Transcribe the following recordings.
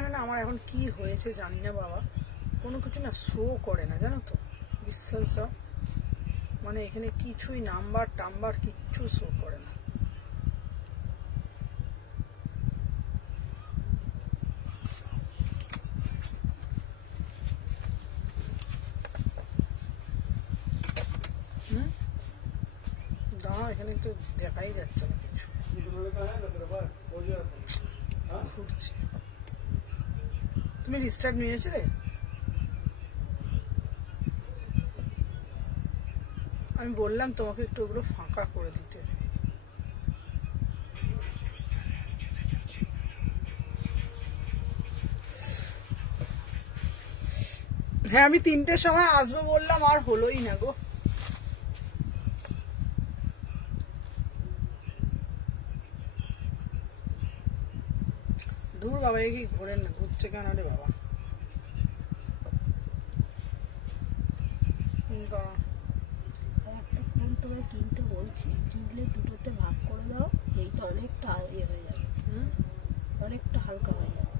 এখানে না আমার এখন কি হয়েছে জানি না বাবা, কোনো কিছু না শো করে না জানো তো, বিশ্বাস মানে এখানে কিছুই নাম্বার টাম্বার কিচ্ছু শো করে না। দাঁড়াও, এখানে তো দেখাই যাচ্ছে না কিছু, ঘুরছে। তুমি রিস্টার্ট নিয়েছিলে? আমি বললাম তোমাকে একটু ওগুলো ফাঁকা করে দিতে। হ্যাঁ আমি 3টের সময় আসবো বললাম, আর হলোই না গো। দূর বাবা, কি ঘোরেন না, ঘুরছে কেন রে বাবা? একটা ফোন তোমায় কিনতে বলছি, কিনলে দুটোতে ভাগ করে দাও, এইটা অনেকটা ইয়ে হয়ে যাবে, অনেকটা হালকা হয়ে যাবে।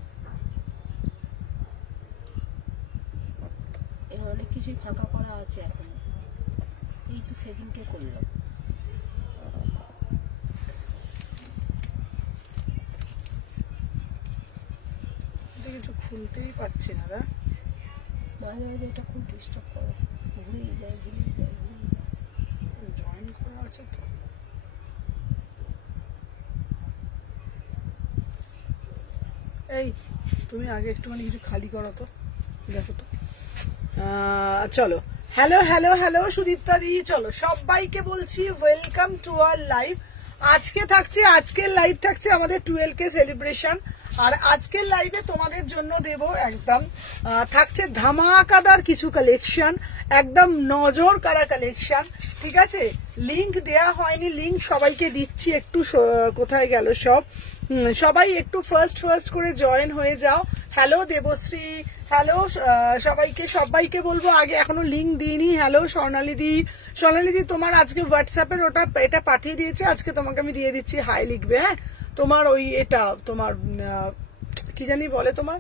এর অনেক কিছুই ফাঁকা করা আছে এখন, এই তো সেদিনকে করলাম। কিছু খুলতেই পারছি না, মাঝে মাঝে এটা খুব ডিস্টার্ব করে, ঘুরেই যায়। জয়েন করা আছে তো। এই তুমি আগে একটুখানি কিছু খালি করো তো, দেখো তো। চলো, হ্যালো হ্যালো হ্যালো সুদীপ্তা দি, চলো সবাইকে বলছি ওয়েলকাম টু আওয়ার লাইভ। আজকের লাইভ থাকছে আমাদের 12K সেলিব্রেশন, আর আজকের লাইভে তোমাদের জন্য দেব একদম থাকছে ধামাকাদার কিছু কালেকশন, একদম নজর কাড়া কালেকশন, ঠিক আছে? লিংক দেয়া হয়নি, লিংক সবাইকে দিচ্ছি, একটু কোথায় গেল সব, সবাই একটু ফার্স্ট করে জয়েন হয়ে যাও। হ্যালো দেবশ্রী, হ্যালো সবাইকে বলবো, আগে এখনো লিংক দিইনি। হ্যালো স্বর্ণালী দি তোমার আজকে হোয়াটসঅ্যাপের এটা পাঠিয়ে দিয়েছে, আজকে তোমাকে আমি দিয়ে দিচ্ছি, হাই লিখবে। হ্যাঁ তোমার ওই এটা তোমার কি জানি বলে, তোমার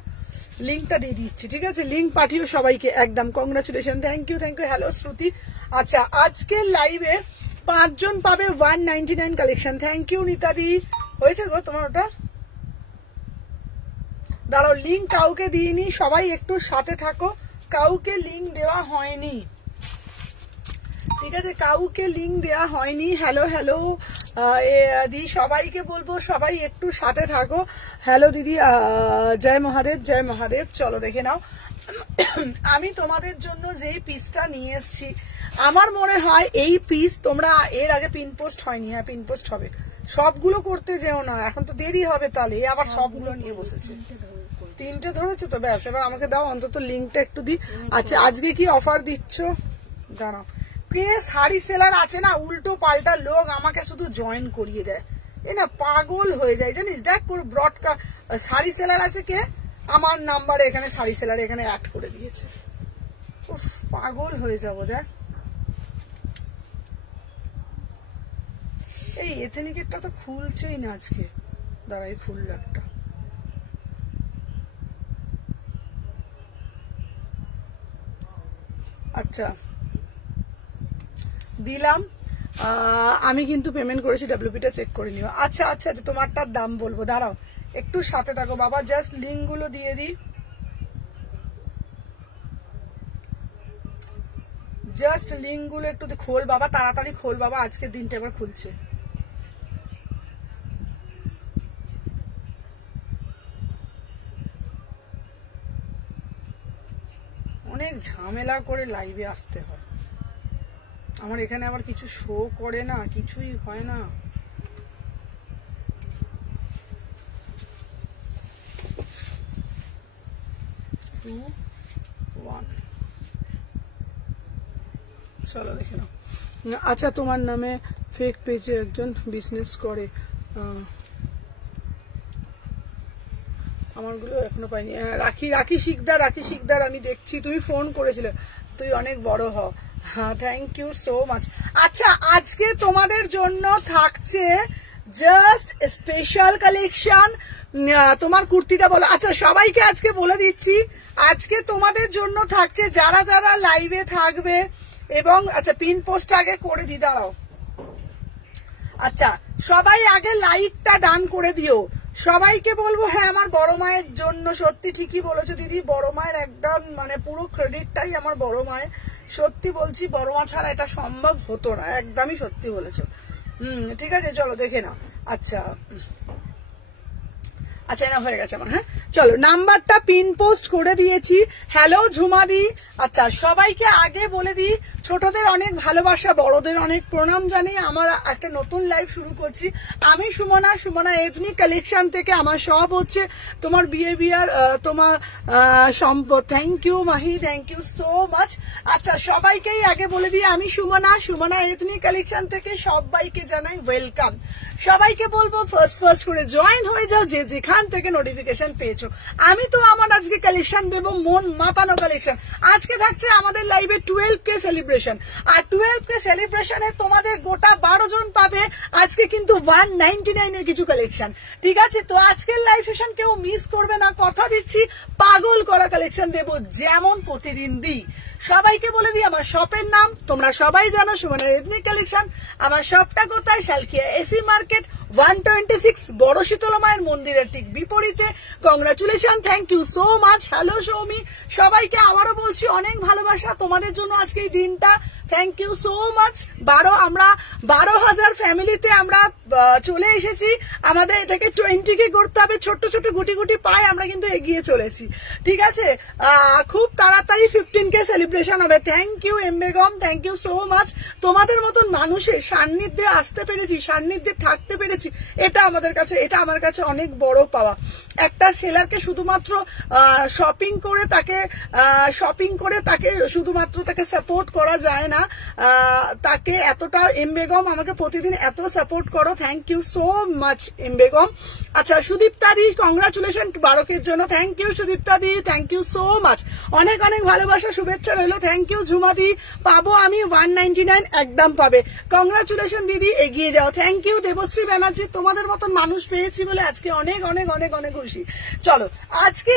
লিংকটা দিয়ে দিচ্ছি, ঠিক আছে? লিংক পাঠিও সবাইকে, একদম কংগ্রাচুলেশন, থ্যাংক ইউ। হ্যালো শ্রুতি। আচ্ছা আজকের লাইভে 5 জন পাবে 199 কালেকশন। Thank you নিতাদি। হয়েছে গো তোমার ওটা? দাঁড়াও, লিংক কাউকে দিইনি, সবাই একটু সাথে থাকো, কাউকে লিংক দেওয়া হয়নি, ঠিক আছে? কাউকে লিংক দেওয়া হয়নি। হ্যালো দি, সবাইকে বলবো সবাই একটু সাথে থাকো। হ্যালো দিদি, জয় মহাদেব। চলো দেখে নাও, আমি তোমাদের জন্য যেই পিসটা নিয়ে এসছি, আমার মনে হয় এই পিস তোমরা এর আগে পিন পোস্ট হয়নি, হ্যাঁ পিন পোস্ট হবে, সবগুলো করতে যেও না, এখন তো দেরি হবে, তাহলে আবার সবগুলো নিয়ে বসেছে। 3টে ধরেছো তো, ব্যাস এবার আমাকে দাও অন্তত লিংকটা একটু দি। আচ্ছা আজকে কি অফার দিচ্ছ? দাঁড়াও, কে শাড়ি সেলার আছে না উল্টো পাল্টা লোক আমাকে শুধু জয়েন করিয়ে দেয়, এ না পাগল হয়ে যায় জানিস। দেখ পুরো ব্রডকা শাড়ি সেলার আছে, কে আমার নাম্বারে এখানে শাড়ি সেলার এখানে অ্যাড করে দিয়েছে, উফ পাগল হয়ে যাবো। দেখ এই এথেনিকেরটা তো খুলছেই না আজকে, দাঁড়াই খুলল একটা। আচ্ছা দিলাম, আমি কিন্তু পেমেন্ট করেছি, ডব্লিউপিটা চেক করে নিও। আচ্ছা তোমারটার দাম বলবো, দাঁড়াও একটু সাথে থাকো বাবা, জাস্ট লিঙ্ক গুলো দিয়ে দিই, জাস্ট লিঙ্ক গুলো একটু খোল বাবা, তাড়াতাড়ি খোল বাবা, আজকের দিনটা এবার খুলছে। অনেক ঝামেলা করে লাইভে আসতে হয়, আমার এখানে আবার কিছু শো করে না, কিছুই হয় না। চলো দেখে নাও। আচ্ছা তোমার নামে ফেক পেজে একজন বিজনেস করে, আমারগুলো এখনো পাইনি। রাখি শিকদার আমি দেখছি, তুমি ফোন করেছিলে, তুই অনেক বড় হ। হ্যাঁ থ্যাংক ইউ সো মাচ। আচ্ছা আজকে তোমাদের জন্য থাকছে জাস্ট স্পেশাল কালেকশন, তোমার কুর্তিটা বলো। আচ্ছা সবাইকে আজকে বলে দিচ্ছি, আজকে তোমাদের জন্য থাকছে যারা যারা লাইভে থাকবে এবং আচ্ছা পিন পোস্ট আগে করে দি, দাঁড়াও। আচ্ছা সবাই আগে লাইকটা ডান করে দিও। সবাইকে বলবো হ্যাঁ আমার বড় মায়ের জন্য, সত্যি ঠিকই বলেছো দিদি, বড় মায়ের একদম মানে পুরো ক্রেডিটটাই আমার বড় মায়ের। সত্যি বলছি বড় মা ছাড়া এটা সম্ভব হতো না, একদমই সত্যি বলেছো। ঠিক আছে চলো দেখে নাও। আচ্ছা আচ্ছা না হয়ে গেছে আমার। হ্যাঁ চলো নাম্বারটা পিন পোস্ট করে দিয়েছি। হ্যালো ঝুমাদি। আচ্ছা সবাইকে আগে বলে দিই, ছোটদের অনেক ভালোবাসা, বড়দের অনেক প্রণাম জানিয়ে আমার একটা নতুন লাইভ শুরু করছি। আমি সুমনা এথনিক কালেকশন থেকে। আমার সব হচ্ছে তোমার বিহেভিয়ার, তোমার সম্পদ। Thank you Mahi, thank you so much. আচ্ছা সবাইকেই আগে বলে দিই, আমি সুমনা এথনিক কালেকশন থেকে সবাইকে জানাই ওয়েলকাম। সবাইকে বলবো ফার্স্ট করে জয়েন হয়ে যাও যে যেখান থেকে নোটিফিকেশন পেয়েছো। আমি তো আমার আজকে কালেকশন দেবো মন মাতানো কালেকশন। আজকে থাকছে আমাদের লাইভে 12K সেলিব্রেশন, আর 12K সেলিব্রেশনে তোমাদের গোটা 12 জন পাবে আজকে কিন্তু 199 এর কিছু কালেকশন। ঠিক আছে তো আজকের লাইভ সেশন কেউ মিস করবে না, কথা দিচ্ছি পাগল করা কালেকশন দেবো যেমন প্রতিদিন দিই। সবাইকে বলে দিই আমার শপের নাম তোমরা সবাই জানো, সুমনা এথনিক কালেকশন। আমার শপটা কোথায়? শালকিয়া এসি মার্কেট 126, বড় শীতলা মায়ের মন্দিরের ঠিক বিপরীতে। Congratulation, thank you so much. Hello Soumi, সবাইকে আবারও বলছি অনেক ভালোবাসা তোমাদের জন্য আজকে এই দিনটা। Thank you so much. আমরা 12,000 ফ্যামিলিতে আমরা চলে এসেছি। আমাদের এটাকে 20K করতে হবে, ছোট্ট ছোট্ট গুটি গুটি পায়ে আমরা কিন্তু এগিয়ে চলেছি। ঠিক আছে খুব তাড়াতাড়ি 15K সেলিব্রেশন হবে। Thank you M Begum, thank you so much. তোমাদের মতন মানুষের সান্নিধ্যে আসতে পেরেছি, সান্নিধ্যে থাকতে পেরেছি, এটা আমাদের কাছে, এটা আমার কাছে অনেক বড় পাওয়া। একটা সেলারকে শুধুমাত্র শপিং করে তাকে শুধুমাত্র তাকে সাপোর্ট করা যায় না, তাকে এতটা এম বেগম আমাকে প্রতিদিন এত সাপোর্ট করো। Thank you so much M Begum. আচ্ছা সুদীপ্তা দি কংগ্রাচুলেশন 12K'র জন্য। Thank you Sudipta di, thank you so much. অনেক অনেক ভালোবাসা শুভেচ্ছা রইলো। Thank you Jhuma di. পাবো আমি 199, একদম পাবে। কংগ্রাচুলেশন দিদি, এগিয়ে যাও। থ্যাংক ইউ দেবশ্রী ব্যানার্জি, তোমাদের মতন মানুষ পেয়েছি বলে আজকে অনেক অনেক অনেক অনেক খুশি। চলো আজকে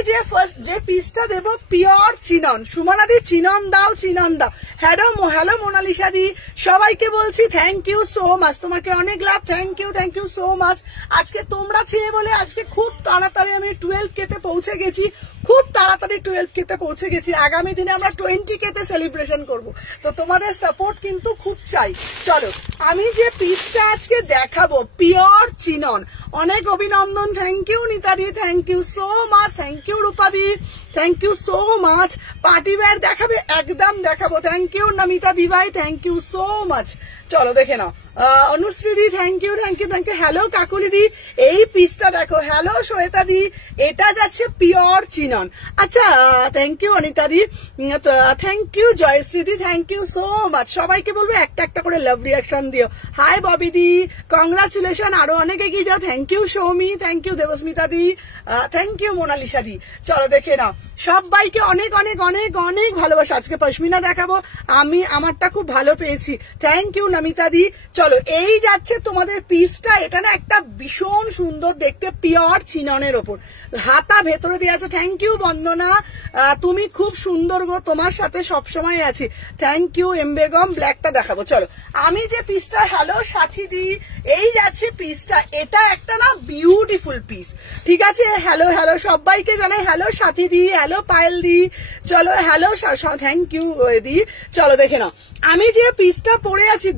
যে পিসটা দেবো pure chinon. Sumana di chinon দাও, চিনন দাও। হ্যালো মোনালিসা দি, সবাইকে বলছি থ্যাংক ইউ সো মাচ, তোমাকে অনেক love. Thank you so much. আজকে তোমরা ছেয়ে বলে আজকে খুব তাড়াতাড়ি আমি 12K'তে পৌঁছে গেছি, খুব তাড়াতাড়ি 12K'তে পৌঁছে গেছি। আগামী দিনে আমরা 20K'তে সেলিব্রেশন করব, তো তোমাদের সাপোর্ট কিন্তু খুব চাই। চলো আমি যে পিসটা আজকে দেখাবো পিওর চিনন, অনেক অভিনন্দন। Thank you Nita di, thank you so much. Thank you Rupa di, thank you so much. Party wear দেখাবে? একদম দেখাবো। থ্যাংক ইউ নমিতা দি ভাই, থ্যাংক ইউ সো মাচ। চলো দেখে নাও। Anushree di thank you. Hello Kakuli di, এই পিসটা দেখো। হ্যালো শ্বেতা দি, এটা যাচ্ছে পিওর চিনন। আচ্ছা thank you Anita di, thank you Jayashree di, thank you so much. সবাইকে বলবো একটা একটা করে লাভ রিয়াকশন দিও। হাই ববি দি, কংগ্রাচুলেশন, আরো অনেক এগিয়ে যাও। Thank you Soumi, thank you Debasmita di, thank you Monalisa di. চলো দেখে নাও, সবাইকে অনেক অনেক অনেক অনেক ভালোবাসা। আজকে পশমিনা দেখাবো, আমি আমারটা খুব ভালো পেয়েছি। থ্যাংক ইউ নমিতা দি। চলো এই যাচ্ছে তোমাদের পিসটা, এটা না একটা ভীষণ সুন্দর দেখতে পিওর চিননের ওপর, হাতা ভেতরে দিয়ে আছে। থ্যাংক ইউ বন্দনা, তুমি খুব সুন্দর গো, তোমার সাথে সবসময় আছি। Thank you M Begum. ব্ল্যাকটা দেখাবো। চলো আমি যে পিসটা, হ্যালো সাথী দি, এই যাচ্ছে পিসটা, এটা একটা না বিউটিফুল পিস। ঠিক আছে হ্যালো সবাইকে জানাই। হ্যালো সাথী দি, হ্যালো পায়েল দি। চলো হ্যালো, থ্যাংক ইউ দি। চলো দেখে নাও, আমি যে পিসটা পরে আছি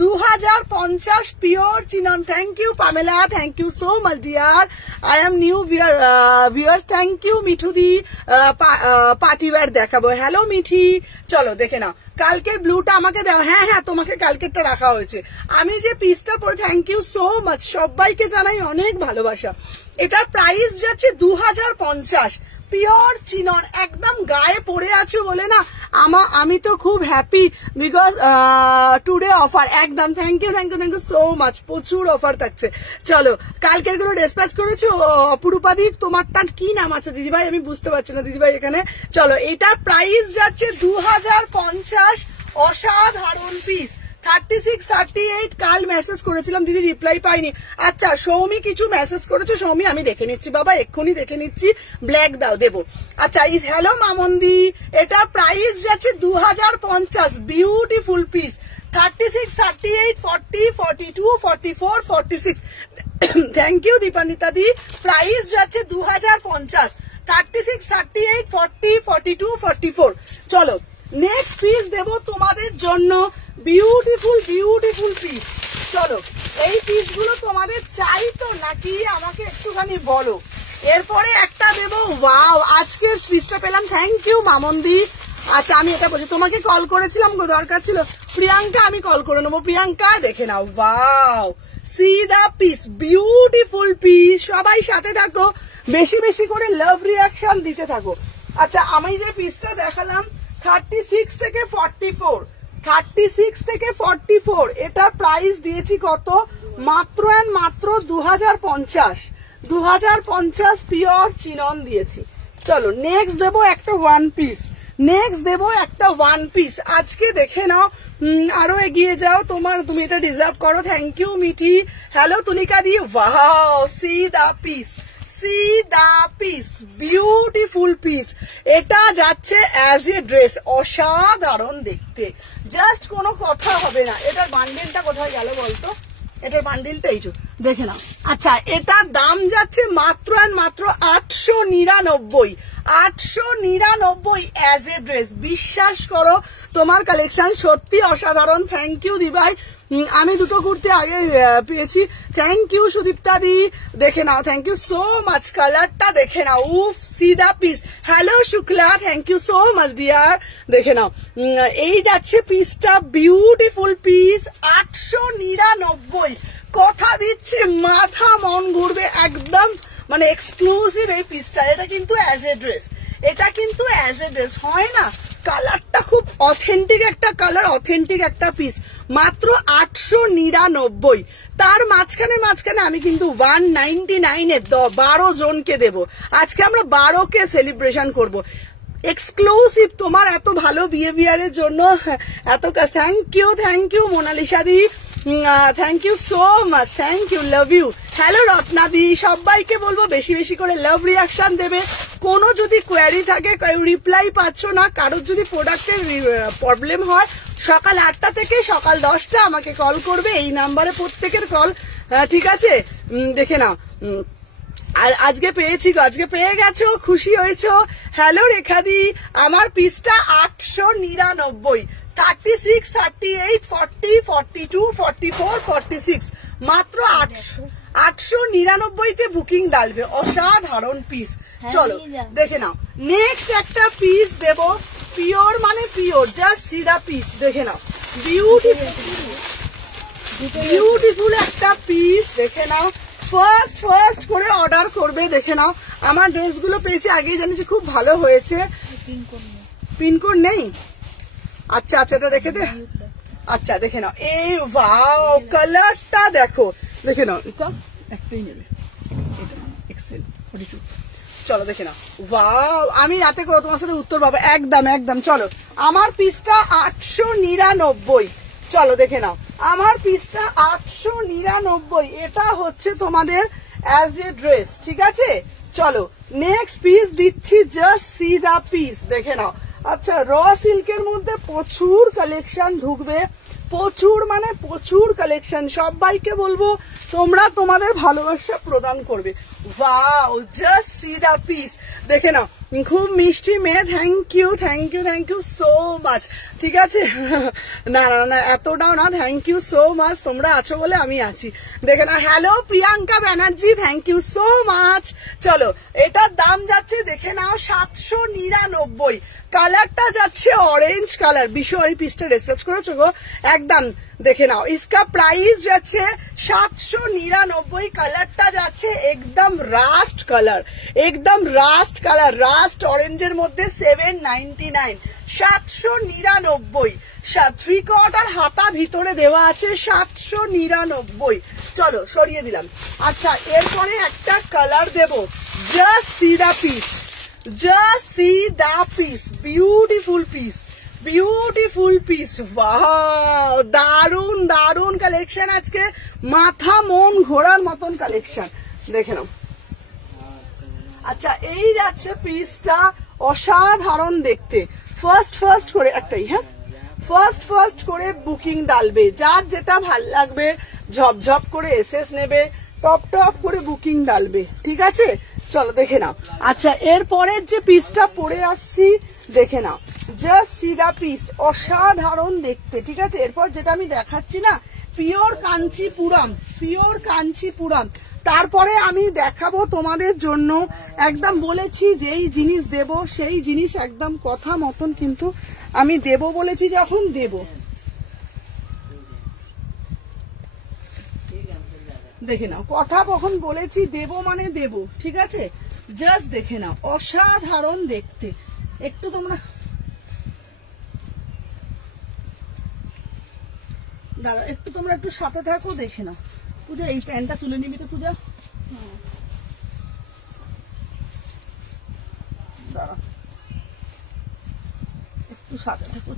2050 পিওর চিনন। Thank you Pamela, thank you so much dear. I am new viewers. Thank you Mithu di. Party wear দেখাবো। হ্যালো মিঠি। চলো দেখে নাও, কালকের ব্লুটা আমাকে দাও। হ্যাঁ তোমাকে কালকেরটা রাখা হয়েছে। আমি যে পিসটা পরে, থ্যাংক ইউ সো মাচ, সবাইকে জানাই অনেক ভালোবাসা। এটার প্রাইস যাচ্ছে 2050, পিওর চিনন, একদম গায়ে পড়ে আছো বলে না আমি তো খুব হ্যাপি, বিকজ টুডে অফার একদম। থ্যাংক ইউ সো মাচ, প্রচুর অফার থাকছে। চলো কালকের গুলো ডিসপ্যাচ করেছো অপরূপা দি, তোমারটা কি নাম আছে দিদিভাই আমি বুঝতে পারছি না দিদিভাই এখানে। চলো এটার প্রাইস যাচ্ছে 2050, অসাধারণ পিস। 36, 38 কাল মেসেজ করেছিলাম দিদি, রিপ্লাই পাইনি। আচ্ছা সৌমি কিছু মেসেজ করেছো, সৌমি আমি দেখে নিচ্ছি বাবা, এক্ষুনি দেখে নিচ্ছি। ব্ল্যাক দাও, দেবো। আচ্ছা ইজ হ্যালো মামন্দি, এটা প্রাইস যাচ্ছে 2050, beautiful piece. 36, 38, 40, 42, 44, 46। Thank you Dipanita di. Price যাচ্ছে 2050, 36, 38, 40, 42, 44। চলো নেক্সট পিস দেব তোমাদের জন্য, বিউটিফুল বিউটিফুল পিস। চলো এই পিসগুলো তোমাদের চাই তো নাকি আমাকে একটুখানি বলো। এরপরে একটা দেবো, ওয়াও আজকের পিসটা পেলাম, থ্যাংক ইউ মামন্দি। আচ্ছা আমি এটা বলছি, তোমাকে কল করেছিলাম গো, দরকার ছিল। প্রিয়াঙ্কা আমি কল করে নেবো, প্রিয়াঙ্কা দেখে নাও। Wow see the piece, beautiful piece. সবাই সাথে থাকো, বেশি বেশি করে লাভ রিয়াকশন দিতে থাকো। আচ্ছা আমি যে পিসটা দেখালাম 36 থেকে 44, 36 থেকে 44, এটা প্রাইস দিয়েছি কত? মাত্র এন্ড মাত্র 2050, 2050 পিওর চিনন দিয়েছি। চলো নেক্সট দেবো একটা ওয়ান পিস, নেক্সট দেবো একটা ওয়ান পিস। আজকে দেখে নাও, আরো এগিয়ে যাও, তুমি এটা ডিজার্ভ করো। Thank you Mithi. Hello Tulika di. Wow see the piece, see the piece, beautiful piece. এটা যাচ্ছে অ্যাজ এ ড্রেস, অসাধারণ দেখতে, জাস্ট কোনো কথা হবে না। এটার বান্ডেলটা কোথায় গেল বলতো? এটার বান্ডেলটা এই দেখে নাও। আচ্ছা এটার দাম যাচ্ছে মাত্র এন্ড মাত্র 899, 899 অ্যাজ এ ড্রেস। বিশ্বাস করো তোমার কালেকশন সত্যি অসাধারণ। থ্যাংক ইউ দিভাই, আমি দুটো কুর্তি আগে পেয়েছি। থ্যাংক ইউ সুদীপ্তা দি, দেখে নাও। থ্যাংক ইউ সো মাচ, কালারটা দেখে নাও, উফ see the piece. Hello Shukla, thank you so much dear. দেখে নাও এই যাচ্ছে পিসটা, বিউটিফুল পিস, 899। কথা দিচ্ছি মাথা মন ঘুরবে একদম, মানে এক্সক্লুসিভ এই পিসটা। এটা কিন্তু অ্যাজ এ ড্রেস, এটা কিন্তু অ্যাজ এ ড্রেস হয় না। কালারটা খুব অথেন্টিক একটা কালার, অথেন্টিক একটা পিস, মাত্র 899। তার মাঝখানে মাঝখানে আমি কিন্তু 199 12 জনকে দেব। আজকে আমরা 12কে সেলিব্রেশন করব, এক্সক্লুসিভ তোমার এত ভালো বিহেভিয়ারের জন্য। এত thank you Monalisa di, thank you so much, thank you, love you. Hello Ratna di, সবাইকে বলবো বেশি বেশি করে লাভ রিয়াকশন দেবে। কোনো যদি কোয়ারি থাকে, রিপ্লাই পাচ্ছ না, কারোর যদি প্রোডাক্টের প্রবলেম হয়, সকাল 8টা থেকে সকাল 10টা আমাকে কল করবে, এই নাম্বারে প্রত্যেকের কল, ঠিক আছে? দেখে নাও। আর আজকে পেয়েছি, আজকে পেয়ে গেছো, খুশি হয়েছো। হ্যালো রেখাদি, আমার পিসটা 899, 36, 38, 40, 42, 44, 46, মাত্র 899 বুকিং ডালবে। অসাধারণ পিস। চলো দেখে নাও নেক্সট একটা পিস দেব, পিওর মানে pure, just see the piece. দেখে নাও বিউটিফুল একটা পিস, দেখে নাও। ফার্স্ট করে অর্ডার করবে। দেখে নাও আমার ড্রেসগুলো পেয়েছি, আগেই জানিছি, খুব ভালো হয়েছে। পিনকোড নেই? আচ্ছা আচ্ছা এটা রেখে দে। আচ্ছা দেখে নাও, এই ওয়াও কালারটা দেখো, দেখে নাও। এটা একটাই নেবে, এটা এক্সেল 42। চলো দেখে নাও, ওয়াও আমি রাতে করো তোমার সাথে উত্তর পাবো, একদম একদম। চলো আমার পিসটা 899। চলো দেখে নাও আমার পিসটা 899, এটা হচ্ছে তোমাদের অ্যাজ এ ড্রেস, ঠিক আছে? চলো নেক্সট পিস দিচ্ছি, জাস্ট সি দা পিস, দেখে নাও। আচ্ছা র সিল্কের মধ্যে প্রচুর কালেকশন ঢুকবে, প্রচুর মানে প্রচুর কালেকশন। সবাইকে বলবো তোমরা তোমাদের ভালোবাসা প্রদান করবে। Wow just see the piece, দেখে নাও খুব মিষ্টি মেয়ে। থ্যাংক ইউ সো মাচ, ঠিক আছে? না না না এতটাও না, থ্যাংক ইউ সো মাচ, তোমরা আছো বলে আমি আছি। দেখে নাও, hello Priyanka Banerjee, thank you so much. চলো এটার দাম যাচ্ছে, দেখে নাও 799। কালারটা যাচ্ছে অরেঞ্জ কালার। বিষয় পিসটা রিসার্চ করেছো গো একদম, দেখে নাও। ইসকা প্রাইস যাচ্ছে 799। কালারটা যাচ্ছে একদম রাস্ট কালার, একদম রাস্ট কালার, রাস্ট অরেঞ্জের মধ্যে 799, 799। 3/4 হাতা ভিতরে দেওয়া আছে, 799। চলো সরিয়ে দিলাম। আচ্ছা এরপরে একটা কালার দেব, just see the piece, just see the piece, beautiful piece, beautiful piece, wow দারুন দারুন কালেকশন, আজকে মাথা মন ঘোরার মতন কালেকশন, দেখে নাও। আচ্ছা এই যাচ্ছে পিসটা, অসাধারণ দেখতে। ফার্স্ট করে একটাই, হ্যাঁ ফার্স্ট করে বুকিং ডালবে, যার যেটা ভাল লাগবে ঝপঝপ করে এসএস নেবে, টপ করে বুকিং ডালবে, ঠিক আছে। চলো দেখে নাও। আচ্ছা এরপরের যে পিসটা পরে আসছি দেখে নাও, জাস্ট সি দা পিস, অসাধারণ দেখতে, ঠিক আছে। এরপর যেটা আমি দেখাচ্ছি না, পিওর কাঞ্চিপুরম। তারপরে আমি দেখাবো তোমাদের জন্য, একদম বলেছি যেই জিনিস দেব সেই জিনিস একদম কথা মতন কিন্তু আমি দেব, বলেছি যখন দেব। দেখে নাও, কথা কখন বলেছি দেব মানে দেব, ঠিক আছে। জাস্ট দেখে নাও, অসাধারণ দেখতে। একটু তোমরা দাঁড়া, একটু তোমরা একটু সাথে থাকো, দেখে নাও। পূজা এই প্যান্টটা তুলে নিবি তো পূজা, দাঁড়া একটু সাথে থাকো,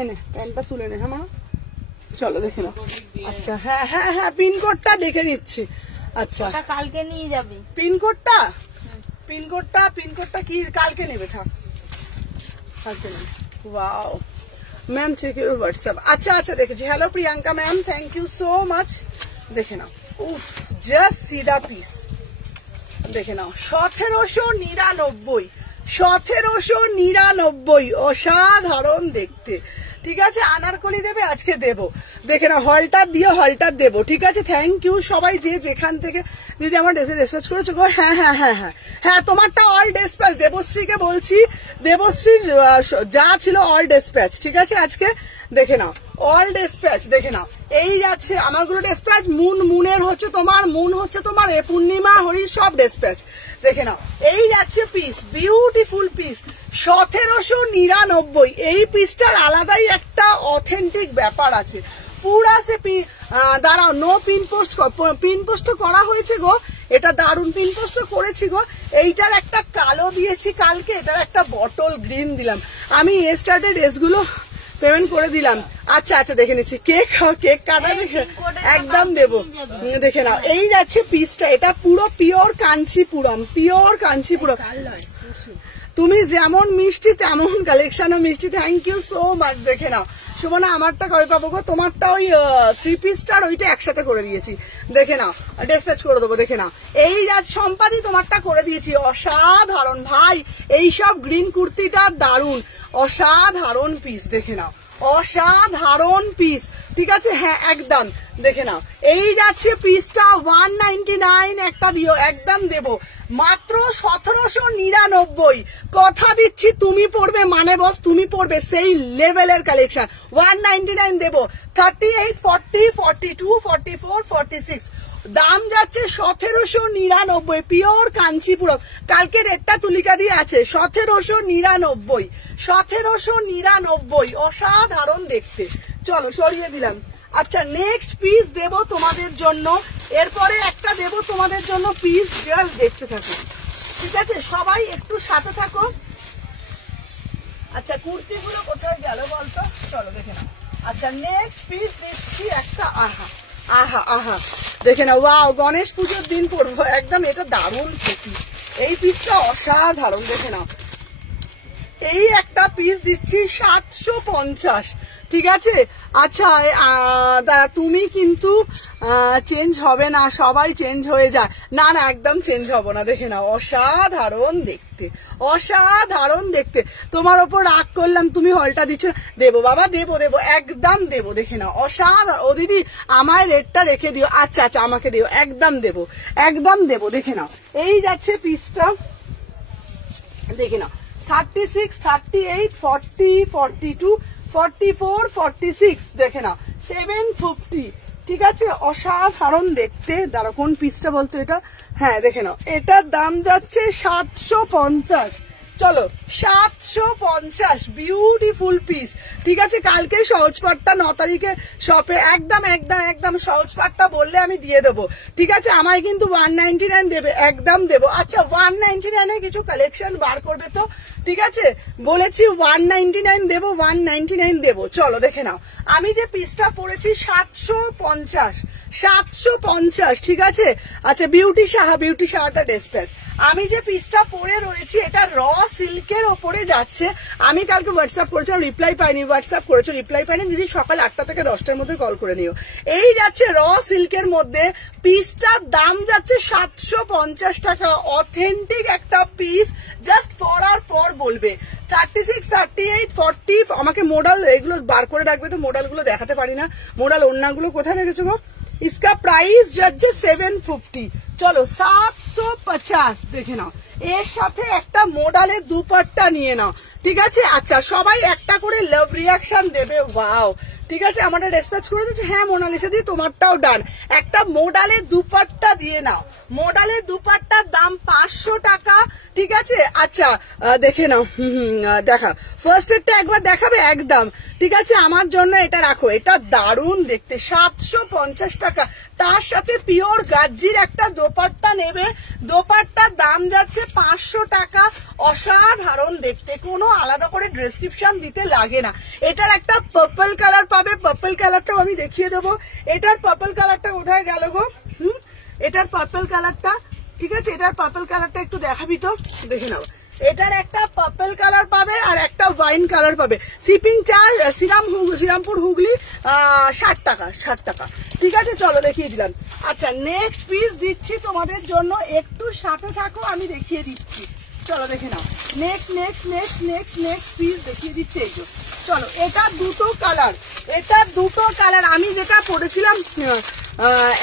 এনে প্যান্টটা তুলে নে। হ্যাঁ মা চলো দেখে নাও। আচ্ছা হ্যাঁ পিনকোডটা দেখে নিচ্ছি। আচ্ছা কালকে নিয়ে যাবে পিনকোডটা কি কালকে নেবে, থাক কালকে নেবে। Wow ma'am check your WhatsApp. আচ্ছা দেখেছি। Hello Priyanka ma'am, thank you so much. দেখে নাও, উফ জাস্ট সি দা পিস, দেখে নাও। 1799, অসাধারণ দেখতে, ঠিক আছে। আনারকলি দেবে, আজকে দেব, দেখে না হলটার দেবো, ঠিক আছে। থ্যাংক ইউ সবাই যে যেখান থেকে দিদি আমার ড্রেসে ডিসপ্যাচ করেছো গো। হ্যাঁ তোমারটা অল ডিসপ্যাচ, দেবশ্রীকে বলছি, দেবশ্রীর যা ছিল অল ডিসপ্যাচ, ঠিক আছে। আজকে দেখে নাও অল ডিসপ্যাচ, দেখে নাও। এই যাচ্ছে আমারগুলো ডিসপ্যাচ, মুনের হচ্ছে তোমার এ পূর্ণিমা হরি সব ডিসপ্যাচ, দেখে নাও। এই যাচ্ছে পিস, বিউটিফুল পিস, 1799। এই পিসটার আলাদাই একটা অথেন্টিক ব্যাপার আছে, পুরা সে দাঁড়াও, নো পিন পোস্ট করা হয়েছে গো, এটা দারুন পিন পোস্ট করেছি গো। এইটার একটা কালো দিয়েছি কালকে, এটার একটা বটল গ্রিন দিলাম। আমি এস্টারডে ড্রেসগুলো পেমেন্ট করে দিলাম। আচ্ছা দেখে নিচ্ছি। কেক কাটাবে, একদম দেবো, দেখে নাও। এই যাচ্ছে পিসটা, এটা পুরো পিওর কাঞ্চিপুরম। তুমি যেমন মিষ্টি তেমন কালেকশনও মিষ্টি, থ্যাংক ইউ সো মাচ। দেখে নাও সুমনা, আমারটা কবে পাবো গো? তোমারটা ওই 3 পিসটার ওইটা একসাথে করে দিয়েছি, দেখে নাও, ডিসপ্যাচ করে দেবো, দেখে নাও। এই আজ সম্পাদি তোমারটা করে দিয়েছি, অসাধারণ ভাই। এইসব গ্রিন কুর্তিটা দারুন, অসাধারণ পিস, দেখে নাও, অসাধারণ পিস, ঠিক আছে। হ্যাঁ একদম দেখে নাও। এই যাচ্ছে পিসটা 199, একটা দিও, একদম দেবো মাত্র 1799। কথা দিচ্ছি তুমি পড়বে, মানে বস তুমি পড়বে সেই লেভেলের কালেকশন। 199 দেবো, 38, 40, 42, 44, 46 দাম যাচ্ছে 1799, পিওর কাঞ্চিপুরম। কালকে রেটটা তুলিকা দিয়ে আছে, 1799, অসাধারণ দেখতে। চলো সরিয়ে দিলাম। আচ্ছা নেক্সট পিস দেবো তোমাদের জন্য, এরপরে একটা দেবো তোমাদের জন্য পিস, জাস্ট দেখতে থাকো, ঠিক আছে। সবাই একটু সাথে থাকো। আচ্ছা কুর্তিগুলো কোথায় গেল বলতো, চলো দেখে নাও। আচ্ছা নেক্সট পিস দিচ্ছি একটা, আহা দেখে নাও, ওয়াও গণেশ পুজোর দিন পরবো একদম, এটা দারুণ পিস। এই পিসটা অসাধারণ, দেখে নাও। এই একটা পিস দিচ্ছি 750, ঠিক আছে। আচ্ছা দাদা তুমি কিন্তু চেঞ্জ হবে না, সবাই চেঞ্জ হয়ে যায়, না একদম চেঞ্জ হবো না, দেখে নাও, অসাধারণ দেখতে, অসাধারণ দেখতে। তোমার ওপর রাগ করলাম, তুমি হলটা দিচ্ছ, দেবো বাবা, দেবো একদম দেবো, দেখে নাও, অসাধারণ। ও দিদি আমায় রেটটা রেখে দিও, আচ্ছা আমাকে দিও, একদম দেবো, দেখে নাও। এই যাচ্ছে পিসটা, দেখে নাও। 36, 38, 40, 42, 44, 46, দেখে নাও, 750, ঠিক আছে। অসাধারণ দেখতে। দাঁড়া কোন পিসটা বলতো এটা, হ্যাঁ দেখে নাও, এটার দাম যাচ্ছে 750। চলো 750 বিউটিফুল পিস। ঠিক আছে, কালকে সহজ পাটটা 9 তারিখে শপে একদম একদম একদম সহজ পাটটা বললে আমি দিয়ে দেবো। ঠিক আছে, আমায় কিন্তু 199 দেবে, একদম দেবো। আচ্ছা 199 কিছু কালেকশন বার করবে তো? ঠিক আছে, বলেছি 199 দেবো, 199 দেবো। চলো দেখে নাও, আমি যে পিসটা পরেছি 750। ঠিক আছে, আচ্ছা বিউটি সাহাটা ডেসপ্যাচ। আমি যে পিসটা পরে রয়েছি এটা র সিল্কের ওপরে যাচ্ছে। আমি কালকে হোয়াটসঅ্যাপ করেছিলাম, রিপ্লাই পাইনি। হোয়াটসঅ্যাপ করেছো, রিপ্লাই পাইনি দিদি, সকাল 8টা থেকে 10টার মধ্যে কল করে নিও। এই যাচ্ছে র সিল্কের মধ্যে, পিসটার দাম যাচ্ছে 750 টাকা। অথেন্টিক একটা পিস, জাস্ট পরার পর বলবে 36, 38, 40। আমাকে মোডাল এগুলো বার করে রাখবে তো, মোডাল গুলো দেখাতে পারি না। মোডাল ওড়নাগুলো কোথায় রেখেছো গো? इसका प्राइस যাচ্ছে 750। চলো 750 দেখে নাও, এর সাথে একটা মোডালের দুপাট্টা নিয়ে নাও। ঠিক আছে, আচ্ছা সবাই একটা করে লাভ রিয়াকশন দেবে। ওয়াও, ঠিক আছে, আমাদের রেসপেক্ট করে দিচ্ছে। হ্যাঁ মোনালিসা দি, তোমারটাও ডান। একটা মোডালের দুপাট্টা দিয়ে নাও। মোডালের দুপাট্টার দাম 500 টাকা। ঠিক আছে, আচ্ছা দেখে নাও। দেখা ফার্স্ট এডটা একবার দেখাবে একদম। ঠিক আছে, আমার জন্য এটা রাখো, এটা দারুণ দেখতে। 750 টাকা, তার সাথে পিওর গাজ্জির একটা দোপাট্টা নেবে। দোপাট্টার দাম যাচ্ছে 500 টাকা। অসাধারণ দেখতে, কোনো আলাদা করে ডেসক্রিপশন দিতে লাগে না। এটার একটা পার্পল কালার পাবে, পার্পল কালারটাও আমি দেখিয়ে দেবো। এটার পার্পল কালারটা কোথায় গেল গো? এটার পার্পল কালারটা, ঠিক আছে, এটার পার্পল কালারটা একটু দেখাবি তো, দেখে নাও। এটার একটা পার্পল কালার পাবে আর একটা ওয়াইন কালার পাবে। শিপিং চার্জ শ্রীরামপুর হুগলি 60 টাকা। ঠিক আছে, চলো দেখিয়ে দিলাম। আচ্ছা নেক্সট পিস দিচ্ছি তোমাদের জন্য, একটু সাথে থাকো, আমি দেখিয়ে দিচ্ছি। চলো দেখে নাও, নেক্সট পিস দেখিয়ে দিচ্ছি। এই যে চলো, এটা দুটো কালার। আমি যেটা পড়েছিলাম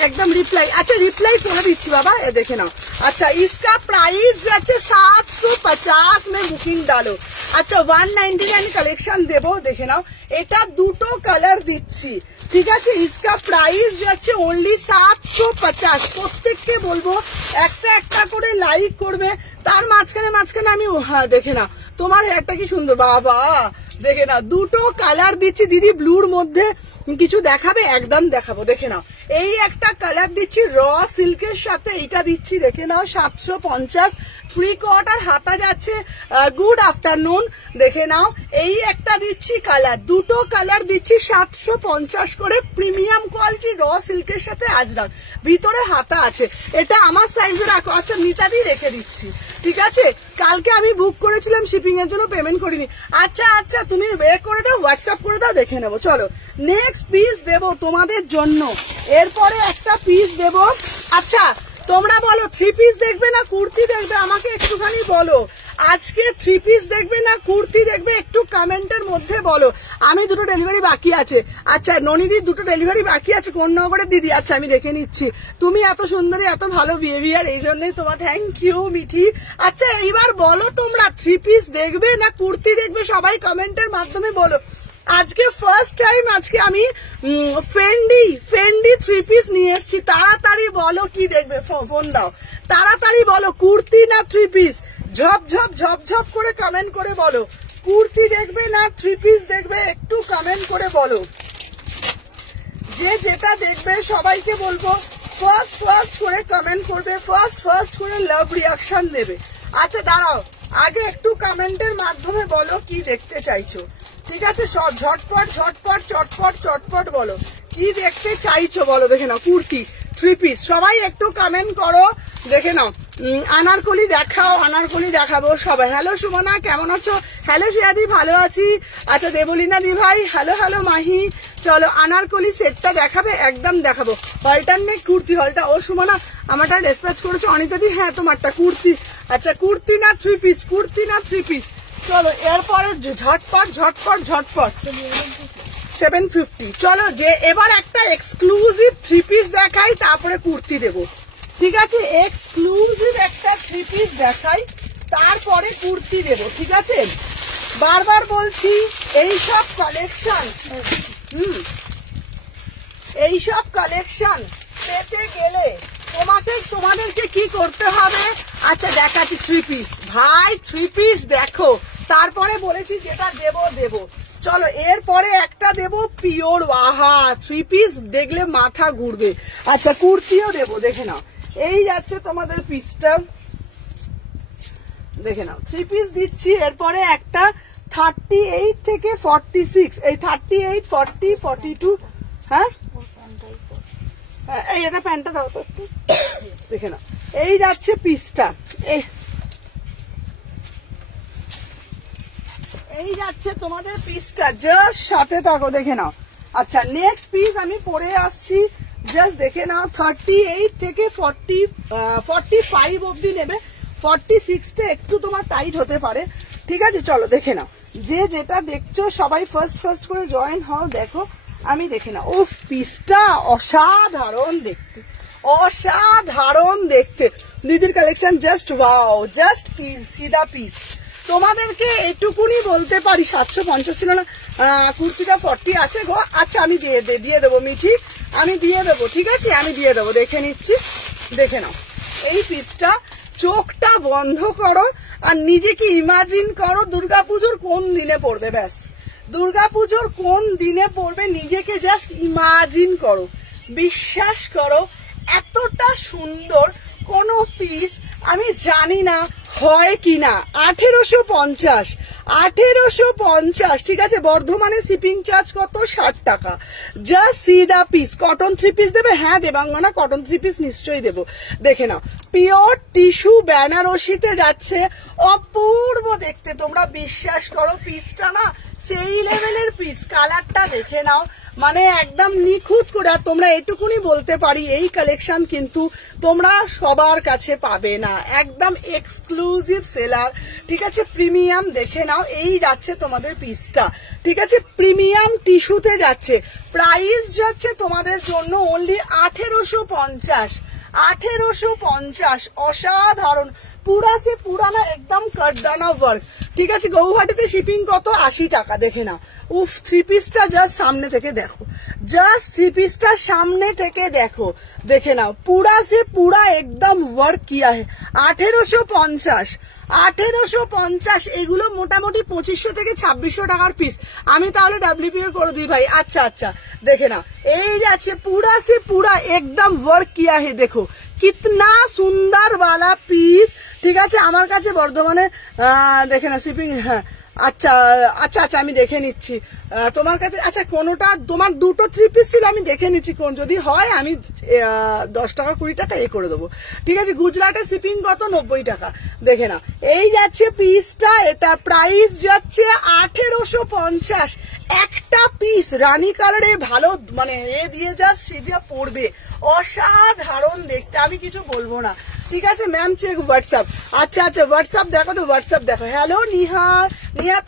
একদম রিপ্লাই, আচ্ছা রিপ্লাই করে দিচ্ছি বাবা, এ দেখে নাও। अच्छा इसका प्राइस যাচ্ছে 750 में बुकिंग डालो। আচ্ছা 199 কালেকশন দেবো, দেখে নাও। এটা দুটো কালার দিচ্ছি, ঠিক আছে। इसका प्राइस যাচ্ছে ओनली 750। প্রত্যেককে বলবো একটা একটা করে লাইক করবে। তার মাঝখানে আমি দেখে নাও, তোমার হেয়ারটা কি সুন্দর বাবা, দেখে নাও। দুটো কালার দিচ্ছি দিদি, ব্লুর মধ্যে কিছু দেখাবে? একদম দেখাবো, দেখে নাও। এই একটা কালার দিচ্ছি র সিল্কের সাথে, এইটা দিচ্ছি দেখে নাও 750। 3/4 হাতা যাচ্ছে। গুড আফটারনুন, দেখে নাও। এই একটা দিচ্ছি কালার, দুটো কালার দিচ্ছি 750 করে। প্রিমিয়াম কোয়ালিটি র সিল্কের সাথে আজরাক, ভিতরে হাতা আছে। এটা আমার সাইজে রাখো। আচ্ছা নিতাদি রেখে দিচ্ছি, ঠিক আছে। কালকে আমি বুক করেছিলাম, শিপিং এর জন্য পেমেন্ট করিনি। আচ্ছা তুমি বের করে দাও, হোয়াটসঅ্যাপ করে দাও, দেখে নেবো। চলো নেক্সট পিস দেবো তোমাদের জন্য, এরপরে একটা পিস দেবো। আচ্ছা তোমরা বলো 3 পিস দেখবে না কুর্তি দেখবে, আমাকে একটুখানি বলো। আজকে 3 পিস দেখবে না কুর্তি দেখবে, একটু কমেন্টের মধ্যে বলো। আমি দুটো ডেলিভারি বাকি আছে। আচ্ছা ননিদির দুটো ডেলিভারি বাকি আছে, কোন নগরের দিদি? আচ্ছা আমি দেখে নিচ্ছি। তুমি এত সুন্দরী, এত ভালো বিহেভিয়ার, এই জন্যই তোমার থ্যাংক ইউ মিঠি। আচ্ছা এইবার বলো তোমরা 3 পিস দেখবে না কুর্তি দেখবে, সবাই কমেন্টের মাধ্যমে বলো। আজকে ফার্স্ট টাইম আজকে আমি ফেন্ডি 3 পিস নিয়ে এসেছি। তাড়াতাড়ি বলো কি দেখবে, ফোন দাও। তাড়াতাড়ি বলো কুর্তি না 3 পিস, ঝপ করে কমেন্ট করে বলো। কুর্তি দেখবে না 3 পিস দেখবে, একটু কমেন্ট করে বলো। যে যেটা দেখবে সবাইকে বলবো ফার্স্ট করে কমেন্ট করবে, ফার্স্ট করে লাভ রিয়াকশন দেবে। আচ্ছা দাঁড়াও, আগে একটু কমেন্টের মাধ্যমে বলো কি দেখতে চাইছো, ঠিক আছে। সব ঝটপট বলো কি দেখতে চাইছো, বলো। দেখে নাও কুর্তি 3 পিস, সবাই একটু কমেন্ট করো, দেখে নাও। আনারকলি দেখাও, আনারকলি দেখাবো সবাই। হ্যালো সুমনা, কেমন আছো? হ্যালো শ্রেয়াদি, ভালো আছি। আচ্ছা দেবলীনা দি ভাই, হ্যালো মাহি। চলো আনারকলি সেটটা দেখাবে, একদম দেখাবো। হলটার নেই কুর্তি, হলটা। ও সুমনা আমারটা ডিসপ্যাচ করেছো অনিতা দি? হ্যাঁ তোমারটা কুর্তি। আচ্ছা কুর্তি না 3 পিস, কুর্তি না 3 পিস। চলো এরপরে ঝটপট 750। চলো যে এবার একটা এক্সক্লুসিভ 3 পিস দেখাই, তারপরে কুর্তি দেবো, ঠিক আছে। এক্সক্লুসিভ একটা 3 পিস দেখাই, তারপরে কুর্তি দেবো, ঠিক আছে। বারবার বলছি এইসব কালেকশন পেতে গেলে তোমাদেরকে কি করতে হবে, আচ্ছা দেখাচ্ছি 3 পিস ভাই, 3 পিস দেখো, তারপরে বলেছি যেটা দেবো। চলো এরপরে একটা দেবো পিওর, আহা 3 পিস দেখলে মাথা ঘুরবে। আচ্ছা কুর্তিও দেবো, দেখে নাও, এই যাচ্ছে তোমাদের পিসটা, দেখে নাও 3 পিস দিচ্ছি। এরপরে একটা 38 থেকে 46, এই 38, 40, 42, হ্যাঁ এই এটা প্যান্টটা দাও তো একটু, দেখে নাও, এই যাচ্ছে পিসটা, এই যাচ্ছে তোমাদের পিসটা, জাস্ট সাথে থাকো, দেখে নাও। আচ্ছা নেক্সট পিস আমি পরে আসছি, জাস্ট দেখে নাও, 38 থেকে 45 অব্দি নেবে, 46টা একটু তোমার টাইট হতে পারে, ঠিক আছে। চলো দেখে নাও, যে যেটা দেখছো সবাই ফার্স্ট করে জয়েন হও, দেখো আমি দেখে নাও, উফ পিসটা অসাধারণ দেখতে, দিদির collection just wow, just piece, সিধা পিস। তোমাদেরকে এইটুকুনি বলতে পারি, 750 ছিল না, কুর্তিটা 40 আছে গো। আচ্ছা আমি দিয়ে দেবো মিঠি, আমি দিয়ে দেবো, ঠিক আছে, আমি দিয়ে দেবো, দেখে নিচ্ছি, দেখে নাও এই পিসটা। চোখটা বন্ধ করো আর নিজেকে ইমাজিন করো দুর্গাপুজোর কোন দিনে পড়বে, ব্যাস দুর্গাপুজোর কোন দিনে পড়বে, নিজেকে জাস্ট ইমাজিন করো, বিশ্বাস করো এতটা সুন্দর কোনো পিস আমি জানি না হয় কিনা। 1850, ঠিক আছে। বর্ধমানে শিপিং চার্জ কত, 60 টাকা, জাস্ট সিধা পিস। কটন 3 পিস দেবে, হ্যাঁ দেবাঙ্গনা কটন 3 পিস নিশ্চয়ই দেবো, দেখে নাও পিওর টিস্যু বেনারসিতে যাচ্ছে, অপূর্ব দেখতে, তোমরা বিশ্বাস করো পিসটা না সেই লেভেলের পিস, কালারটা দেখে নাও, মানে একদম নিখুঁত করে। আর তোমরা এটুকুনি বলতে পারি, এই কালেকশন কিন্তু তোমরা সবার কাছে পাবে না, একদম এক্সক্লুসিভ সেলার, ঠিক আছে। প্রিমিয়াম দেখে নাও, এই যাচ্ছে তোমাদের পিসটা, ঠিক আছে, প্রিমিয়াম টিস্যুতে যাচ্ছে, প্রাইস যাচ্ছে তোমাদের জন্য অনলি 1850, অসাধারণ, পুরা সে পুরানা একদম কাটদানা ওয়ার্ক, ঠিক আছে। গৌহাটিতে শিপিং কত, 80 টাকা, দেখে না, উফ 3 পিসটা জাস্ট সামনে থেকে দেখো, জাস্ট 3 পিসটা সামনে থেকে দেখো, দেখে নাও পুরা সে পুরা একদম ওয়ার্ক কিয়া है। 1850, এগুলো মোটামুটি 2500 থেকে 2600 টাকার পিস। আমি তাহলে ডাব্লিউপিও করে দিই ভাই। আচ্ছা দেখে নাও, এই যাচ্ছে পুরা সে পুরা একদম ওয়ার্ক কিয়া है, দেখো কিতনা সুন্দর वाला পিস, ঠিক আছে। আমার কাছে বর্ধমানে দেখে না শিপিং, হ্যাঁ আচ্ছা আমি দেখে নিচ্ছি তোমার কাছে। আচ্ছা কোনোটা তোমার দুটো 3 পিস ছিল, আমি দেখে নিচ্ছি কোন, যদি হয় আমি 10 টাকা 20 টাকা করে দেবো, ঠিক আছে। গুজরাটে শিপিং কত, 90 টাকা, দেখে না, এই যাচ্ছে পিসটা, এটা প্রাইস যাচ্ছে 1850, একটা পিস রানী কালারে, ভালো মানে এ দিয়ে জাস্ট সিধা পড়বে, অসাধারণ দেখতে, আমি কিছু বলবো না, ঠিক আছে। ম্যাম চেক হোয়াটসঅ্যাপ, আচ্ছা হোয়াটসঅ্যাপ দেখো তো, হোয়াটসঅ্যাপ দেখো। হ্যালো নিহা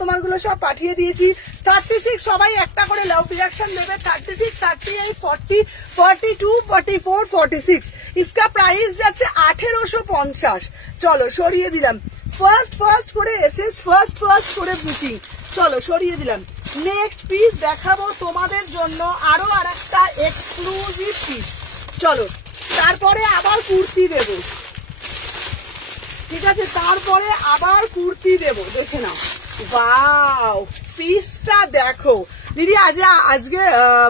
তোমারগুলো সব পাঠিয়ে দিয়েছি। 36 সবাই একটা করে লাভ রিয়াকশন দেবে, 36, 38, 40, 42, 44, 46, इसका प्राइस যাচ্ছে 1850। চলো সরিয়ে দিলাম, ফার্স্ট করে এসএস, ফার্স্ট করে বুকিং, চলো সরিয়ে দিলাম। নেক্সট পিস দেখাবো তোমাদের জন্য, আরো আরেকটা এক্সক্লুসিভ পিস, চলো। তারপরে আবার কুর্তি দেবো, ঠিক আছে, তারপরে আবার কুর্তি দেবো, দেখে নাও, ওয়াও পিসটা দেখো দিদি, আজকে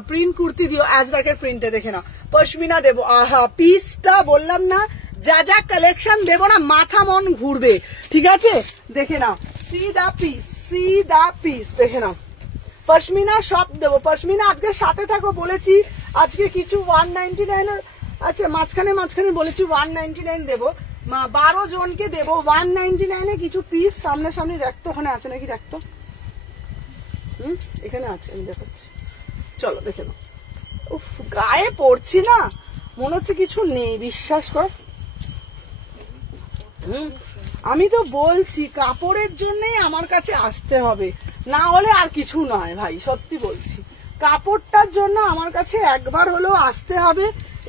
প্রিন্ট কুর্তি দিও, আজরাকের প্রিন্টে, দেখে নাও পশমিনা দেবো, আহা পিসটা বললাম না, যা কালেকশন দেবো না মাথা মন ঘুরবে, ঠিক আছে। দেখে নাও সিধা পিস, দেখে নাও পশমিনা সব দেবো, পশমিনা আজকে সাথে থাকো বলেছি, আজকে কিছু 199, আচ্ছা মাঝখানে বলেছি 199 দেবো, 12 জনকে দেবো 199 কিছু পিস। সামনে রাখতো, ওখানে আছে নাকি রাখতো, এখানে আছে, আমি দেখাচ্ছি, চলো দেখে নাও। উফ গায়ে পড়ছি না, মনে হচ্ছে কিছু নেই, বিশ্বাস কর। আমি তো বলছি কাপড়ের জন্যই আমার কাছে আসতে হবে, না হলে আর কিছু নয় ভাই, সত্যি বলছি, কাপড়টার জন্য আমার কাছে একবার হলেও আসতে হবে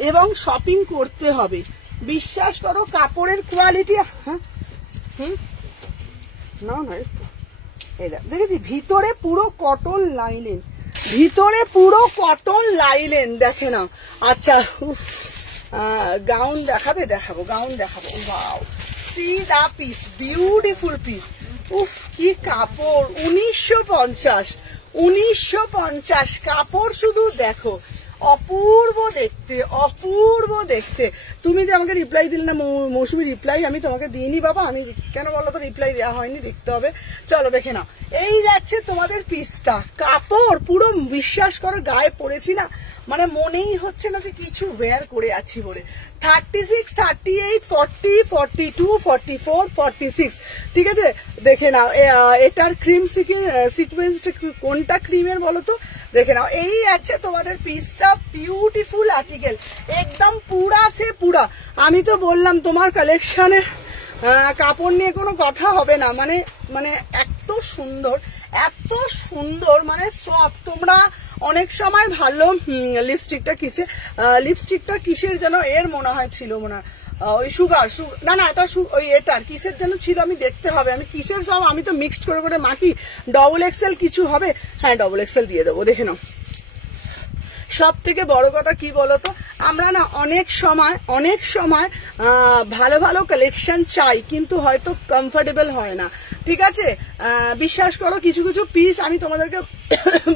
এবং শপিং করতে হবে, বিশ্বাস করো কাপড়ের কোয়ালিটি। হ্যাঁ না এই দেখেছি, ভিতরে পুরো কটন লাইলেন, দেখে নাও। আচ্ছা গাউন দেখাবে, দেখাবো, গাউন দেখাবো। Wow, see the piece, beautiful piece. উফ কি কাপড়, 1950 কাপড়, শুধু দেখো, অপূর্ব দেখতে, অপূর্ব দেখতে। তুমি যে আমাকে রিপ্লাই দিলে না মৌসুমি, রিপ্লাই আমি তোমাকে দিইনি বাবা, আমি কেন বলো তো, রিপ্লাই দেওয়া হয়নি, দেখতে হবে। চলো দেখে নাও, এই যাচ্ছে তোমাদের পিসটা, কাপড় পুরো বিশ্বাস করো গায়ে পড়েছি না, মানে মনেই হচ্ছে না যে কিছু ওয়্যার করে আছি বলে। 36, 38, 40, 42, 44, 46, ঠিক আছে। দেখে নাও এটার ক্রিম সিকোয়েন্সটা কোনটা ক্রিমের বলো তো, দেখে নাও। এই আছে তোমাদের পিসটা, বিউটিফুল আর্টিকেল, একদম পুরা সে পুরা। আমি তো বললাম তোমার কালেকশনে কাপড় নিয়ে কোনো কথা হবে না, মানে মানে এত সুন্দর, এত সুন্দর, মানে সব। তোমরা অনেক সময় ভালো লিপস্টিকটা কিসের যেন এর মনে হয় ছিল, মনে হয় ওই সুগার, না না এটা ওই এটার কিসের যেন ছিল, আমি দেখতে হবে আমি কিসের, সব আমি তো মিক্সড করে করে মাখি। ডবল এক্সেল কিছু হবে, হ্যাঁ ডবল এক্সেল দিয়ে দেবো, দেখে নাও। সব থেকে বড় কথা কি বলতো, আমরা না অনেক সময় ভালো ভালো কালেকশন চাই, কিন্তু হয়তো কমফোর্টেবল হয় না, ঠিক আছে। বিশ্বাস করো, কিছু কিছু পিস আমি তোমাদেরকে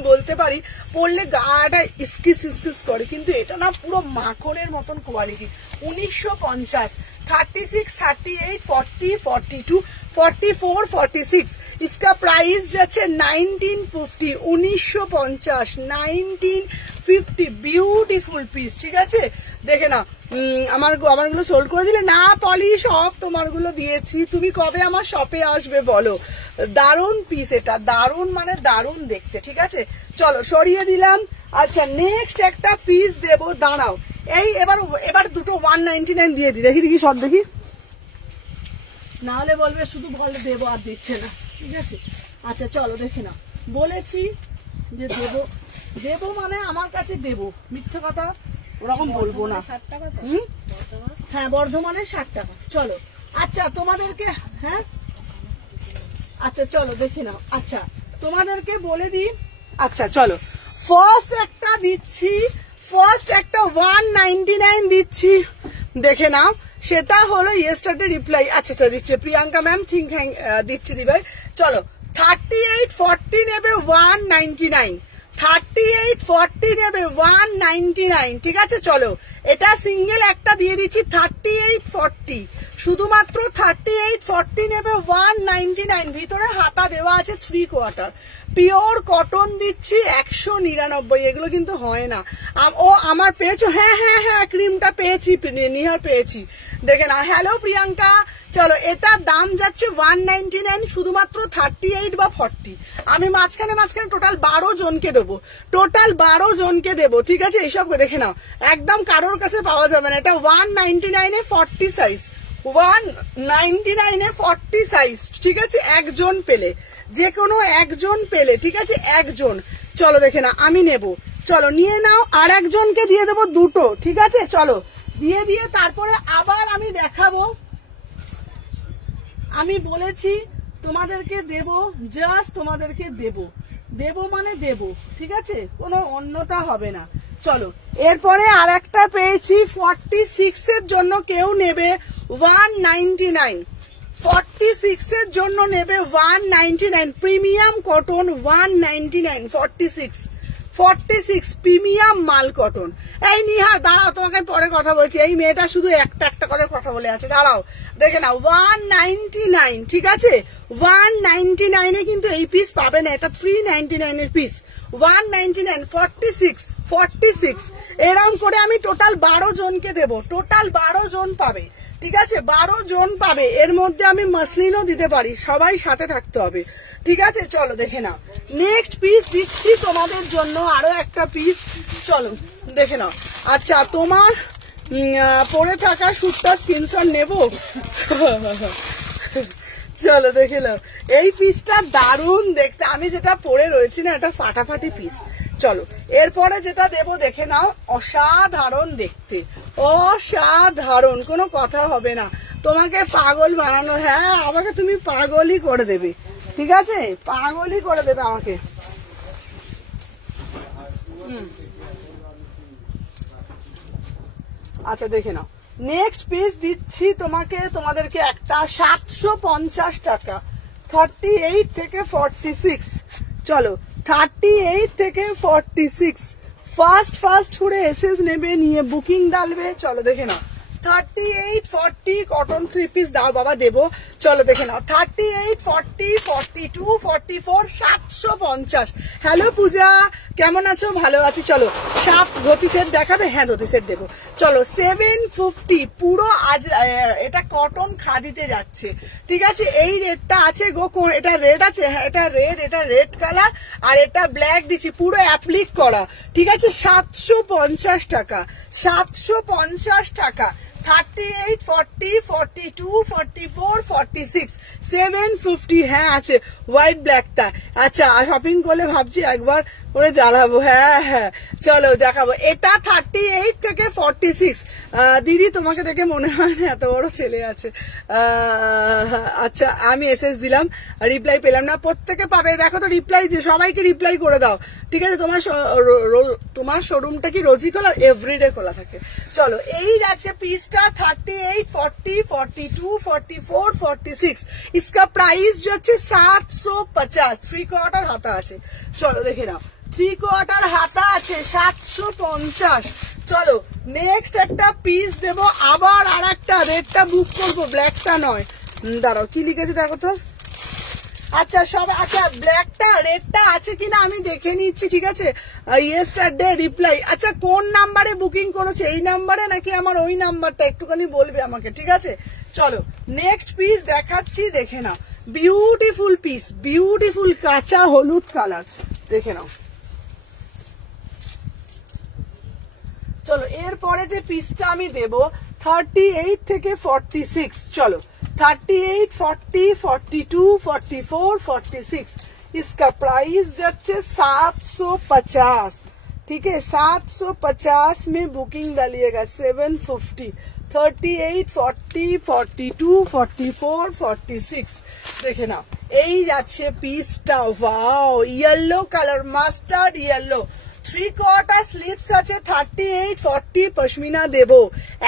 বলতে পারি পরলে গাটা ইস্কিস করে, কিন্তু এটা না পুরো মাখনের মতন কোয়ালিটি। 1950, 36, 38, 40, 42, 44, 46, इसका प्राइस যাচ্ছে 1950, 1950, 1950, বিউটিফুল পিস, ঠিক আছে। দেখে না, আমারগুলো সোল্ড করে দিলে না পলি, সব তোমারগুলো দিয়েছি। তুমি কবে আমার শপে আসবে বলো। দারুণ পিস এটা, দারুণ মানে দারুণ দেখতে, ঠিক আছে। চলো সরিয়ে দিলাম। আচ্ছা নেক্সট একটা পিস দেবো, দাঁড়াও। এই এবার দুটো 199 দিয়ে দিই, দেখি শর্ট দেখি, না হলে বলবে শুধু বলে দেবো আর দিচ্ছে না, ঠিক আছে। আচ্ছা চলো দেখে নাও, বলেছি যে দেবো মানে আমার কাছে দেবো, মিথ্যে কথা ওরকম বলবো না। 60 টাকা তো, হ্যাঁ বর্ধমানে 60 টাকা। চলো আচ্ছা তোমাদেরকে, হ্যাঁ আচ্ছা চলো দেখে নাও। আচ্ছা তোমাদেরকে বলে দিই, আচ্ছা চলো ফার্স্ট একটা দিচ্ছি, ফার্স্ট একটা 199 দিচ্ছি, দেখে নাও। সেটা হলো ইয়েস্টারডে রিপ্লাই, আচ্ছা দিচ্ছে প্রিয়াঙ্কা ম্যাম, থিঙ্ক দিচ্ছি দিভাই। চলো 38, 40 নেবে 199, 38, 40 নেবে 199, ঠিক আছে। চলো এটা সিঙ্গেল একটা দিয়ে দিচ্ছি 38, 40, শুধুমাত্র 38, 40 নেবে 199, ভিতরে হাতা দেওয়া আছে 3/4, পিওর কটন দিচ্ছি 199। এগুলো কিন্তু হয় না। ও আমার পেয়েছো, হ্যাঁ ক্রিমটা পেয়েছি, নিহার পেয়েছি, দেখে না। হ্যালো প্রিয়াঙ্কা, চলো এটার দাম যাচ্ছে 199, শুধুমাত্র 38 বা 40। আমি মাঝখানে টোটাল 12 জনকে দেবো, ঠিক আছে। এইসব দেখে নাও, একদম কারোর কাছে পাওয়া যাবে না। এটা 199 40 সাইজ, 199 40 সাইজ, ঠিক আছে। একজন পেলে, যে কোনো একজন পেলে, ঠিক আছে, একজন। চলো দেখে না, আমি নেব, চলো নিয়ে নাও। আর একজনকে দিয়ে দেবো দুটো, ঠিক আছে। চলো দিয়ে তারপরে আবার আমি দেখাবো। আমি বলেছি তোমাদেরকে দেব, জাস্ট তোমাদেরকে দেব মানে দেব, ঠিক আছে, কোনো অন্যতা হবে না। চলো এরপরে আর একটা পেয়েছি 46 এর জন্য, কেউ নেবে 199, 46 এর জন্য নেবে 199, প্রিমিয়াম কটন 199, 46 প্রিমিয়াম মাল কটন। এই নিহার দাঁড়াও, তোমাকে পরে কথা বলছি। এই মেয়েটা শুধু একটা করে কথা বলে আছে, দাঁড়াও দেখে নাও। 199, ঠিক আছে, 199 কিন্তু এই পিস পাবে না, এটা 399 এর পিস। 199, 46 এরকম করে আমি টোটাল 12 জনকে দেবো, টোটাল 12 জন পাবে, ঠিক আছে, 12 জন পাবে। এর মধ্যে আমি মাসলিনও দিতে পারি, সবাই সাথে থাকতে হবে, ঠিক আছে। চলো দেখে নাও, নেক্সট পিস দিচ্ছি তোমাদের জন্য, আরো একটা পিস, চলো দেখে নাও। আচ্ছা তোমার পরে থাকা শুটটা স্ক্রিনশট নেব, চলো দেখে নাও। এই পিসটা দারুণ দেখতে, আমি যেটা পরে রয়েছি না, এটা ফাটাফাটি পিস। চলো এরপরে যেটা দেবো দেখে নাও, অসাধারণ দেখতে, অসাধারণ, কোনো কথা হবে না। তোমাকে পাগল বানানো, হ্যাঁ আমাকে তুমি পাগলই করে দেবে, ঠিক আছে, পাগলই করে দেবে আমাকে। আচ্ছা দেখে নাও, নেক্সট পিস দিচ্ছি তোমাদেরকে একটা 750 টাকা, 38 থেকে 46। চলো 38 থেকে 46 ফার্স্ট করে এসএস নেবে, নিয়ে বুকিং ডালবে। চলো দেখে নাও 38, 40 কটন 3 পিস দাও বাবা, দেবো। চলো দেখে নাও 38, 40, 42, 44, 750। হ্যালো পূজা, কেমন আছো? ভালো আছি। চলো ধুতি সেট দেখাবে? হ্যাঁ ধুতি সেট দেবো। চলো 750 পুরো আজ এটা কটন খাদিতে যাচ্ছে, ঠিক আছে? এই রেডটা আছে গো, এটা রেড আছে, হ্যাঁ এটা রেড কালার, আর এটা ব্ল্যাক দিচ্ছি, পুরো অ্যাপ্লিক করা, ঠিক আছে? 750 টাকা, 750 টাকা। 38, 40, 42, 44, 46, 750। হ্যাঁ আছে হোয়াইট ব্ল্যাকটা। আচ্ছা শপিং করলে ভাবছি একবার করে জ্বালাবো। হ্যাঁ চলো দেখাবো। এটা 38 থেকে 46। দিদি তোমাকে দেখে মনে হয় না এত বড় ছেলে আছে। আচ্ছা আমি এসএস দিলাম, রিপ্লাই পেলাম না। প্রত্যেকে পাবে, দেখো তো রিপ্লাই, সবাইকে রিপ্লাই করে দাও, ঠিক আছে? তোমার শোরুমটা কি রোজই খোলা? এভরিডে খোলা থাকে। চলো এই যাচ্ছে পিসটা 38, 40, 42, 44, 46। इसका प्राइस जो হচ্ছে 750। 3/4 হাতা আছে। চলো দেখে নাও 3/4 হাতা আছে, 750। চলো নেক্সট একটা পিস দেবো, আবার আর একটা রেডটা বুক করবো, ব্ল্যাকটা নয়। দাঁড়াও কি লিখেছে দেখো তো। আচ্ছা আচ্ছা ব্ল্যাকটা রেডটা আছে কিনা আমি দেখে নিচ্ছি, ঠিক আছে? Yesterday reply. আচ্ছা কোন নাম্বারে বুকিং করেছে, এই নাম্বারে নাকি আমার ওই নাম্বারটা, একটুখানি বলবে আমাকে, ঠিক আছে? চলো নেক্সট পিস দেখাচ্ছি, দেখে নাও। বিউটিফুল পিস, বিউটিফুল কাঁচা হলুদ কালার, দেখে নাও। চলো এরপরে যে পিসটা আমি দেবো 38 থেকে 46। চলো 38, 40, 42, 44, 46। इसका प्राइस যাচ্ছে 750, ठीक है? 750 में बुकिंग डालिएगा। 750, 38, 40, 42, 44, 46। দেখে নাও এই যাচ্ছে পিসটা। Wow yellow colour, mustard yellow. 3/4 sleeves আছে, 38, 40 পশমিনা দেবো,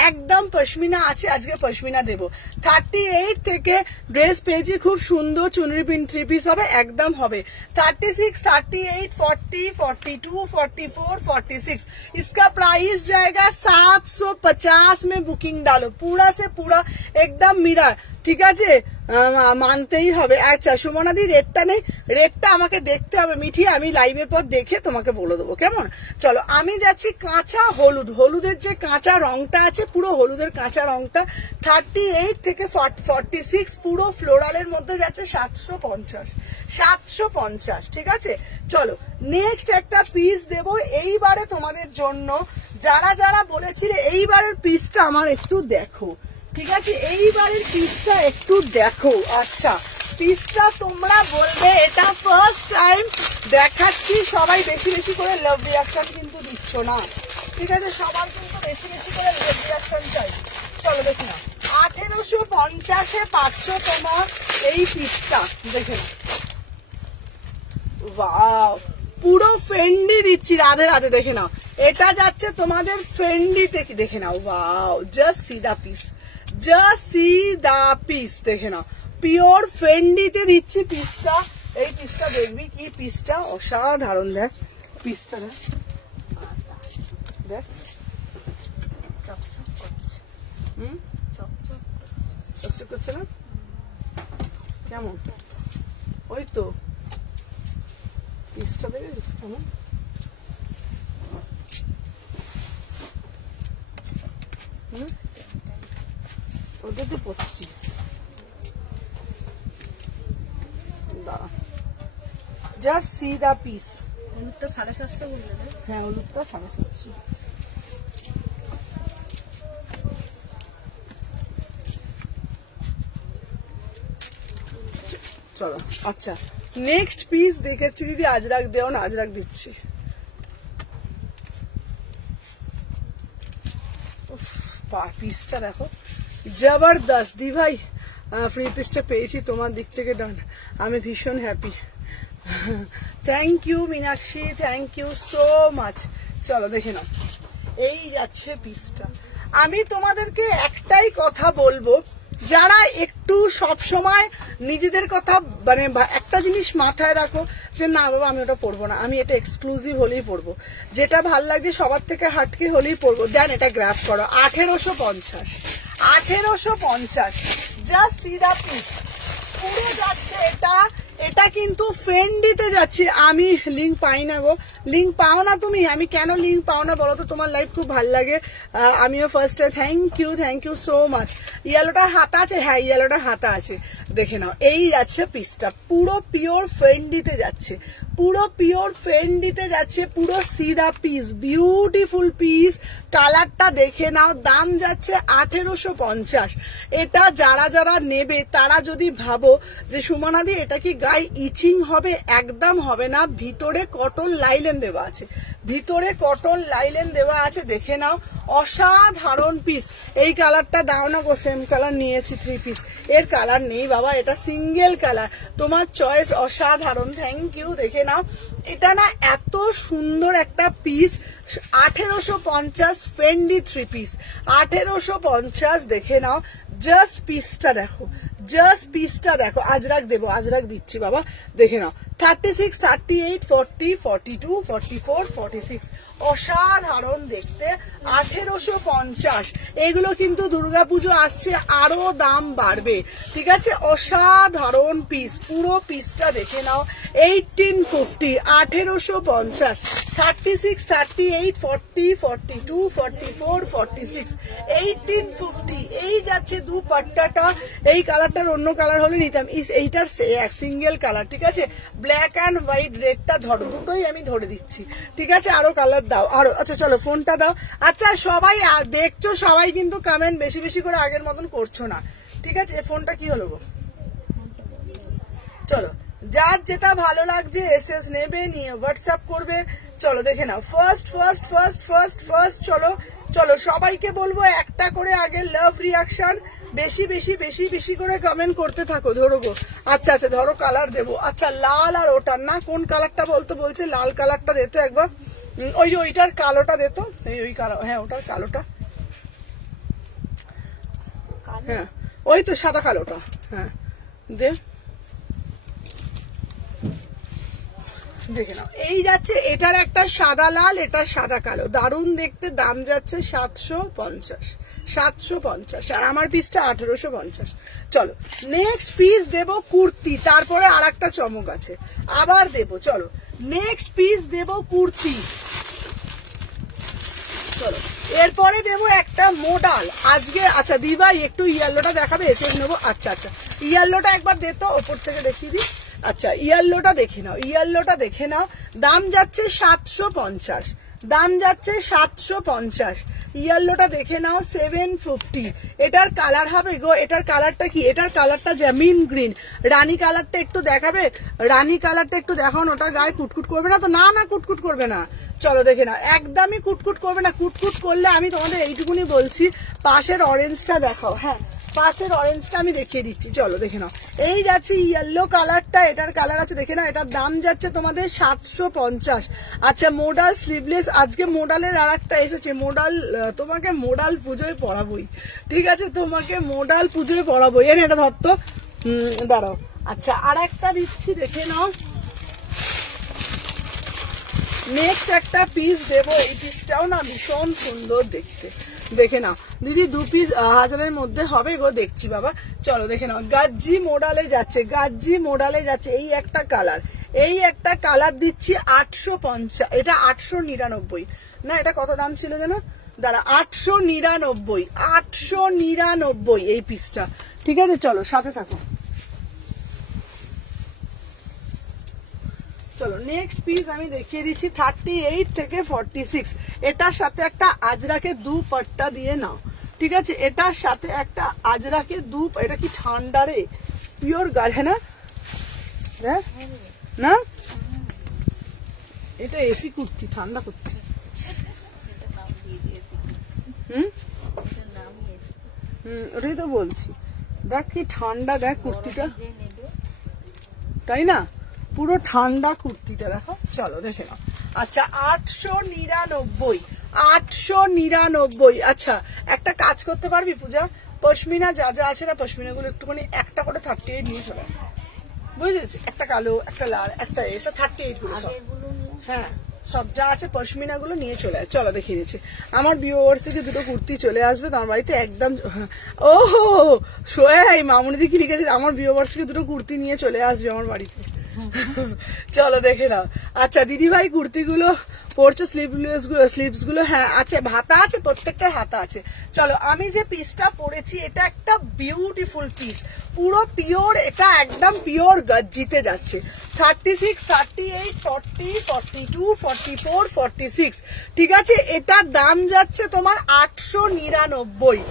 একদম পশমিনা আছে, আজকে পশমিনা দেবো। 38 থেকে ড্রেস পেয়েছি, খুব সুন্দর চুনরি পিন 3 পিস হবে, একদম হবে। 36, 38, 40, 42, 44, 46। इसका प्राइस जाएगा 750 में बुकिंग डालो। पूरा से पूरा एकदम मिरर, ঠিক আছে? মানতেই হবে। আচ্ছা সুমনাদি রেটটা নেই, রেটটা আমাকে দেখতে হবে মিঠি, আমি লাইভের পর দেখে তোমাকে বলে দেবো, কেমন? চলো আমি যাচ্ছি কাঁচা হলুদ, হলুদের যে কাঁচা রংটা আছে, পুরো হলুদের কাঁচা রংটা 38 থেকে 46 পুরো ফ্লোরালের মধ্যে যাচ্ছে 750, 750, ঠিক আছে? চলো নেক্সট একটা পিস দেবো এইবারে তোমাদের জন্য, যারা যারা বলেছিলে এইবারের পিসটা আমার একটু দেখো, ঠিক আছে? এইবারের পিসটা একটু দেখো। আচ্ছা পিসটা তোমরা বলবে এটা ফার্স্ট টাইম দেখাচ্ছি, সবাই বেশি বেশি করে লাভ রিয়াকশন কিন্তু দিচ্ছ না, ঠিক আছে? সবার কিন্তু বেশি বেশি করে লাভ রিয়াকশন চাই। চলো দেখে নাও 1850-এ 500 তোমার এই পিসটা, দেখে নাও। ওয়াও পুরো ফেন্ডি দিচ্ছি, রাধে রাধে। দেখে নাও এটা যাচ্ছে তোমাদের ফেন্ডিতে, কি দেখে নাও। Wow just see the piece, just see the piece, দেখে নাও পিওর ফেন্ডিতে দিচ্ছি পিসটা। এই পিসটা দেখবি কি পিসটা অসাধারণ, দেখ পিসটা, দেখ চকচক করছে, চকচক করছে না? কেমন ওই তো পিসটা দেখে কেমন। ওদের তো পড়ছি, জাস্ট সি দা পিস। হলুদটা 750 বলবে না? হ্যাঁ হলুদটা 750। চলো আচ্ছা নেক্সট পিস দেখেছি দিদি, আজরাক দেও না, আজরাক দিচ্ছি। পিসটা দেখো জবরদস্ত। দি ভাই ফ্রি পিসটা পেয়েছি তোমার দিক থেকে, ডান, আমি ভীষণ happy. Thank you Meenakshi, thank you so much. চলো দেখে নাও এই যাচ্ছে পিসটা। আমি তোমাদেরকে একটাই কথা বলবো, যারা একটু সব সময় নিজেদের কথা মানে একটা জিনিস মাথায় রাখো যে না বাবা আমি ওটা পরবো না, আমি এটা এক্সক্লুসিভ হলেই পরবো, যেটা ভাল লাগছে সবার থেকে হাটকে হলেই পরবো, দেন এটা গ্র্যাব করো। 1850 জাস্ট সি দা পিস পুরো যাচ্ছে এটা। এটা কিন্তু ফেন্ডিতে যাচ্ছে। আমি লিঙ্ক পাই না গো, লিঙ্ক পাও না তুমি? আমি কেন লিঙ্ক পাও না বলো তো? তোমার লাইফ খুব ভালো লাগে, আমিও ফার্স্টে থ্যাংক ইউ সো মাচ। ইয়েলোটা হাতা আছে? হ্যাঁ ইয়েলোটা হাতা আছে, দেখে নাও। এই যাচ্ছে পিসটা পুরো পিওর ফেন্ডিতে যাচ্ছে, পুরো পিওর ফেন্ডিতে যাচ্ছে, পুরো সিধা পিস, বিউটিফুল পিস। কালারটা দেখে নাও। দাম যাচ্ছে 1850। এটা যারা যারা নেবে তারা যদি ভাবো যে সুমনাদি এটা কি গায়ে ইচিং হবে, একদম হবে না। ভিতরে কটন লাইলেন দেওয়া আছে, ভিতরে কটন লাইলেন দেওয়া আছে, দেখে নাও। অসাধারণ পিস। এই কালারটা দাও না গো, সেম কালার নিয়েছি 3 পিস, এর কালার নেই বাবা, এটা সিঙ্গেল কালার। তোমার চয়েস অসাধারণ, থ্যাংক ইউ। দেখে নাও এটা না এত সুন্দর একটা পিস। 1850 Fendi 3 piece, 1850। দেখে নাও জাস্ট পিসটা দেখো, জাস্ট পিসটা দেখো। আজরাক দেবো, আজরাক দিচ্ছি বাবা, দেখে নাও। 36, 38, 40, 42, 44, 46 অসাধারণ দেখতে। 1850। এগুলো কিন্তু দুর্গাপুজো আসছে, আরো দাম বাড়বে, ঠিক আছে? অসাধারণ পিস, পুরো পিসটা দেখে নাও। 1850, 1850, 36, 38, 40, 42, 44, 46, 1850। এই যাচ্ছে দুপাট্টাটা। এই কালারটার অন্য কালার হলে নিতাম, এইটার সিঙ্গেল কালার, ঠিক আছে? ব্ল্যাক অ্যান্ড হোয়াইট, রেডটা ধরো, দুটোই আমি ধরে দিচ্ছি, ঠিক আছে? আরো কালার দাও, আরো। আচ্ছা চলো ফোনটা দাও। আচ্ছা সবাই দেখছো, সবাই কিন্তু কমেন্ট বেশি বেশি করে আগের মতন করছো না, ঠিক আছে? ফোনটা কি হলো গো? চলো যার যেটা ভালো লাগছে এসএস নেবে, নিয়ে হোয়াটসঅ্যাপ করবে। চলো দেখে নাও। ফার্স্ট চলো চলো সবাইকে বলবো একটা করে আগে লাভ রিয়াকশন, বেশি বেশি বেশি বেশি করে কমেন্ট করতে থাকো। ধরো গো, আচ্ছা আচ্ছা ধরো কালার দেবো। আচ্ছা লাল আর ওটার না, কোন কালারটা বলতো? বলছে লাল কালারটা দিতো একবার, ওইটার কালোটা দিত, ওই কালো, হ্যাঁ ওটার কালোটা, হ্যাঁ ওই তো সাদা কালোটা, হ্যাঁ দে। দেখে নাও এই যাচ্ছে, এটার একটা সাদা লাল, এটা সাদা কালো, দারুণ দেখতে। দাম যাচ্ছে 750, 750, আর আমার পিসটা 1850। চলো নেক্সট পিস দেবো কুর্তি, তারপরে আর একটা চমক আছে, আবার দেবো। চলো নেক্সট পিস দেবো কুর্তি। চলো এরপরে দেবো একটা মোডাল আজকে। আচ্ছা দিভাই একটু ইয়েলোটা দেখাবে, এসে নেবো। আচ্ছা আচ্ছা ইয়েলোটা একবার দে তো, ওপর থেকে দেখিয়ে দিই। আচ্ছা ইয়েলোটা দেখে নাও, ইয়েলোটা দেখে নাও। দাম যাচ্ছে 750, দাম যাচ্ছে 750। ইয়েলোটা দেখে নাও 750। এটার কালার হবে গো, এটার কালারটা কি? এটার কালারটা জামিন গ্রিন। রানী কালারটা একটু দেখাবে, রানী কালারটা একটু দেখাও। ওটা গায়ে কুটকুট করবে না তো? না না কুটকুট করবে না। চলো দেখে নাও, একদমই কুটকুট করবে না। কুটকুট করলে আমি তোমাদের এইটুকুনি বলছি, পাশের অরেঞ্জটা দেখাও। হ্যাঁ পাশের অরেঞ্জটা আমি দেখিয়ে দিচ্ছি, চলো দেখে নাও। এই যাচ্ছে ইয়েলো কালারটা, এটার কালার আছে দেখে নাও। এটার দাম যাচ্ছে তোমাদের 750। আচ্ছা মোডাল স্লিভলেস, আজকে মোডালের আর একটা এসেছে। মোডাল তোমাকে মোডাল পুজোয় পড়াবোই, ঠিক আছে? তোমাকে মোডাল পুজোয় পড়াবোই। এনে এটা ধরতো, দাঁড়াও। আচ্ছা আর একটা দিচ্ছি, দেখে নাও। নেক্সট একটা পিস দেবো, এই পিসটাও না ভীষণ সুন্দর দেখতে, দেখে নাও। দিদি 2 পিস 1000-এর মধ্যে হবে গো, দেখছি বাবা। চলো দেখে নাও, গাজ্জি মোডালে যাচ্ছে, গাজ্জি মোডালে যাচ্ছে। এই একটা কালার, এই একটা কালার দিচ্ছি 850। এটা 899 না, এটা কত দাম ছিল যেন? দাঁড়া, 899, 899 এই পিসটা, ঠিক আছে? চলো সাথে থাকো। চলো নেক্সট পিস আমি দেখিয়ে দিচ্ছি 38 থেকে 46। এটার সাথে একটা আজরাকে দুপাট্টা দিয়ে নাও, ঠিক আছে? এটার সাথে একটা আজরাকে এটা কি ঠান্ডা রে, পিওর গায়ে না, না এটা এসি কুর্তি, ঠান্ডা কুর্তি। ওটাই তো বলছি, দেখ কি ঠান্ডা, দেখ কুর্তিটা, তাই না? পুরো ঠান্ডা কুর্তিটা দেখো। চলো দেখে নাও। আচ্ছা 899, 899। আচ্ছা একটা কাজ করতে পারবি পূজা, পশমিনা যা যা আছে না পশমিনা গুলো একটুখানি একটা করে 38 নিয়ে চলে, বুঝেছিস? একটা কালো, একটা লাল, একটা এসে 38 গুলো সব, হ্যাঁ সব যা আছে পশমিনা গুলো নিয়ে চলে আয়। চলো দেখিয়ে দিচ্ছি। আমার ভিউয়ার্স থেকে দুটো কুর্তি চলে আসবে তোমার বাড়িতে একদম। ও সোয়াই মামুনিদি কি লিখেছে, আমার ভিউয়ার্স থেকে দুটো কুর্তি নিয়ে চলে আসবে আমার বাড়িতে। চলো দেখে নাও। আচ্ছা দিদি ভাই কুর্তিগুলো পরছো, স্লিভস গুলো, হ্যাঁ আছে, হাতা আছে, প্রত্যেকটার হাতা আছে। চলো আমি যে পিসটা পরেছি এটা একটা বিউটিফুল পিস, পুরো পিওর, এটা একদম পিওর গজ্জিতে যাচ্ছে। 36, 38, 40, 42, 44, 46, ঠিক আছে। এটার দাম যাচ্ছে তোমার 899।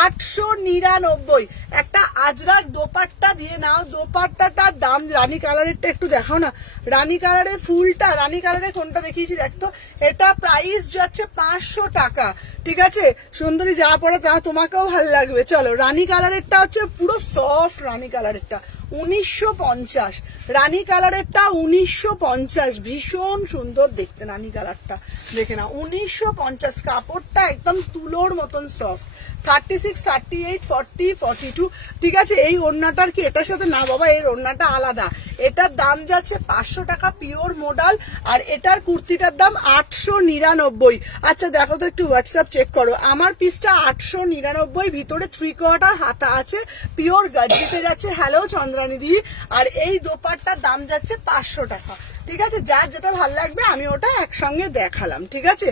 899। একটা আজরাক দোপাট্টা দিয়ে নাও, দোপাট্টাটার দাম, রানী কালারেরটা একটু দেখাও না, রানী কালারের ফুলটা, রানী কালারের কোনটা দেখিয়েছি দেখতো, এটা প্রাইস যাচ্ছে 500 টাকা, ঠিক আছে। সুন্দরী যা পরে তা তোমাকেও ভালো লাগবে। চলো রানী কালারেরটা হচ্ছে পুরো সফট, রানী কালারেরটা 1950, রানী কালারেরটা 1950, ভীষণ সুন্দর দেখতে রানী কালারটা, দেখে না 1950, কাপড়টা একদম তুলোর মতন সফট। 36, 38, 40, 42, ঠিক আছে। এই ওড়নাটার কি এটার সাথে না বাবা, এর ওড়নাটা আলাদা, এটার দাম যাচ্ছে 500 টাকা পিওর মডাল, আর এটার কুর্তিটার দাম 899। আচ্ছা দেখো তো একটু হোয়াটসঅ্যাপ চেক করো, আমার পিসটা 899, ভিতরে 3/4 হাতা আছে, পিওর গজ্জিতে যাচ্ছে। হ্যালো চন্দ্রানী দি। আর এই দোপাট্টার দাম যাচ্ছে 500 টাকা, ঠিক আছে। যার যেটা ভাল লাগবে আমি ওটা একসঙ্গে দেখালাম, ঠিক আছে।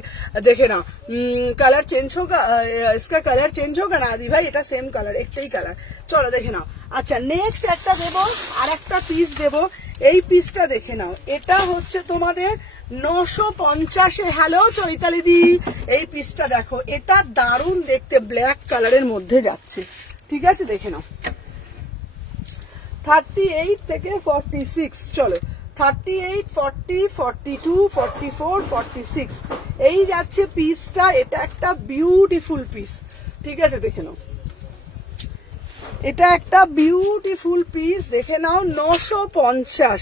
দেখে নাও। কালার চেঞ্জ হোগা, इसका কালার চেঞ্জ হোগা না দি ভাই, এটা সেম কালার, একটাই কালার। চলো দেখে নাও। আচ্ছা নেক্সট একটা দেবো, আর একটা পিস দেবো, এই পিসটা দেখে নাও, এটা হচ্ছে তোমাদের 950। হ্যালো চৈতালি দি, এই পিসটা দেখো, এটা দারুণ দেখতে, ব্ল্যাক কালারের মধ্যে যাচ্ছে, ঠিক আছে। দেখে নাও 38 থেকে 46, চলো 38, 40, 42, 44, 46, এই যাচ্ছে পিসটা। এটা একটা বিউটিফুল পিস, ঠিক আছে। দেখে নাও এটা একটা বিউটিফুল পিস, দেখে নাও 950,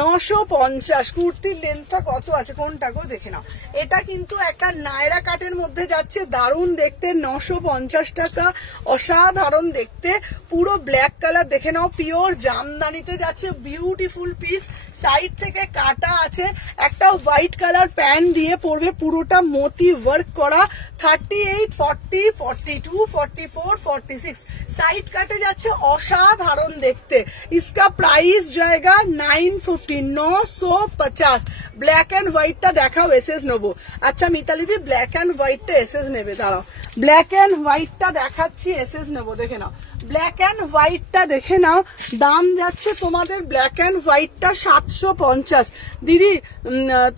950। কুর্তির লেন্থটা কত আছে কোনটা গো, দেখে নাও। এটা কিন্তু একটা নায়রা কাটের মধ্যে যাচ্ছে, দারুণ দেখতে, 950 টাকা, অসাধারণ দেখতে, পুরো ব্ল্যাক কালার, দেখে নাও পিওর জামদানিতে যাচ্ছে, বিউটিফুল পিস। সাইড থেকে কাটা আছে, একটা হোয়াইট কালার প্যান্ট দিয়ে পরবে, পুরোটা মোতি ওয়ার্ক করা। 38, 40, 42, 44, 46, সাইড কাটে যাচ্ছে, অসাধারণ দেখতে। इसका प्राइस जाएगा 950, 950। ব্ল্যাক এন্ড হোয়াইটটা দেখাও, এসএস নেবো। আচ্ছা মিতালি দি ব্ল্যাক এন্ড হোয়াইটটা এসএস নেবে, দাঁড়াও ব্ল্যাক এন্ড হোয়াইটটা দেখাচ্ছি, এসএস নেবো। দেখে নাও ব্ল্যাক এন্ড হোয়াইটটা, দেখে নাও দাম যাচ্ছে তোমাদের ব্ল্যাক এন্ড হোয়াইটটা 750। দিদি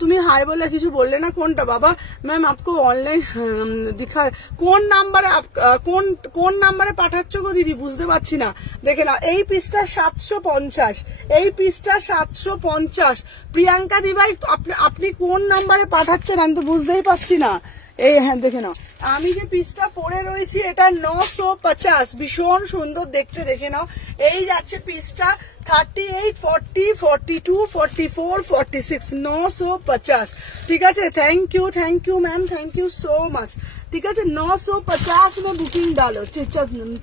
তুমি হাই বলে কিছু বললে না, কোনটা বাবা? ম্যাম আপকো অনলাইন দিখা, কোন নাম্বারে, কোন নাম্বারে পাঠাচ্ছ গো দিদি, বুঝতে পারছি না। দেখে নাও এই পিসটা 750, এই পিসটা 750। প্রিয়াঙ্কা দি ভাই আপনি কোন নাম্বারে পাঠাচ্ছেন আমি তো বুঝতেই পারছি না। এই হ্যাঁ দেখে নাও, আমি যে পিসটা পরে রয়েছি এটা 950, ভীষণ সুন্দর দেখতে, দেখে নাও। এই যাচ্ছে পিসটা 38, 40, 42, 44, 46, 950, ঠিক আছে। Thank you ma'am, thank you so much, ठीक है। 950 में बुकिंग डालो,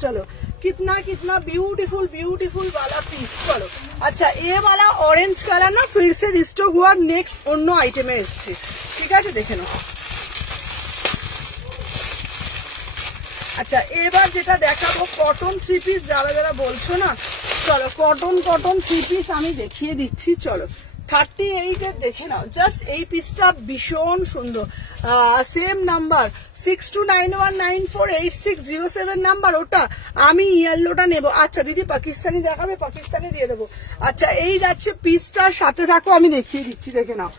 चलो कितना ब्यूटीफुल वाला पीस। चलो अच्छा ये वाला ऑरेंज कलर ना फिर से रिस्टॉक हुआ, नेक्स्ट অন্য আইটেমে এসছে, ঠিক আছে। দেখে নাও। আচ্ছা এবার যেটা দেখাবো কটন থ্রি পিস, যারা যারা বলছো না, চলো কটন থ্রি পিস আমি দেখিয়ে দিচ্ছি। চলো 38 এর দেখে নাও, জাস্ট এই পিসটা ভীষণ সুন্দর। সেম নাম্বার 6291948607 নাম্বার, ওটা আমি ইয়েলোটা নেবো। আচ্ছা দিদি পাকিস্তানি দেখাবে, পাকিস্তানি দিয়ে দেবো। আচ্ছা এই যাচ্ছে পিসটা, সাথে থাকো আমি দেখিয়ে দিচ্ছি, দেখে নাও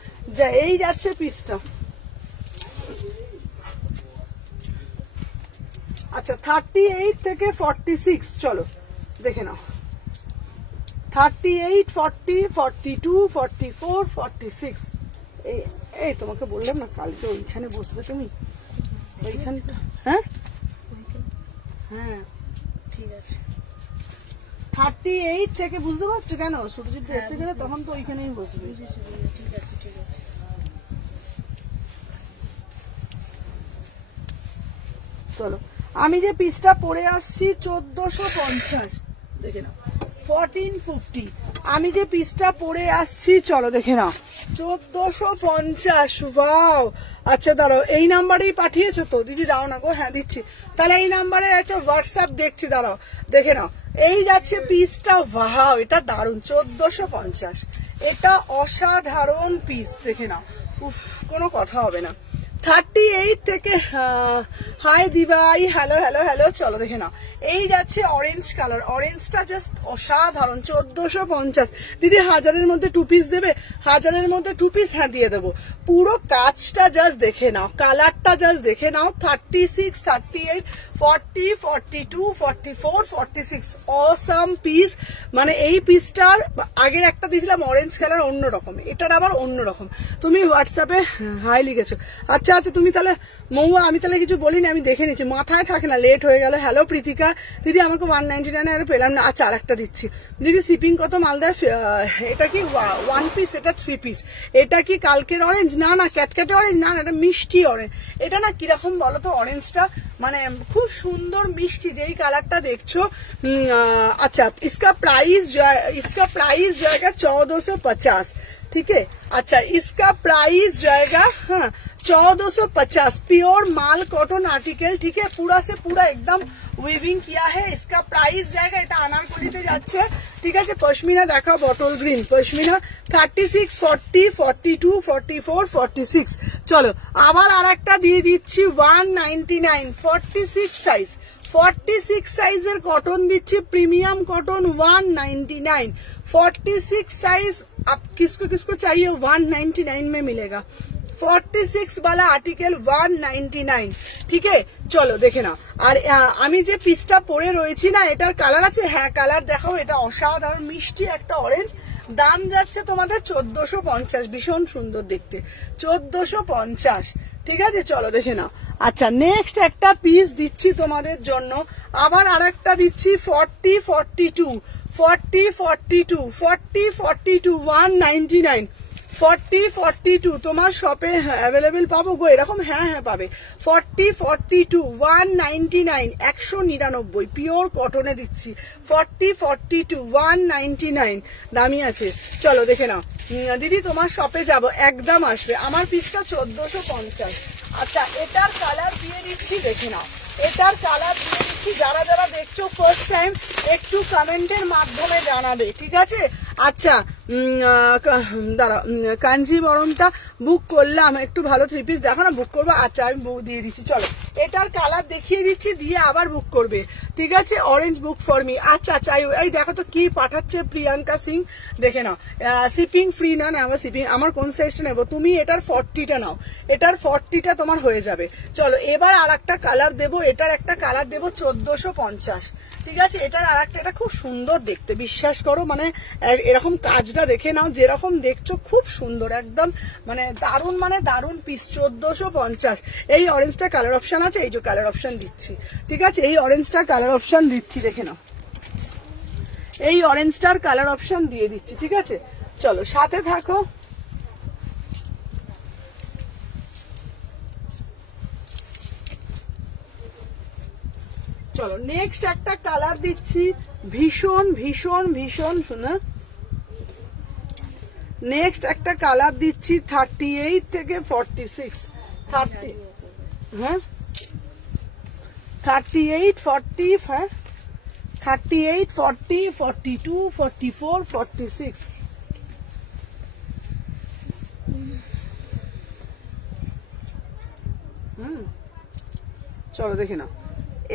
এই যাচ্ছে পিসটা। আচ্ছা 38 থেকে 46, চলো দেখে নাও 38, 40, 42, 44, 46। এই তোমাকে বললাম না কালকে ওইখানে বসবে তুমি, ওইখানটা। হ্যাঁ হ্যাঁ ঠিক আছে। 38 থেকে, বুঝতে পারছো কেন, সুরজিৎ এসে গেলে তখন তো ওইখানেই বসবে। ঠিক আছে। চলো আমি যে পিসটা পরে আসছি 1450, দেখে নাও 1450, আমি যে পিসটা পরে আসছি চলো দেখে নাও 1450। ওয়াও, আচ্ছা দাঁড়াও এই নাম্বারেই পাঠিয়েছো তো দিদি? দাও না গো, হ্যাঁ দিচ্ছি। তাহলে এই নাম্বারে একটা হোয়াটসঅ্যাপ দেখছি, দাঁড়াও দেখে নাও। এই যাচ্ছে পিসটা, ওয়াও এটা দারুন 1450, এটা অসাধারণ পিস, দেখে নাও। উফ, কোনো কথা হবে না। 38 থেকে হাই দিবাই, হ্যালো হ্যালো হ্যালো, চলো দেখে নাও। এই যাচ্ছে অরেঞ্জ কালার, অরেঞ্জটা জাস্ট অসাধারণ 1450। দিদি 1000-এর মধ্যে 2 পিস দেবে? 1000-এর মধ্যে 2 পিস, হ্যাঁ দিয়ে দেবো। পুরো কাজটা জাস্ট দেখে নাও, কালারটা জাস্ট দেখে নাও। 36, 38, 40, 42, 44, 46 অসাম পিস। মানে এই পিসটার আগের একটা দিয়েছিলাম অরেঞ্জ কালার অন্যরকম, এটার আবার অন্যরকম। তুমি হোয়াটসঅ্যাপে হাই লিখেছো, আচ্ছা আচ্ছা। তুমি তাহলে মৌয়া, আমি তাহলে কিছু বলিনি, আমি দেখে নিচ্ছি, মাথায় থাকে না, লেট হয়ে গেল। হ্যালো প্রীতিকা দিদি, আমাকে 199 আর পেলাম না। আচ্ছা আর একটা দিচ্ছি দিদি। শিপিং কত মালদায়? এটা কি 1 পিস? এটা 3 পিস। এটা কি কালকের অরেঞ্জ? না না, ক্যাটক্যাটে অরেঞ্জ না, এটা মিষ্টি অরেঞ্জ। এটা না কিরকম বলো তো, অরেঞ্জটা মানে খুব সুন্দর মিষ্টি, যেই কালারটা দেখছো। আচ্ছা, इसका प्राइस जाएगा 1450, ठीक है। अच्छा, इसका प्राइस जाएगा 1450, प्योर माल कॉटन आर्टिकल, ठीक है। पूरा से पूरा एकदम উইভিং কিয়া है। इसका प्राइस जाएगा, এটা আনারকলিতে যাচ্ছে, ঠিক আছে। পশমিনা দেখাও, বটল গ্রিন পশমিনা 36, 40, 42, 44, 46। চলো আবার আরেকটা দিয়ে দিচ্ছি 199, 46 সাইজ, 46 সাইজের কটন দিচ্ছি, প্রিমিয়াম কটন 199, 46 साइज। अब किसको किसको चाहिए 199 में मिलेगा। 46 वाला आर्टिकल 199, ठीक है। চলো দেখে নাও। আর আমি যে পিসটা পরে রয়েছি না, এটার কালার আছে, হ্যাঁ কালার দেখাও। এটা অসাধারণ মিষ্টি একটা অরেঞ্জ, দাম যাচ্ছে তোমাদের 1450, ভীষণ সুন্দর দেখতে 1450, ঠিক আছে। চলো দেখে নাও। আচ্ছা নেক্সট একটা পিস দিচ্ছি তোমাদের জন্য, আবার আরেকটা দিচ্ছি 40, 42, 40, 42, 40, 42, 199, 40, 42 তোমার শপে অ্যাভেলেবেল পাবো গো এরকম? হ্যাঁ হ্যাঁ পাবে। 40, 42, 199, 199 পিওর কটনে দিচ্ছি। 40, 42, 199, দামি আছে। চলো দেখে নাও দিদি, তোমার শপে যাব, একদম আসবে। আমার পিসটা 1450। আচ্ছা এটার কালার দিয়ে দিচ্ছি, দেখে নাও। এটার কালার দিয়ে দিচ্ছি, যারা যারা দেখছো ফার্স্ট টাইম একটু কমেন্টের মাধ্যমে জানাবে, ঠিক আছে। আচ্ছা দাঁড়া, কাঞ্জিবরমটা বুক করলাম, একটু ভালো 3 পিস দেখো না, বুক করবো। আচ্ছা আমি বুক দিয়ে দিচ্ছি। চলো এটার কালার দেখিয়ে দিচ্ছি, দিয়ে আবার বুক করবে, ঠিক আছে। Orange book for me. আচ্ছা আচ্ছা এই দেখো তো কি পাঠাচ্ছে প্রিয়াঙ্কা সিং, দেখে নাও। শিপিং ফ্রি না, আমার শিপিং, আমার কোন সাইজটা নেবো? তুমি এটার 40টা নাও, এটার 40টা তোমার হয়ে যাবে। চলো এবার আর একটা কালার দেবো, এটার একটা কালার দেবো 1450, ঠিক আছে। এটার আর একটা, এটা খুব সুন্দর দেখতে, বিশ্বাস করো। মানে এরকম কাজটা দেখে নাও, যেরকম দেখছো খুব সুন্দর একদম, মানে দারুণ পিস 1450। এই অরেঞ্জটা কালার অপশন আছে, এই যে কালার অপশন দিচ্ছি, ঠিক আছে। এই অরেঞ্জটা কালার অপশন দিচ্ছি, দেখে নাও। এই অরেঞ্জটার কালার অপশন দিয়ে দিচ্ছি, ঠিক আছে। চলো সাথে থাকো। চলো নেক্সট একটা কালার দিচ্ছি, ভীষণ ভীষণ ভীষণ শোনা। নেক্সট একটা কালার দিচ্ছি 38 থেকে 46, 30, হ্যাঁ 38, 40, হ্যাঁ 38, 40, 42, 44, 46। চলো দেখে নাও।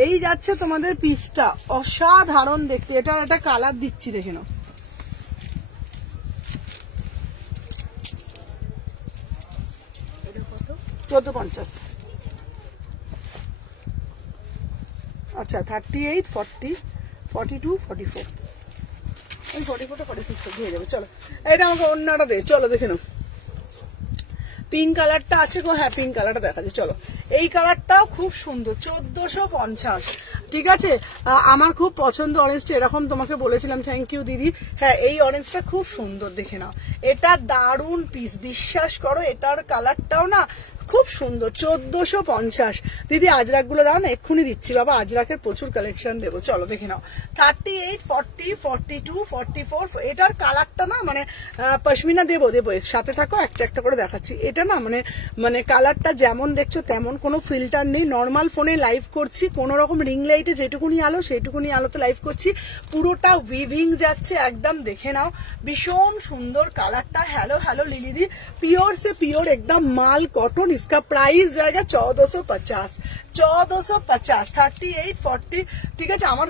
এই যাচ্ছে তোমাদের পিসটা, অসাধারণ দেখতে। এটার একটা কালার দিচ্ছি, দেখে নাও। এটা কত? 1450। আচ্ছা 38, 40, 42, 44, এই 44টা 46 দিয়ে যাবে। চলো এটা আমাকে অন্যটা দে, চলো দেখে নাও। পিঙ্ক কালারটা আছে গো, হ্যাঁ পিঙ্ক কালারটা দেখা যায়। চলো এই কালারটাও খুব সুন্দর 1450, ঠিক আছে। আমার খুব পছন্দ অরেঞ্জটা, এরকম তোমাকে বলেছিলাম, থ্যাংক ইউ দিদি। হ্যাঁ এই অরেঞ্জটা খুব সুন্দর, দেখে নাও, এটা দারুণ পিস, বিশ্বাস করো এটার কালারটাও না খুব সুন্দর। 1450 দিদি। আজরাক গুলো দাও না, এক্ষুনি দিচ্ছি বাবা, আজরাকের প্রচুর কালেকশন দেবো, চলো দেখে নাও। 38, 40, 42, 44, এটার কালারটা না মানে পশমিনা দেবো এর সাথে থাকো, একটা একটা করে দেখাচ্ছি। এটা না মানে কালারটা যেমন দেখছো তেমন, কোনো ফিল্টার নেই, নর্মাল ফোনে লাইভ করছি, কোনো রকম রিং লাইটে যেটুকুনি আলো সেইটুকুনি আলোতে লাইভ করছি, পুরোটা উইভিং যাচ্ছে একদম, দেখে নাও ভীষণ সুন্দর কালারটা। হ্যালো হ্যালো লিলিদি, পিওর সে পিওর একদম মাল কটন, इसका प्राइस जाएगा 1450, 1450, 38, 40, ঠিক আছে। আমার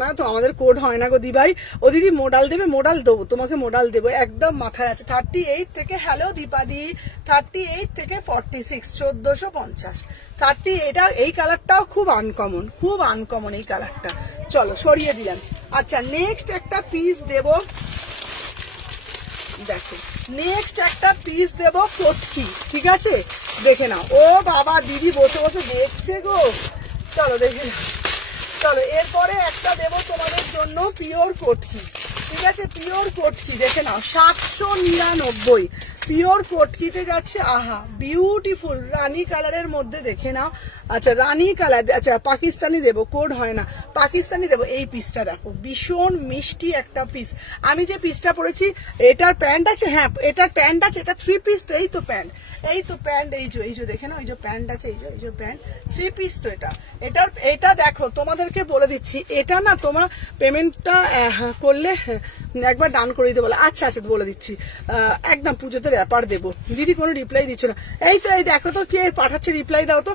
না তো আমাদের কোড হয় না গো দি ভাই। ও দিদি মোডাল দেবে, মোডাল দেবো তোমাকে, মোডাল দেবো একদম মাথায় আছে। 38 থেকে, হ্যালো দীপাদি, 38 থেকে 46, 1450, 38। আর এই কালারটাও খুব আনকমন, খুব আনকমন এই কালারটা, চলো সরিয়ে দিলাম। আচ্ছা নেক্সট একটা পিস দেবো, দেখো নেক্সট একটা পিস দেব কটকি, ঠিক আছে, দেখে নাও। ও বাবা দিদি বসে বসে দেখছে গো, চলো দেখে নাও। চলো এরপরে একটা দেব তোমাদের জন্য পিওর কটকি, ঠিক আছে, পিওর কটকি দেখে নাও 799, পিওর কটকিতে যাচ্ছে। আহা বিউটিফুল রানী কালারের মধ্যে, দেখে নাও। আচ্ছা রানী কালার, আচ্ছা পাকিস্তানি দেবো, কোড হয় না, পাকিস্তানি দেবো। এই পিসটা দেখো ভীষণ মিষ্টি একটা পিস। আমি যে পিসটা পরেছি এটার প্যান্ট আছে, হ্যাঁ এটার প্যান্ট আছে, এটা 3 পিস তো, এই তো প্যান্ট, এই তো প্যান্ট, এই যে দেখে নাও, এই যে প্যান্ট আছে, এই যে প্যান্ট 3 পিস তো এটা দেখো তোমাদেরকে বলে দিচ্ছি, এটা না তোমরা পেমেন্টটা করলে একবার ডান করে দিতে বলে। আচ্ছা আচ্ছা বলে দিচ্ছি, একদম পুজোতে র্যাপার দেবো। দিদি কোনো রিপ্লাই দিচ্ছ না, এই তো এই দেখো তো কে পাঠাচ্ছে, রিপ্লাই দাও তো।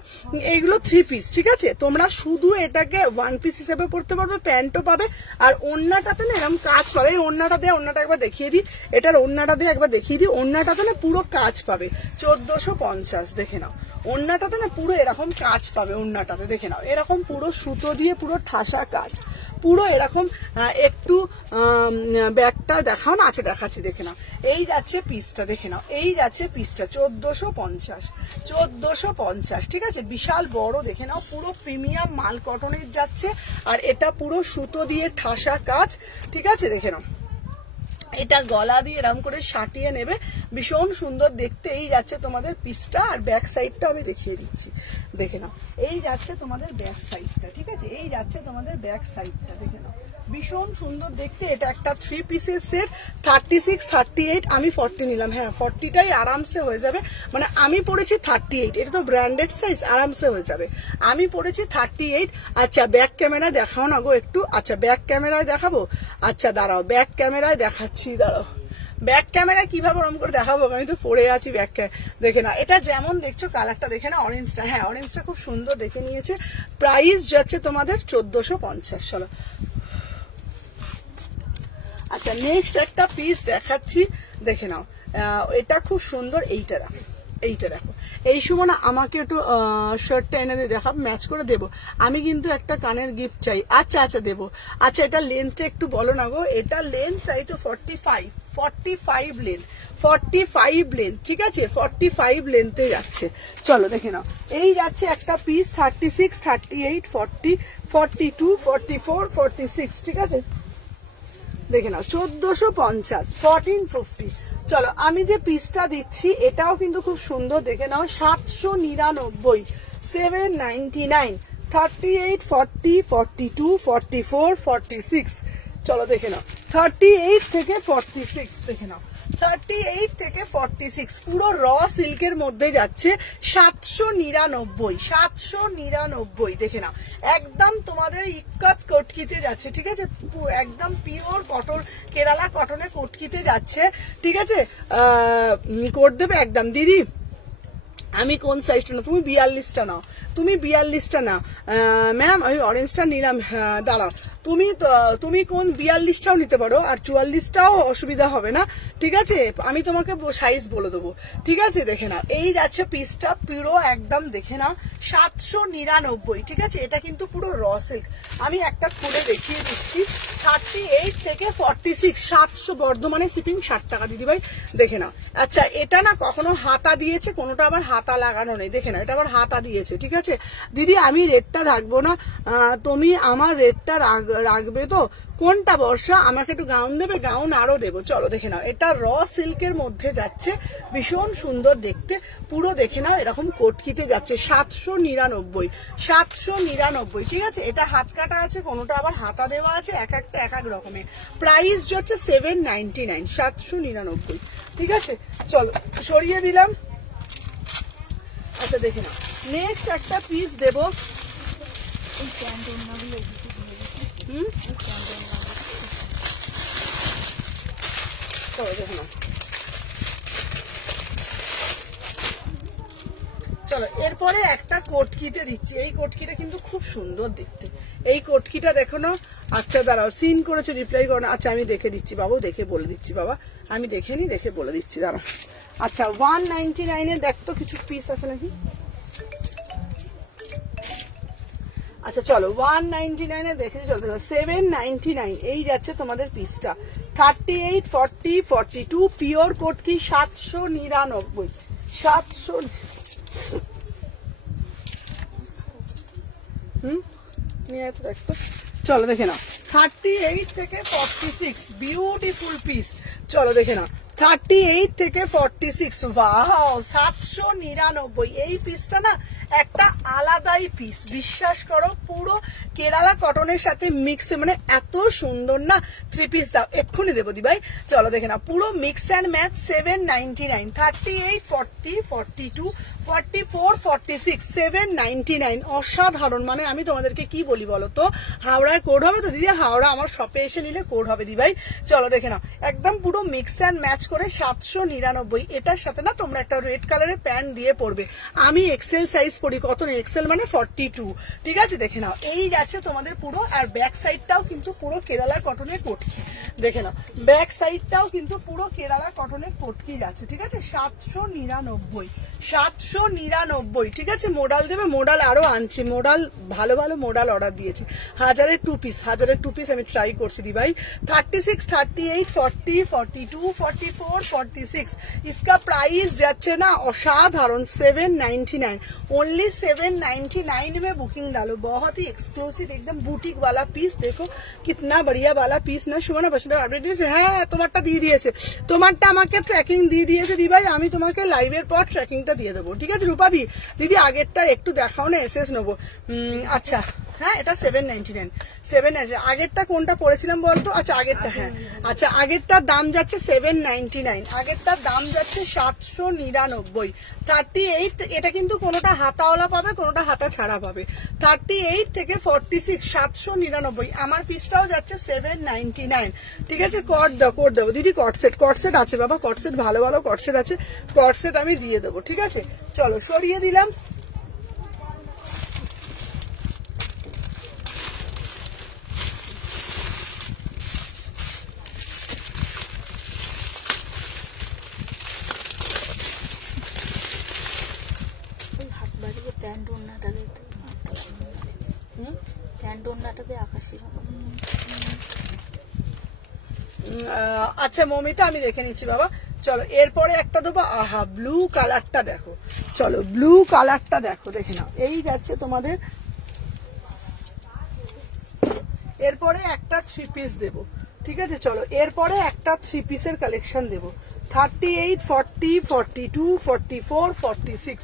এইগুলো 3 পিস, ঠিক আছে, তোমরা শুধু এটাকে 1 পিস হিসেবে পড়তে পারবে, প্যান্টও পাবে, আর ওড়নাটাতে না এরকম কাজ পাবে। এই ওড়নাটা দিয়ে, ওড়নাটা একবার দেখিয়ে দিই, এটার ওড়নাটা দিয়ে একবার দেখিয়ে দিই, ওড়নাটাতে না পুরো কাজ পাবে 1450, দেখে নাও। ওড়নাটাতে না পুরো এরকম কাজ পাবে, ওড়নাটাতে দেখে নাও, এরকম পুরো সুতো দিয়ে পুরো ঠাসা কাজ, পুরো এরকম। একটু ব্যাগটা দেখাও না, আছে দেখাচ্ছি, দেখে নাও। এই যাচ্ছে পিসটা, দেখে নাও, এই যাচ্ছে পিসটা 1450, 1450, ঠিক আছে, বিশাল বড়, দেখে নাও, পুরো প্রিমিয়াম মাল কটনের যাচ্ছে, আর এটা পুরো সুতো দিয়ে ঠাসা কাজ, ঠিক আছে, দেখে নাও। এটা গলা দিয়ে এরকম করে সাটিয়ে নেবে, ভীষণ সুন্দর দেখতে। এই যাচ্ছে তোমাদের পিসটা, আর ব্যাক সাইডটা আমি দেখিয়ে দিচ্ছি, দেখে নাও। এই যাচ্ছে তোমাদের ব্যাক সাইডটা, ঠিক আছে, এই যাচ্ছে তোমাদের ব্যাক সাইডটা, দেখে নাও, ভীষণ সুন্দর দেখতে। এটা একটা 3 পিসের সেট, 36, 38, আমি 40 নিলাম, হ্যাঁ 40টাই আরামসে হয়ে যাবে, মানে আমি পড়েছি 38, এটা তো ব্র্যান্ডেড সাইজ, আরামসে হয়ে যাবে। আমি পড়েছি 38। আচ্ছা ব্যাক ক্যামেরা দেখাও না গো একটু, আচ্ছা ব্যাক ক্যামেরায় দেখাবো, আচ্ছা দাঁড়াও ব্যাক ক্যামেরায় দেখাচ্ছি, দাঁড়াও ব্যাক ক্যামেরায় কিভাবে ওরকম করে দেখাবো, আমি তো পড়ে আছি ব্যাক দেখে না। এটা যেমন দেখছো কালারটা দেখে না, অরেঞ্জটা, হ্যাঁ অরেঞ্জটা খুব সুন্দর দেখে নিয়েছে। প্রাইস যাচ্ছে তোমাদের 1450, চলো। আচ্ছা নেক্সট একটা পিস দেখাচ্ছি, দেখে নাও, এটা খুব সুন্দর। এইটা দেখো, এইটা দেখো, এই সময় না আমাকে একটু শার্টটা এনে দিয়ে দেখাব, ম্যাচ করে দেবো। আমি কিন্তু একটা কানের গিফট চাই। আচ্ছা আচ্ছা দেবো। আচ্ছা এটা লেন্থটা একটু বলো না গো, এটা লেন্থ চাই তো 45 লেন্থ, 45 লেন্থ, ঠিক আছে, 45 লেন্থে যাচ্ছে। চলো দেখে নাও, এই যাচ্ছে একটা পিস 36, 38, 40, 42, 44, 46, ঠিক আছে, দেখে নাও 1450, 1450। চলো আমি যে পিসটা দিচ্ছি এটাও কিন্তু খুব সুন্দর, দেখে নাও 799, 799, 38, 40, 42, 44, 46। চলো দেখে নাও 38 থেকে 46, দেখে নাও 38 থেকে 46, পুরো র সিল্কের মধ্যে যাচ্ছে 799, 799, দেখে নাও, একদম তোমাদের ইক্কাত কটকিতে যাচ্ছে, ঠিক আছে, একদম পিওর কটন, কেরালা কটনের কটকিতে যাচ্ছে, ঠিক আছে। কোড দেবে একদম দিদি। আমি কোন সাইজটা নাও, তুমি 42টা নাও, তুমি 42টা নাও ম্যাম, আমি অরেঞ্জটা নিলাম, দাঁড়াও, তুমি কোন 42টাও নিতে পারো, আর 44টাও অসুবিধা হবে না, ঠিক আছে, আমি তোমাকে সাইজ বলে দেবো, ঠিক আছে, দেখে নাও। এই যাচ্ছে পিসটা পুরো একদম, দেখে নাও 799, ঠিক আছে, এটা কিন্তু পুরো র সিল্ক। আমি একটা খুলে দেখিয়ে দিচ্ছি, 38 থেকে 46, 700, বর্ধমানে শিপিং 60 টাকা দিদি ভাই, দেখে নাও। আচ্ছা এটা না কখনো হাতা দিয়েছে, কোনোটা আবার হাতা হাতা লাগানো নেই, দেখে না, এটা আবার হাতা দিয়েছে। ঠিক আছে দিদি, আমি রেটটা রাখবো না, তুমি আমার রেটটা রাখবে তো? কোনটা বর্ষা? আমাকে একটু গাউন দেবে? গাউন আরো দেবো। চলো দেখে নাও, এটা র সিল্কের মধ্যে যাচ্ছে, ভীষণ সুন্দর দেখতে, পুরো দেখে নাও এরকম কটকিতে যাচ্ছে, 799, 799। ঠিক আছে, এটা হাত কাটা আছে, কোনোটা আবার হাতা দেওয়া আছে, এক একটা এক এক রকমের। প্রাইস হচ্ছে 799, 799। ঠিক আছে, চলো সরিয়ে দিলাম। আচ্ছা দেখে নাও, নেক্সট একটা পিস দেবো। চলো দেখে নাও, চলো এরপরে একটা কটকিতে দিচ্ছি। এই কটকিটা কিন্তু খুব সুন্দর দেখতে, এই কটকিটা দেখো না। আচ্ছা দাঁড়াও, সিন করেছে, রিপ্লাই করো না। আচ্ছা আমি দেখে দিচ্ছি বাবু, দেখে বলে দিচ্ছি বাবা, আমি দেখে নি, দেখে বলে দিচ্ছি, দাঁড়াও। আচ্ছা 199 দেখতো কিছু পিস আছে নাকি। আচ্ছা চলো 199 দেখেছি, চলতে 799 এই যাচ্ছে তোমাদের পিসটা। 38, 40, 42 পিওর কটকি, 799, 700। নিয়ে তো দেখতো, চলো দেখে নাও। 38 থেকে 46 বিউটিফুল পিস, চলো দেখে নাও। 38 থেকে 46, ওয়াও 799। এই পিসটা না একটা আলাদাই পিস, বিশ্বাস করো, পুরো কেরালা কটনের সাথে মিক্স, মানে এত সুন্দর না। 3 পিস দাও, এক্ষুনি দেবো দিভাই। চলো দেখে না, পুরো মিক্স অ্যান্ড ম্যাচ, 799, 38, 40, 42, 44, 46, 799। অসাধারণ, মানে আমি তোমাদেরকে কি বলি বলো তো, হাওড়ায় কোড হবে তো দিদি? হাওড়া আমার শপে এসে নিলে কোড হবে দিভাই। চলো দেখে নাও, একদম পুরো মিক্স অ্যান্ড ম্যাচ করে 799। এটার সাথে না তোমরা একটা রেড কালারের প্যান্ট দিয়ে পরবে। আমি এক্সেল সাইজ পরি, কত নেই এক্সেল মানে 42। ঠিক আছে দেখে নাও, এই গেছে তোমাদের পুরো। আর ব্যাক সাইডটাও কিন্তু পুরো কেরালা কটনের কটকি, দেখে নাও ব্যাক সাইডটাও কিন্তু পুরো কেরালা কটনের কটকি যাচ্ছে। ঠিক আছে 799, 799। ঠিক আছে, মোডাল দেবে, মোডাল আরো আনছি, মোডাল ভালো ভালো মোডাল অর্ডার দিয়েছে। 1000-এর 2 পিস, 1000-এর 2 পিস আমি ট্রাই করছি দি ভাই। 36, 38, 40, 42, 44, 46 इसका प्राइस যাচ্ছে না অসাধারণ, 799, ओनली 799 में बुकिंग डालो। बहुत ही एक्सक्लूसिव एकदम बुटीक वाला पीस, देखो कितना बढ़िया वाला पीस না। সুমনা বসুন্ধরা আপডেট দিয়েছে, হ্যাঁ তোমারটা দিয়ে দিয়েছে, তোমারটা আমাকে ট্র্যাকিং দিয়ে দিয়েছে দি ভাই। আমি তোমাকে লাইভের পর ট্র্যাকিংটা দিয়ে দেবো। ঠিক আছে রূপা দি, দিদি আগেরটা একটু দেখাও না, এসএস নেবো। আচ্ছা হ্যাঁ, এটা 799, 799। আগেরটা কোনটা পড়েছিলাম বলতো? আচ্ছা আগেরটা, হ্যাঁ আচ্ছা আগেরটার দাম যাচ্ছে 799, আগেরটার দাম যাচ্ছে 799। 38, এটা কিন্তু কোনোটা হাতাওয়ালা পাবে, কোনোটা হাতা ছাড়া পাবে। 38 থেকে 46, 799। আমার পিসটাও যাচ্ছে 799। ঠিক আছে, কট দাও, কট দেবো দিদি। কটসেট, কটসেট আছে বাবা, কটসেট ভালো ভালো কটসেট আছে, কটসেট আমি দিয়ে দেবো। ঠিক আছে চলো সরিয়ে দিলাম। আচ্ছা মমিতা আমি দেখে নিচ্ছি বাবা। চলো এরপরে একটা দেবো, আহা ব্লু কালারটা দেখো, চলো ব্লু কালারটা দেখো, দেখে নাও এই যাচ্ছে তোমাদের। এরপরে একটা 3 পিস দেবো। ঠিক আছে চলো এরপরে একটা 3 পিসের কালেকশন দেবো। 38, 40, 42, 44, 46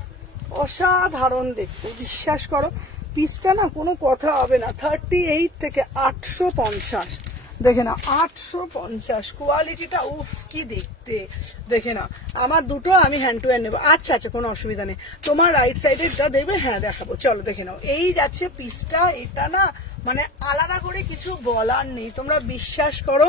অসাধারণ দেখতে, বিশ্বাস করো পিসটা না কোনো কথা হবে না। 38 থেকে 850, দেখে না 850, কোয়ালিটিটা উফ কি দেখতে, দেখে না। আমার দুটো আমি হ্যান্ড টু হ্যান্ড নেবো। আচ্ছা আচ্ছা কোনো অসুবিধা নেই, তোমার রাইট সাইডে এটা দেখবে, হ্যাঁ দেখাবো। চলো দেখে নাও, এই যাচ্ছে পিসটা। এটা না মানে আলাদা করে কিছু বলার নেই, তোমরা বিশ্বাস করো,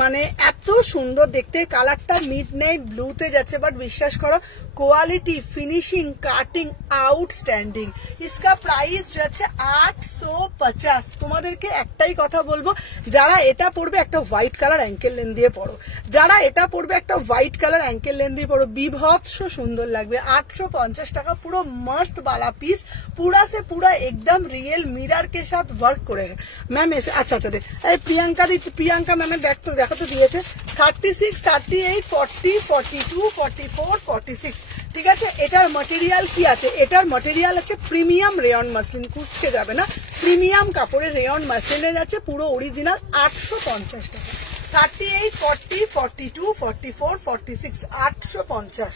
মানে এত সুন্দর দেখতে। কালারটা মিডনাইট ব্লুতে যাচ্ছে, বাট বিশ্বাস করো কোয়ালিটি, ফিনিশিং, কাটিং আউটস্ট্যান্ডিং। इसका প্রাইস যাচ্ছে 850। তোমাদেরকে একটাই কথা বলবো, যারা এটা পড়বে একটা হোয়াইট কালার অ্যাঙ্কেল লেন দিয়ে পড়ো, যারা এটা পড়বে একটা হোয়াইট কালার অ্যাঙ্কেল লেন দিয়ে পড়ো, বিভৎস সুন্দর লাগবে। 850 টাকা, পুরো मस्त वाला पीस, पूरा से पूरा एकदम रियल मिरर के साथ वर्क ওয়ার্ক করে ম্যাম এসে আচ্ছা আচ্ছা এই প্রিয়াঙ্কা ম্যামের দেখো তো দিয়েছে 36, 38, 40, 42, 44, 46। ঠিক আছে, এটার ম্যাটেরিয়াল কি আছে? এটার ম্যাটেরিয়াল আছে প্রিমিয়াম রেয়ন মাসলিন, কুচকে যাবে না, প্রিমিয়াম কাপড়ের রেয়ন মাসলিনের আছে, পুরো অরিজিনাল 850 টাকা। 38, 40, 42, 44, 46 850।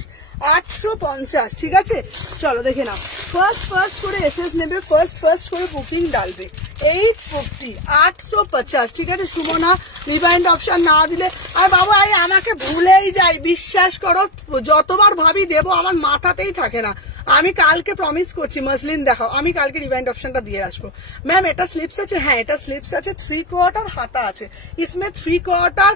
ঠিক আছে, চলো দেখে নাও। ফার্স্ট করে এসএস নেবে, ফার্স্ট করে বুকিং ডালবে 850 850। ঠিক আছে সুমনা, রিবাইন্ড অপশন না দিলে আর বাবা আমাকে ভুলেই যাই, বিশ্বাস করো যতবার ভাবি দেবো আমার মাথাতেই থাকে না। আমি কালকে প্রমিস করছি মাসলিন দেখাও, আমি কালকে রিবাইন্ড অপশনটা দিয়ে আসবো। ম্যাম এটা স্লিপস আছে? হ্যাঁ এটা স্লিপস আছে, 3/4 হাতা আছে, ইসমে 3/4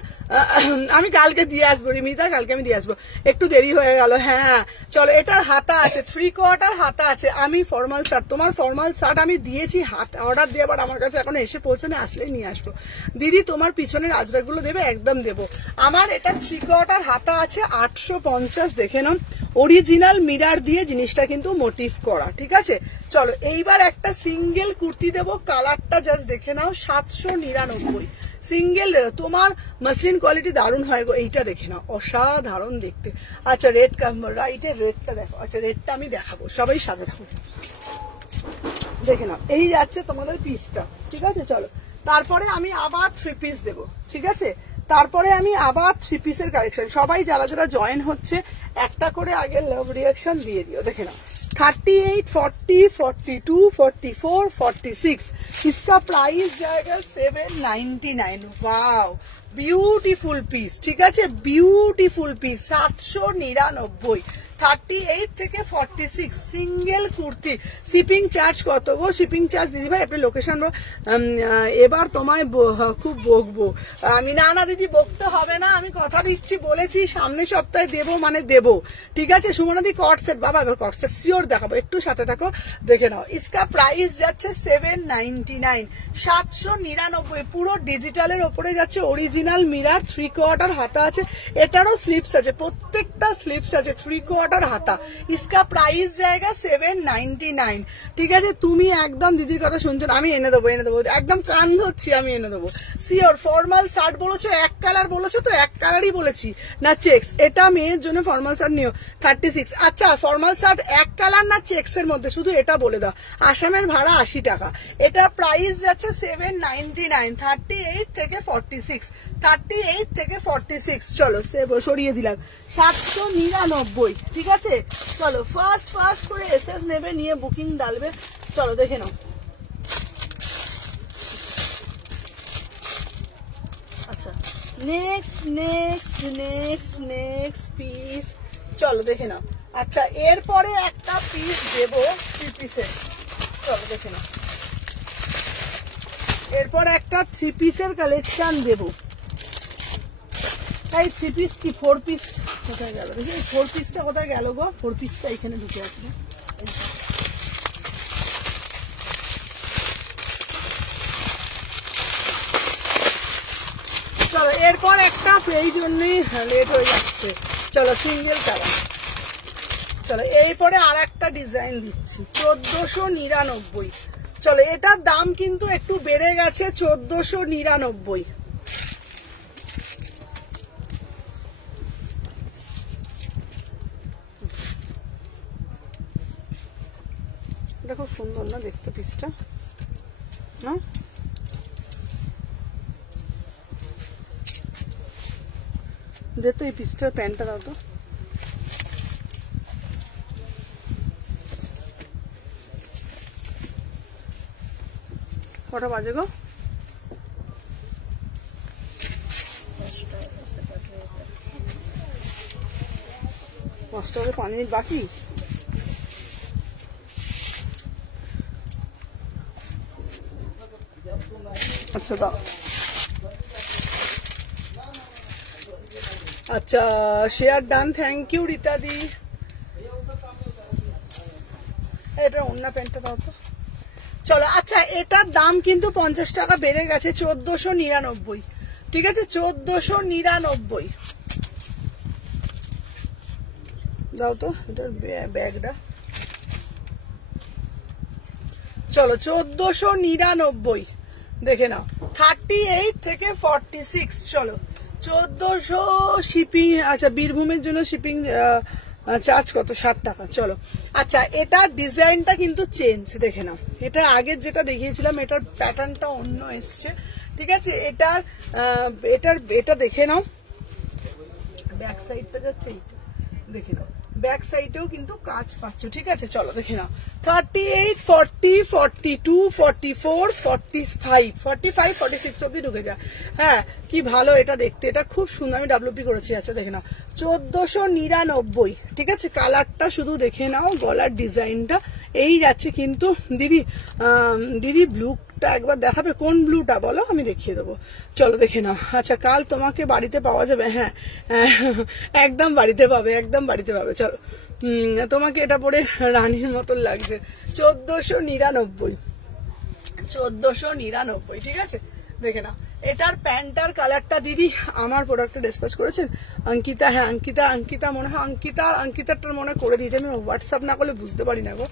আমি কালকে দিয়ে আসবো রিমিতা, কালকে আমি দিয়ে আসবো, একটু দেরি হয়ে গেল। হ্যাঁ চলো, এটার হাতা আছে 3/4 হাতা আছে। আমি ফর্মাল শার্ট, তোমার ফর্মাল শার্ট আমি দিয়েছি হাত অর্ডার দিয়ে, বাট আমার কাছে এখন এসে পৌঁছানো, আসলেই নিয়ে আসবো। দিদি তোমার পিছনের আজরাগুলো দেবে? একদম দেবো। আমার এটা 3/4 হাতা আছে 850, দেখে নাও, অরিজিনাল মিরার দিয়ে জিনিসটা কিন্তু মোটিভ করা। ঠিক আছে চলো, এইবার একটা সিঙ্গেল কুর্তি দেবো, কালারটা জাস্ট দেখে নাও, 799 সিঙ্গেল। তোমার মাসলিন কোয়ালিটি দারুণ হয় গো, এইটা দেখে নাও, অসাধারণ দেখতে। আচ্ছা রেড রাইটের রেডটা দেখো, আচ্ছা রেডটা আমি দেখাবো, সবাই সাথে থাকো, দেখে নাও, এই যাচ্ছে তোমাদের পিসটা। ঠিক আছে চলো, তারপরে আমি আবার 3 পিস দেবো। ঠিক আছে, তারপরে আমি আবার 3 পিসের কালেকশন। সবাই যারা যারা জয়েন হচ্ছে একটা করে আগে লাভ রিয়াকশন দিয়ে দিও। দেখে নাও 38, 40, 42, 44, 46, इसका प्राइस जाएगा 799। Wow beautiful piece. ঠিক আছে, বিউটিফুল পিস, 799। 38 থেকে 46 সিঙ্গেল কুর্তি। শিপিং চার্জ কত গো? শিপিং চার্জ দিদি ভাই আপনি লোকেশন, এবার তোমায় খুব বকবো আমি। না দিদি বকতে হবে না, আমি কথা দিচ্ছি, বলেছি সামনে সপ্তাহে দেবো মানে দেবো। ঠিক আছে সুমনাদি, কট সেট বাবা, এবার কট সেট শিওর দেখাবো, একটু সাথে থাকো। দেখে নাও, ইসকা প্রাইস যাচ্ছে 799, 799। পুরো ডিজিটালের ওপরে যাচ্ছে, অরিজিনাল মিরার, 3/4 হাতা আছে, এটারও স্লিপস আছে, প্রত্যেকটা স্লিপস আছে, 3/4 হাতা। इसका प्राइस जाएगा 799। ঠিক আছে, তুমি একদম দিদির কথা শুনছো না, আমি এনে দেবো একদম কান ধরছি, আমি এনে দেবো শিওর। ফর্মাল শার্ট বলেছো, এক কালার বলেছো তো, এক কালারই বলেছি না চেক্স, এটা মেয়ের জন্য ফর্মাল শার্ট নিও 36। আচ্ছা ফর্মাল শার্ট এক কালার না চেক্স এর মধ্যে, শুধু এটা বলে দাও। আসামের ভাড়া 80 টাকা, এটা প্রাইস যাচ্ছে 799। 38 থেকে 46, 38 থেকে 46। চলো সরিয়ে দিলাম, 799। ঠিক আছে চলো, ফার্স্ট করে এসএস নেবে, নিয়ে বুকিং ডালবে। চলো দেখে নাও, আচ্ছা নেক্সট পিস, চলো দেখে নাও। আচ্ছা এরপরে একটা পিস দেবো 3 পিসের, চলো দেখে নাও, এরপর একটা 3 পিসের কালেকশন দেবো। তাই 3 পিস কি 4 পিস কোথায় গেল? দেখি 4 পিসটা কোথায় গেল গো? 4 পিসটা এখানে ঢুকে আসবে। চলো এরপর একটা, এই জন্যই লেট হয়ে যাচ্ছে। চলো সিঙ্গেল কালার, চলো এরপরে আর একটা ডিজাইন দিচ্ছি 1499। চলো এটার দাম কিন্তু একটু বেড়ে গেছে, 1499। এটা খুব সুন্দর না দেখতে পিসটা, না দে তো, এই পিসটার প্যান্টটা দাও তো। কটা বাজে গো? 5টা বাজে, 5 মিনিট বাকি। আচ্ছা দাও, আচ্ছা share done, thank you Rita di. এটা অন্য প্যান্টটা দাও তো। চলো আচ্ছা, এটার দাম কিন্তু 50 টাকা বেড়ে গেছে, 1499। ঠিক আছে 1499 দাও তো এটার ব্যাগটা। চলো 1499। দেখে নাও 38 থেকে 46। চলো 1400 শিপিং। আচ্ছা বীরভূমের জন্য শিপিং চার্জ কত? 60 টাকা। চলো আচ্ছা এটার ডিজাইনটা কিন্তু চেঞ্জ, দেখে নাও। এটা আগের যেটা দেখিয়েছিলাম এটার প্যাটার্নটা অন্য এসছে, ঠিক আছে। এটা দেখে নাও, ব্যাক সাইডটা যাচ্ছে এইটা, দেখে নাও ব্যাক সাইডেও কিন্তু কাজ পাচ্ছ, ঠিক আছে। চলো দেখে নাও 38, 40, 42, 44, 45, 45, 46 অব্দি ঢুকে যায়। হ্যাঁ কি ভালো এটা দেখতে, এটা খুব সুন্দর, আমি ডাব্লিউপি করেছি। আচ্ছা দেখে নাও 1499, ঠিক আছে। কালারটা শুধু দেখে নাও, গলার ডিজাইনটা এই যাচ্ছে কিন্তু। দিদি ব্লুটা একবার দেখাবে, কোন ব্লুটা বলো, আমি দেখিয়ে দেবো। চলো দেখে নাও। আচ্ছা কাল তোমাকে বাড়িতে পাওয়া যাবে? হ্যাঁ একদম বাড়িতে পাবে, একদম বাড়িতে পাবে। চলো তোমাকে এটা পরে রানীর মতন লাগছে। 1499, ঠিক আছে। দেখে নাও এটার প্যান্টার কালারটা দিদি আমার প্রোডাক্টে ডিসপ্যাচ করেছেন অঙ্কিতা। হ্যাঁ অঙ্কিতা মনে হয় অঙ্কিতাটার মনে করে দিয়েছে, আমি হোয়াটসঅ্যাপ না করলে বুঝতে পারি না গো।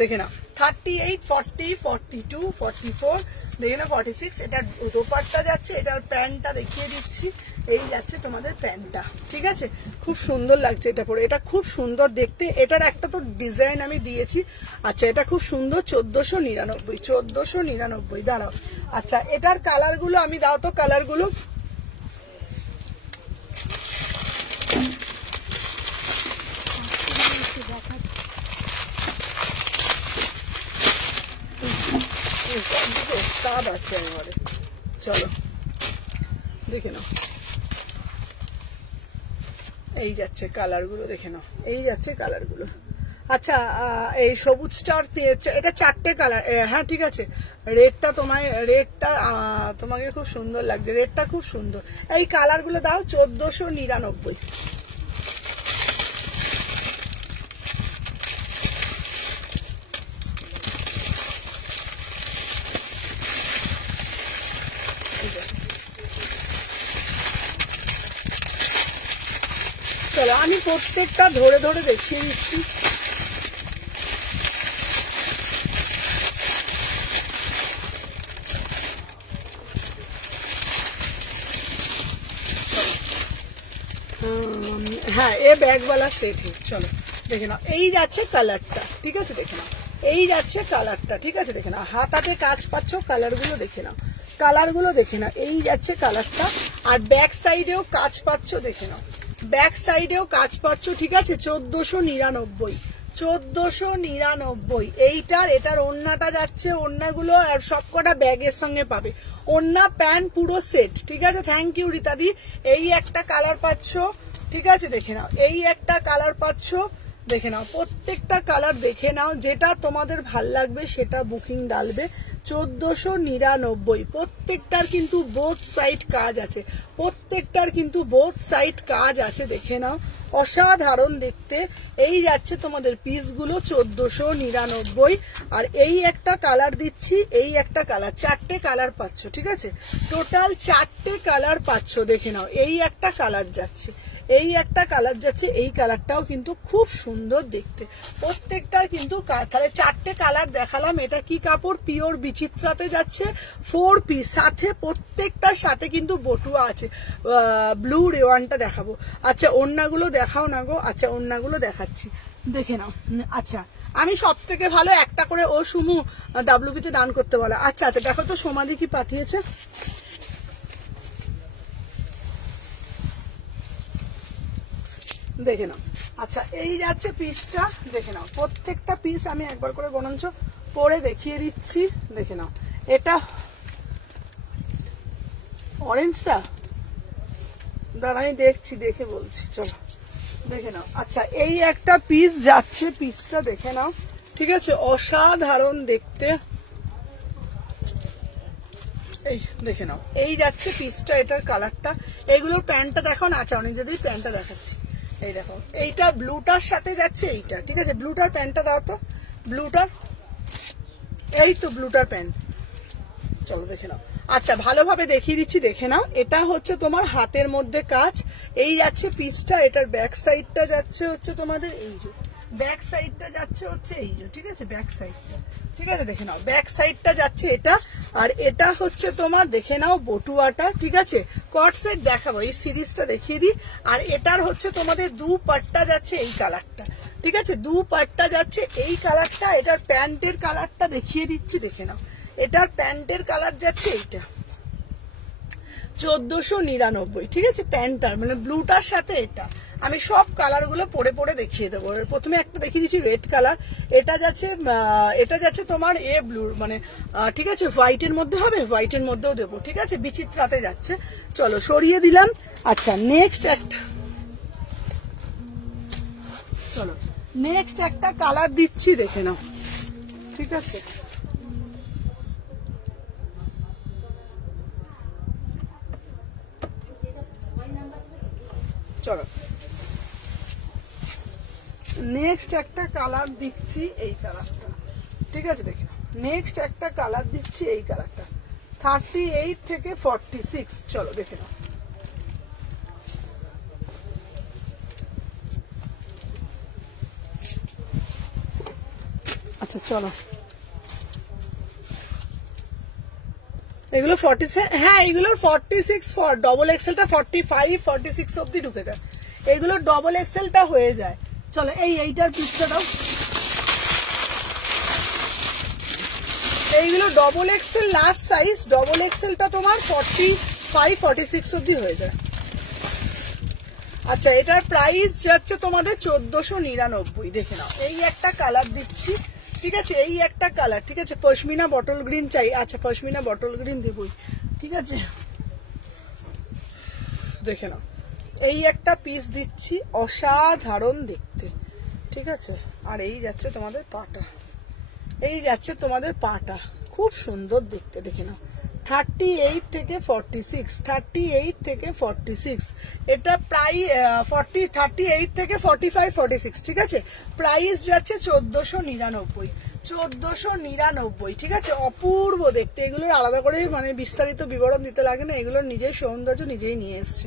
দেখে নাও 38, 40, 42, 44, দেখে নাও 46। এটার দোপাট্টা যাচ্ছে, এটার প্যান্টটা দেখিয়ে দিচ্ছি, এই যাচ্ছে তোমাদের প্যান্টটা, ঠিক আছে। খুব সুন্দর লাগছে এটা পরে, এটা খুব সুন্দর দেখতে। এটার একটা তো ডিজাইন আমি দিয়েছি। আচ্ছা এটা খুব সুন্দর 1499, দাঁড়াও। আচ্ছা এটার কালার গুলো আমি দাও তো, কালার গুলো আছে এবারে। চলো দেখে নাও, এই যাচ্ছে কালার গুলো, দেখে নাও এই যাচ্ছে কালার গুলো। আচ্ছা এই সবুজটার এটা 4টে কালার। হ্যাঁ ঠিক আছে, রেডটা তোমাকে খুব সুন্দর লাগছে, রেডটা খুব সুন্দর। এই কালার গুলো দাও 1499। চলো আমি প্রত্যেকটা ধরে ধরে দেখিয়ে দিচ্ছি। হ্যাঁ এ ব্যাগওয়ালা সেট। চলো দেখে নাও এই যাচ্ছে কালারটা, ঠিক আছে। দেখে নাও এই যাচ্ছে কালারটা, ঠিক আছে। দেখে নাও হাতাতে কাজ পাচ্ছ, কালারগুলো দেখে নাও, কালারগুলো দেখে নাও এই যাচ্ছে কালারটা। আর ব্যাক সাইডেও কাজ পাচ্ছ, দেখে নাও ব্যাক সাইডেও কাজ পাচ্ছ, ঠিক আছে। 1499। এটার ওড়নাটা যাচ্ছে, ওড়নাগুলো আর সবকটা ব্যাগের সঙ্গে পাবে, ওড়না প্যান্ট পুরো সেট, ঠিক আছে। থ্যাংক ইউ রীতাদি। এই একটা কালার পাচ্ছ, ঠিক আছে। দেখে নাও এই একটা কালার পাচ্ছ, দেখে নাও প্রত্যেকটা কালার দেখে নাও, যেটা তোমাদের ভাল লাগবে সেটা বুকিং ডালবে। 1499। প্রত্যেকটার কিন্তু বোথ সাইড কাজ আছে, প্রত্যেকটার কিন্তু বোথ সাইড কাজ আছে, দেখে নাও অসাধারণ দেখতে। এই যাচ্ছে তোমাদের পিসগুলো 1499। আর এই একটা কালার দিচ্ছি, এই একটা কালার, 4টে কালার পাচ্ছ, ঠিক আছে। টোটাল 4টে কালার পাচ্ছ, দেখে নাও এই একটা কালার যাচ্ছে, এই একটা কালার যাচ্ছে, এই কালারটাও কিন্তু খুব সুন্দর দেখতে। প্রত্যেকটার কিন্তু তাহলে 4টে কালার দেখালাম। এটা কি কাপড়? পিওর বিচিত্রাতে যাচ্ছে, 4 পিস, সাথে প্রত্যেকটার সাথে কিন্তু বটুয়া আছে। ব্লু রেওয়ানটা দেখাবো। আচ্ছা ওড়নাগুলো দেখাও না গো। আচ্ছা ওড়নাগুলো দেখাচ্ছি, দেখে নাও। আচ্ছা আমি সব থেকে ভালো একটা করে ও সুমু ডাব্লিউবিতে দান করতে বলে। আচ্ছা আচ্ছা দেখো তো সমাধি কি পাঠিয়েছে, দেখে নাও। আচ্ছা এই যাচ্ছে পিসটা, দেখে নাও প্রত্যেকটা পিস আমি একবার করে বরঞ্চ পরে দেখিয়ে দিচ্ছি, দেখে নাও। এটা অরেঞ্জটা দাঁড়া আমি দেখছি, দেখে বলছি, চলো দেখে নাও। আচ্ছা এই একটা পিস যাচ্ছে, পিসটা দেখে নাও, ঠিক আছে। অসাধারণ দেখতে, এই দেখে নাও এই যাচ্ছে পিসটা, এটার কালারটা। এইগুলোর প্যান্টটা দেখো না, আচ্ছা অনেক যদি প্যান্টটা দেখাচ্ছি, এই দেখো এইটা ব্লুটার সাথে যাচ্ছে, এইটা ঠিক আছে। ব্লুটার প্যান্টটা দাও তো, ব্লুটার, এই তো ব্লুটার প্যান্ট, চলো দেখে নাও। আচ্ছা ভালোভাবে দেখিয়ে দিচ্ছি, দেখে নাও। এটা হচ্ছে তোমার হাতের মধ্যে কাজ, এই যাচ্ছে পিসটা, এটার ব্যাক সাইডটা যাচ্ছে হচ্ছে তোমাদের এই যে ব্যাক সাইডটা যাচ্ছে হচ্ছে এই যে, ঠিক আছে, ব্যাক সাইডটা, ঠিক আছে, দেখে নাও ব্যাক সাইডটা যাচ্ছে এটা, আর এটা হচ্ছে তোমার দেখে নাও বটুয়াটা, ঠিক আছে। কট সেট দেখাবো, এই সিরিজটা দেখিয়ে দিই। আর এটার হচ্ছে তোমাদের দু পাট্টা যাচ্ছে এই কালারটা, ঠিক আছে, দু পাট্টা যাচ্ছে এই কালারটা। এটার প্যান্টের কালারটা দেখিয়ে দিচ্ছি, দেখে নাও। এটার প্যান্টের কালার যাচ্ছে এইটা 1499, ঠিক আছে। প্যান্টটার মানে ব্লুটার সাথে এটা আমি সব কালার গুলো পরে পরে দেখিয়ে দেবো। প্রথমে একটা দেখিয়ে দিচ্ছি রেড কালার, এটা যাচ্ছে তোমার ব্লু মানে ঠিক আছে, হোয়াইটের মধ্যে হবে, হোয়াইটের মধ্যেও দেবো, ঠিক আছে, বিচিত্রাতে যাচ্ছে। চলো সরিয়ে দিলাম। আচ্ছা নেক্সট একটা কালার দিচ্ছি, দেখে নাও, ঠিক আছে। চলো নেক্সট একটা কালার দিচ্ছি, এই কালারটা, ঠিক আছে, দেখে নাও। নেক্সট একটা কালার দিচ্ছি এই কালারটা 38 থেকে 46, চলো দেখে নাও। আচ্ছা চলো, এগুলো 46, হ্যাঁ এগুলোর 46, ডবল এক্সেলটা 45 46 অব্দি ঢুকে যায়, এগুলো ডবল এক্সেলটা হয়ে যায়। চলো এইটার পিসটা দাও, এইগুলো double XL last size, double এক্সেলটা তোমার 45 46 অব্দি হয়ে যায়। আচ্ছা এটার প্রাইস যাচ্ছে তোমাদের 1499, দেখে নাও। এই একটা কালার দিচ্ছি, ঠিক আছে, এই একটা কালার, ঠিক আছে, পশমিনা বটল গ্রিন চাই, আচ্ছা পশমিনা বটল গ্রিন দেবই, ঠিক আছে, দেখে নাও। এই একটা পিস দিচ্ছি, অসাধারণ দেখতে, ঠিক আছে। আর এই যাচ্ছে তোমাদের পাটা, এই যাচ্ছে তোমাদের পাটা, খুব সুন্দর দেখতে, দেখে নাও। 38 থেকে 46, 38 থেকে 46, এটা প্রায় 38 থেকে 45 46, ঠিক আছে। প্রাইস যাচ্ছে 1499, 1499, ঠিক আছে। অপূর্ব দেখতে, এগুলোর আলাদা করে মানে বিস্তারিত বিবরণ দিতে লাগে না, এগুলোর নিজের সৌন্দর্য নিজেই নিয়ে এসছে,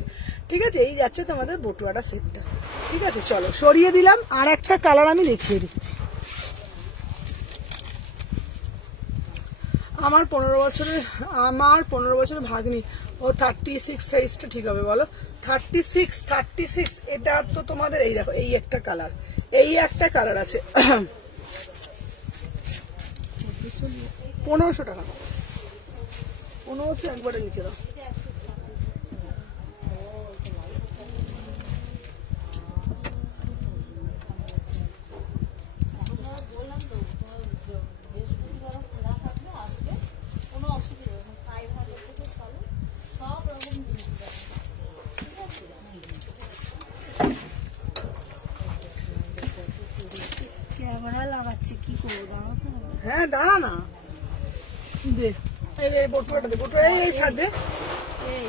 ঠিক আছে। এই যাচ্ছে তোমাদের বটুয়াটা সেটটা, ঠিক আছে। চলো সরিয়ে দিলাম, আর একটা কালার আমি দেখিয়ে দিচ্ছি। আমার 15 বছরের ভাগ্নি, ও 36 সাইজটা ঠিক হবে বলো, 36, এটা তো তোমাদের এই দেখো, এই একটা কালার, এই একটা কালার আছে 1500 টাকা, 1500 একবারে লিখে দাও। ক্যামেরা লাগাচ্ছি, কি করবো দাঁড়াতে হবে। হ্যাঁ দাঁড়া না, দে এই বটুয়াটা দে, বটুয়া এই ছাড় দে। এই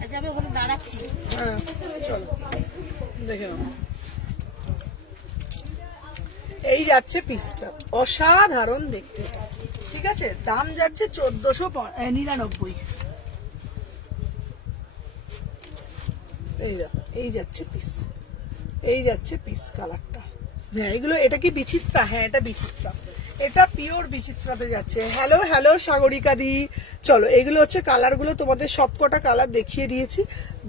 আচ্ছা আমি ওখানে দাঁড়াচ্ছি। হ্যাঁ চলো দেখে নাও। এই যাচ্ছে পিসটা, অসাধারণ দেখতে এটা, ঠিক আছে। দাম যাচ্ছে 1499। এই যাচ্ছে পিস, এই যাচ্ছে পিস কালারটা। হ্যাঁ এগুলো, এটা কি বিচিত্রা? হ্যাঁ এটা বিচিত্রা, এটা পিওর বিচিত্রাতে যাচ্ছে। হ্যালো হ্যালো সাগরিকা দি, চলো এগুলো হচ্ছে কালারগুলো, তোমাদের সবকটা কালার দেখিয়ে দিয়েছি,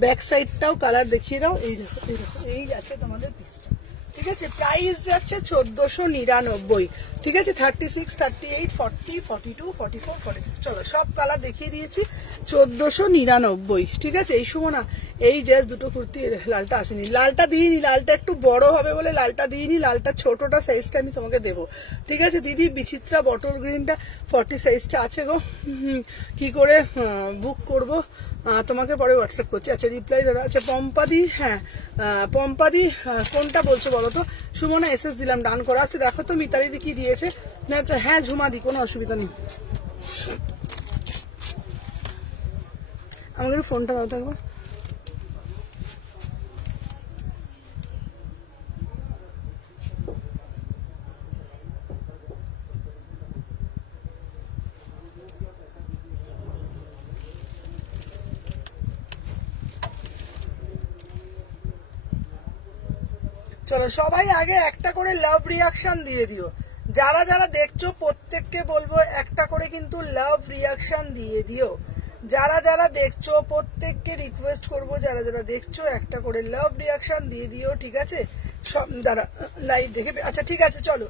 ব্যাক সাইডটাও কালার দেখিয়ে দাও। এই দেখো, এই দেখো, এই যাচ্ছে তোমাদের পিসটা, ঠিক আছে। প্রাইস যাচ্ছে 1499, ঠিক আছে। 36, 38, 40, 42, 44, 46, চলো সব কালার দেখিয়ে দিয়েছি, 1499, ঠিক আছে। এই সময় না এই জাস্ট দুটো কুর্তি, লালটা আসেনি, লালটা দিইনি, লালটা একটু বড় হবে বলে লালটা দিইনি, লালটা ছোটটা সাইজটা আমি তোমাকে দেবো, ঠিক আছে। দিদি বিচিত্রা বটল গ্রিনটা 40 সাইজটা আছে গো, কি করে বুক করব তোমাকে পরে হোয়াটসঅ্যাপ করছি। আচ্ছা রিপ্লাই দাদা, আচ্ছা পম্পাদি, হ্যাঁ পম্পাদি কোনটা বলছো বলো তো? সুমনা এসএস দিলাম, ডান করা আছে, দেখো তো মিতালি দি কি দিয়েছে। আচ্ছা হ্যাঁ ঝুমাদি, কোনো অসুবিধা নেই, আমাকে ফোনটা দাও থাকবো। চলো সবাই আগে একটা করে লাভ রিয়াকশন দিয়ে দিও। যারা যারা দেখছো প্রত্যেককে বলবো একটা করে কিন্তু লাভ রিয়াকশন দিয়ে দিও। যারা যারা দেখছো প্রত্যেককে রিকোয়েস্ট করবো, যারা যারা দেখছো একটা করে লাভ রিয়াকশন দিয়ে দিও, ঠিক আছে? সব দাঁড়া লাইভ দেখে, আচ্ছা ঠিক আছে চলো।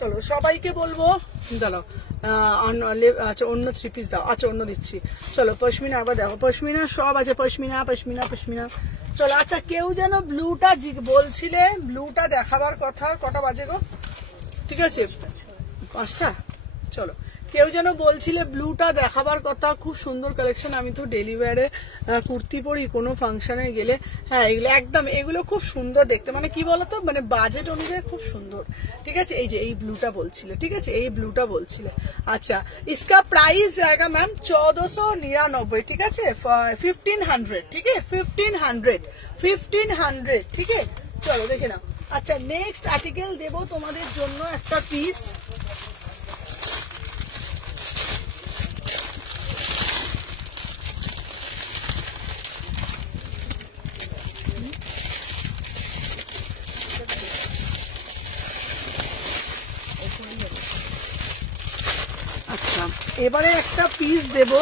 চলো সবাইকে বলবো, দাঁড়াও আচ্ছা অন্য 3 পিস দাও, আচ্ছা অন্য দিচ্ছি। চলো পশমিনা আবার দেখো, পশমিনা সব আছে, পশমিনা পশমিনা পশমিনা। চলো আচ্ছা কেউ যেন ব্লুটা বলছিলে, ব্লুটা দেখাবার কথা, কটা বাজে গো? ঠিক আছে 5টা। চলো কেউ যেন বলছিলে ব্লুটা দেখাবার কথা, খুব সুন্দর কালেকশন। আমি তো ডেলি ওয়্যারে কুর্তি পরি কোনো ফাংশনে গেলে, হ্যাঁ এগুলো একদম, এগুলো খুব সুন্দর দেখতে, মানে কি বলতো, মানে বাজেট অনুযায়ী খুব সুন্দর, ঠিক আছে? এই যে এই ব্লুটা বলছিলে, ঠিক আছে, এই ব্লুটা বলছিলে। আচ্ছা इसका प्राइस जाएगा मैम 1499, ঠিক আছে? 1500, ঠিক আছে? 1500, ঠিক আছে? চলো দেখে নাও। আচ্ছা নেক্সট আর্টিকেল দেবো তোমাদের জন্য একটা পিস। আচ্ছা এবারে একটা পিস দেব,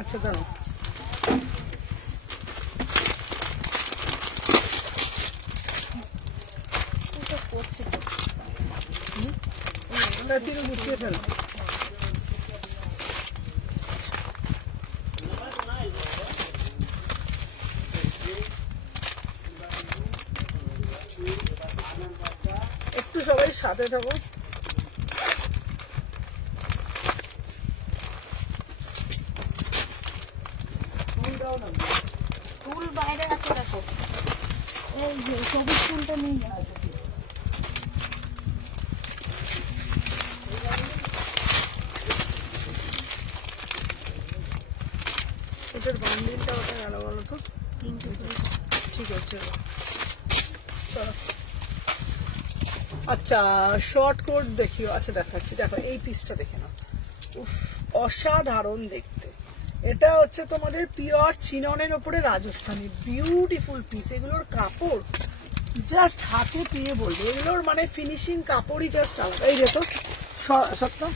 আচ্ছা দাঁড়াও, গুছিয়ে ফেলো। একটু সবাই সাথে থাকো। ফুল বাইরে আছে দেখো, এই যে সবুজ ফুলটা নিয়ে যাও। এটার বান্ডিলটা ওটা গেল বলো তো? 3টে ফুল, ঠিক আছে চলো। আচ্ছা শর্ট কোট দেখিও, আচ্ছা দেখাচ্ছি, দেখো এই পিসটা দেখে নাও, উফ অসাধারণ দেখতে। এটা হচ্ছে তোমাদের পিওর চিননের ওপরে রাজস্থানি, বিউটিফুল পিস। এগুলোর কাপড় জাস্ট হাতে পেয়ে বলবো, এগুলোর মানে ফিনিশিং কাপড়ই জাস্ট আলাদা। এই দেখো সত্তা,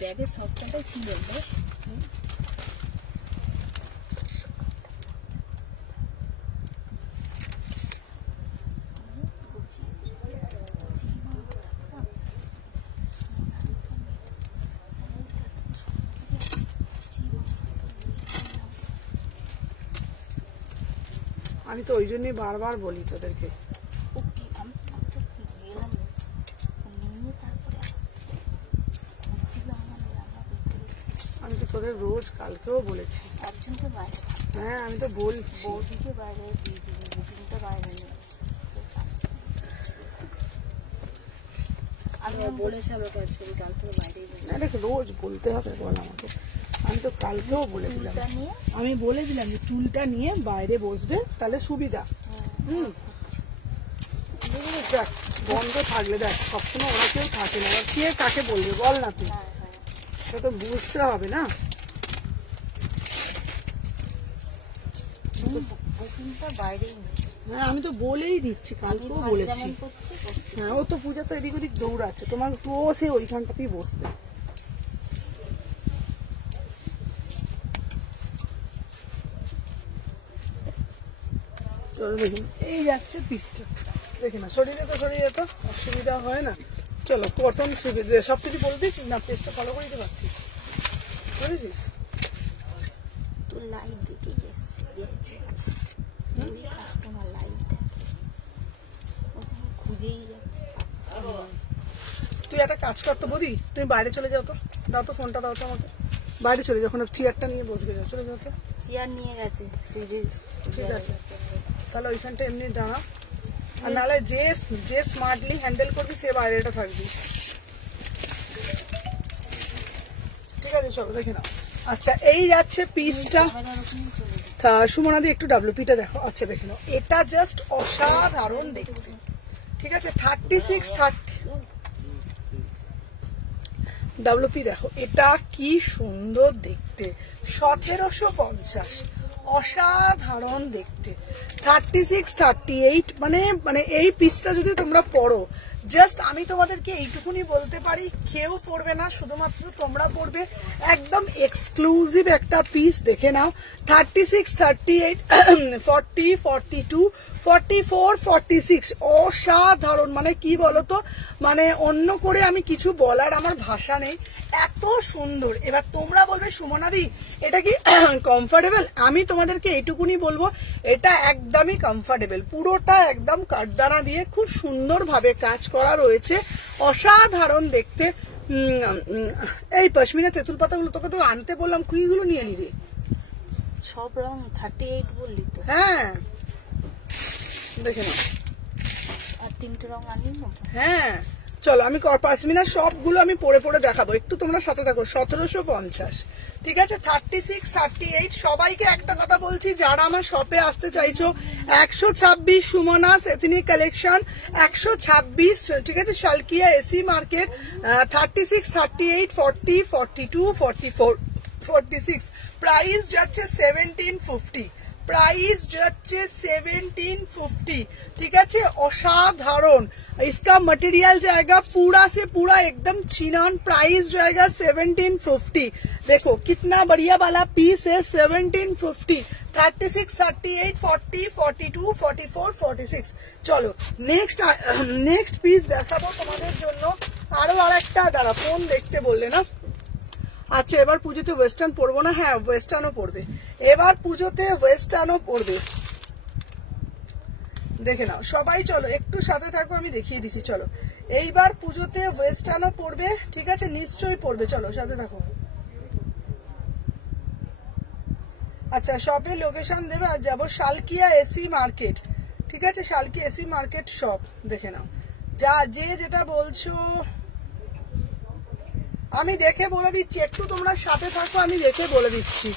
ব্যাগের সবটাই ছিল না। আমি তো ওই জন্যই বারবার বলি তোদেরকে, আমি তো তোদের রোজ কালকেও বলেছি। একজনকে বাইরে, হ্যাঁ আমি তো বলছি, বৌদিকে বাইরে দিয়ে দিবি, বুকিংটা বাইরে নেই। আমি বলেছি আমাকে আজকে কাল থেকে বাইরেই না দেখ রোজ বলতে হবে বল আমাকে, আমি তো কালকেও বলে দিলাম, আমি বলে দিলাম যে চুলটা নিয়ে বাইরে বসবে তাহলে সুবিধা। দেখ বন্ধ থাকলে দেখ সবসময় ওরা কেউ থাকে না, কে কাকে বলবে বল না তুই, সেটা তো বুঝতে হবে না। হ্যাঁ আমি তো বলেই দিচ্ছি, কালকেও বলেছি। হ্যাঁ ও তো পূজা তো এদিক ওদিক দৌড়াচ্ছে, তোমার তো সে ওইখানটাতেই বসবে। চলো দেখুন এই যাচ্ছে পিসটা, দেখে না শরীরে তো শরীরে তো অসুবিধা হয় না। চলো কটন সুবিধা সব কিছু বলে দিচ্ছিস না, পেজটা ফলো করে দিতে পারছিস, বুঝেছিস? তো লাইভ দিতে গেছে, কাস্টমার লাইভ খুঁজেই যাচ্ছে। তুই একটা কাজ করতো বৌদি, তুমি বাইরে চলে যাও তো, দাও তো ফোনটা, দাও তো আমাকে, বাইরে চলে যখন চেয়ারটা নিয়ে বসবে যাও, চলে যাও তো। চেয়ার নিয়ে গেছে সিরিজ, ঠিক আছে তাহলে ওইখানটা এমনি দাঁড়া, আর নাহলে যে স্মার্টলি হ্যান্ডেল করবি সে বাইরেটা থাকবি। ঠিক আছে চলো দেখে নাও। আচ্ছা এই যাচ্ছে পিসটা, সুমনাদি একটু ডাব্লিউপিটা দেখো। আচ্ছা দেখে নাও, এটা জাস্ট অসাধারণ দেখতে। ঠিক আছে 3630 ডাব্লিউপি দেখো, এটা কি সুন্দর দেখতে, 1750, অসাধারণ দেখতে। 3638 মানে এই পিসটা যদি তোমরা পড়ো, জাস্ট আমি তোমাদেরকে এইটুকুনি বলতে পারি, কেউ পড়বে না, শুধুমাত্র তোমরা পড়বে। একদম এক্সক্লুসিভ একটা পিস, দেখে নাও। 36, 38, 40, 42, 44, 46, অসাধারণ। মানে কি বলতো, মানে অন্য করে আমি কিছু বলার আমার ভাষা নেই, এত সুন্দর। এবার তোমরা বলবে সুমনাদি এটা কি কমফোর্টেবল? আমি তোমাদেরকে এইটুকুনি বলবো, এটা একদমই কমফোর্টেবল। পুরোটা একদম কাঠদানা দিয়ে খুব সুন্দর ভাবে কাজ করা রয়েছে, অসাধারণ দেখতে। এই পশমিনা তেঁতুল পাতাগুলো তোকে তো আনতে বললাম, কুইগুলো নিয়ে নিরে। সব রং 38 বললি তো? হ্যাঁ দেখে নাও। আর 3টে রং আনলি না? হ্যাঁ চলো, আমি পশমিনা সবগুলো আমি পরে পরে দেখাবো, একটু তোমরা সাথে থাকো। 1750, ঠিক আছে। 36, 38, সবাইকে একটা কথা বলছি, যারা আমার শপে আসতে চাইছো, 126 সুমনাস এথনিক কালেকশন, 126, ঠিক আছে, শালকিয়া এসি মার্কেট। 36, 38, 40, 42, 44, 46, প্রাইস যাচ্ছে 1750, प्राइस যাচ্ছে 1750, ठीक है। असाधारण इसका मटेरियल जाएगा पूरा से पूरा एकदम चिनान। प्राइस जाएगा 1750। देखो कितना बढ़िया वाला पीस है, 1750। 36, 38, 40, 42, 44, 46। चलो नेक्स्ट পিস দেখাবো তোমাদের জন্য। আরো আরেকটা, দাঁড়া ফোন দেখতে বললে না। আচ্ছা এবার পুজোতে ওয়েস্টার্ন পরবো না? হ্যাঁ ওয়েস্টার্নও পরবে, এবার পুজোতে ওয়েস্টার্নও পরবে। দেখে নাও সবাই, চলো একটু সাথে থাকো, আমি দেখিয়ে দিচ্ছি। চলো এইবার পুজোতে ওয়েস্টার্নও পরবে, ঠিক আছে, নিশ্চয়ই পরবে, চলো সাথে থাকো। আচ্ছা শপে লোকেশন দেবে, আর যাবো শালকিয়া এসি মার্কেট, ঠিক আছে, শালকিয়া এসি মার্কেট শপ। দেখে নাও, যা যে যেটা বলছো আমি দেখে বলে দিচ্ছি, একটু তোমরা সাথে থাকো, আমি দেখে বলে দিচ্ছি।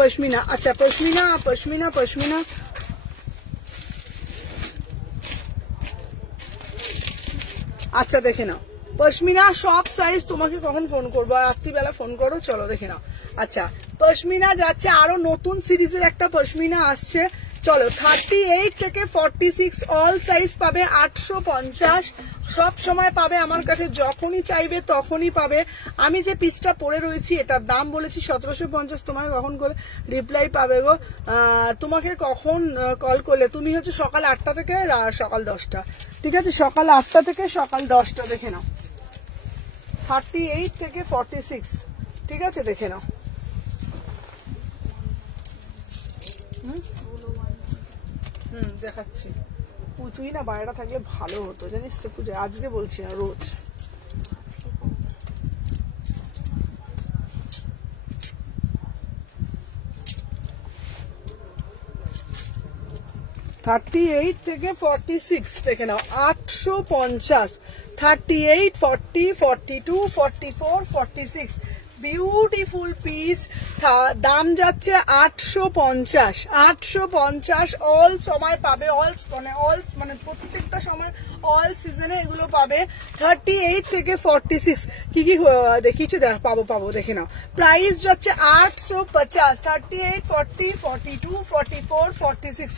পশমিনা, আচ্ছা পশমিনা পশমিনা পশমিনা, আচ্ছা দেখে নাও পশমিনা সব সাইজ। তোমাকে কখন ফোন করবো? রাত্রিবেলা ফোন করো। চলো দেখে নাও। আচ্ছা পশমিনা যাচ্ছে, আরো নতুন সিরিজের একটা পশমিনা আসছে। চলো 38 থেকে 46 অল সাইজ পাবে, 850 সব সময় পাবে আমার কাছে, যখনই চাইবে তখনই পাবে। আমি যে পিসটা পরে রয়েছি এটার দাম বলেছি 1750। তোমাকে কখন করে রিপ্লাই পাবে গো? তোমাকে কখন কল করলে? তুমি হচ্ছে সকাল 8টা থেকে সকাল 10টা, ঠিক আছে, সকাল 8টা থেকে সকাল 10টা। দেখে নাও 38 থেকে 46, ঠিক আছে, দেখে নাও। দেখাচ্ছি। তুই না বাইরে থাকলে ভালো হতো জানিস তো পুজো, আজকে বলছি না, রোজ। (38 থেকে 46) দেখে নাও 850। 38, 40, 42, 44, 46 বিউটিফুল পিস। দাম যাচ্ছে 850। 850 অল সময় পাবে, অল মানে প্রত্যেকটা সময় অল সিজনে এগুলো পাবে। 38 থেকে 46 কি কি দেখিয়েছে পাবো দেখে নাও। প্রাইস যাচ্ছে 850। 38, 40, 42, 44, 46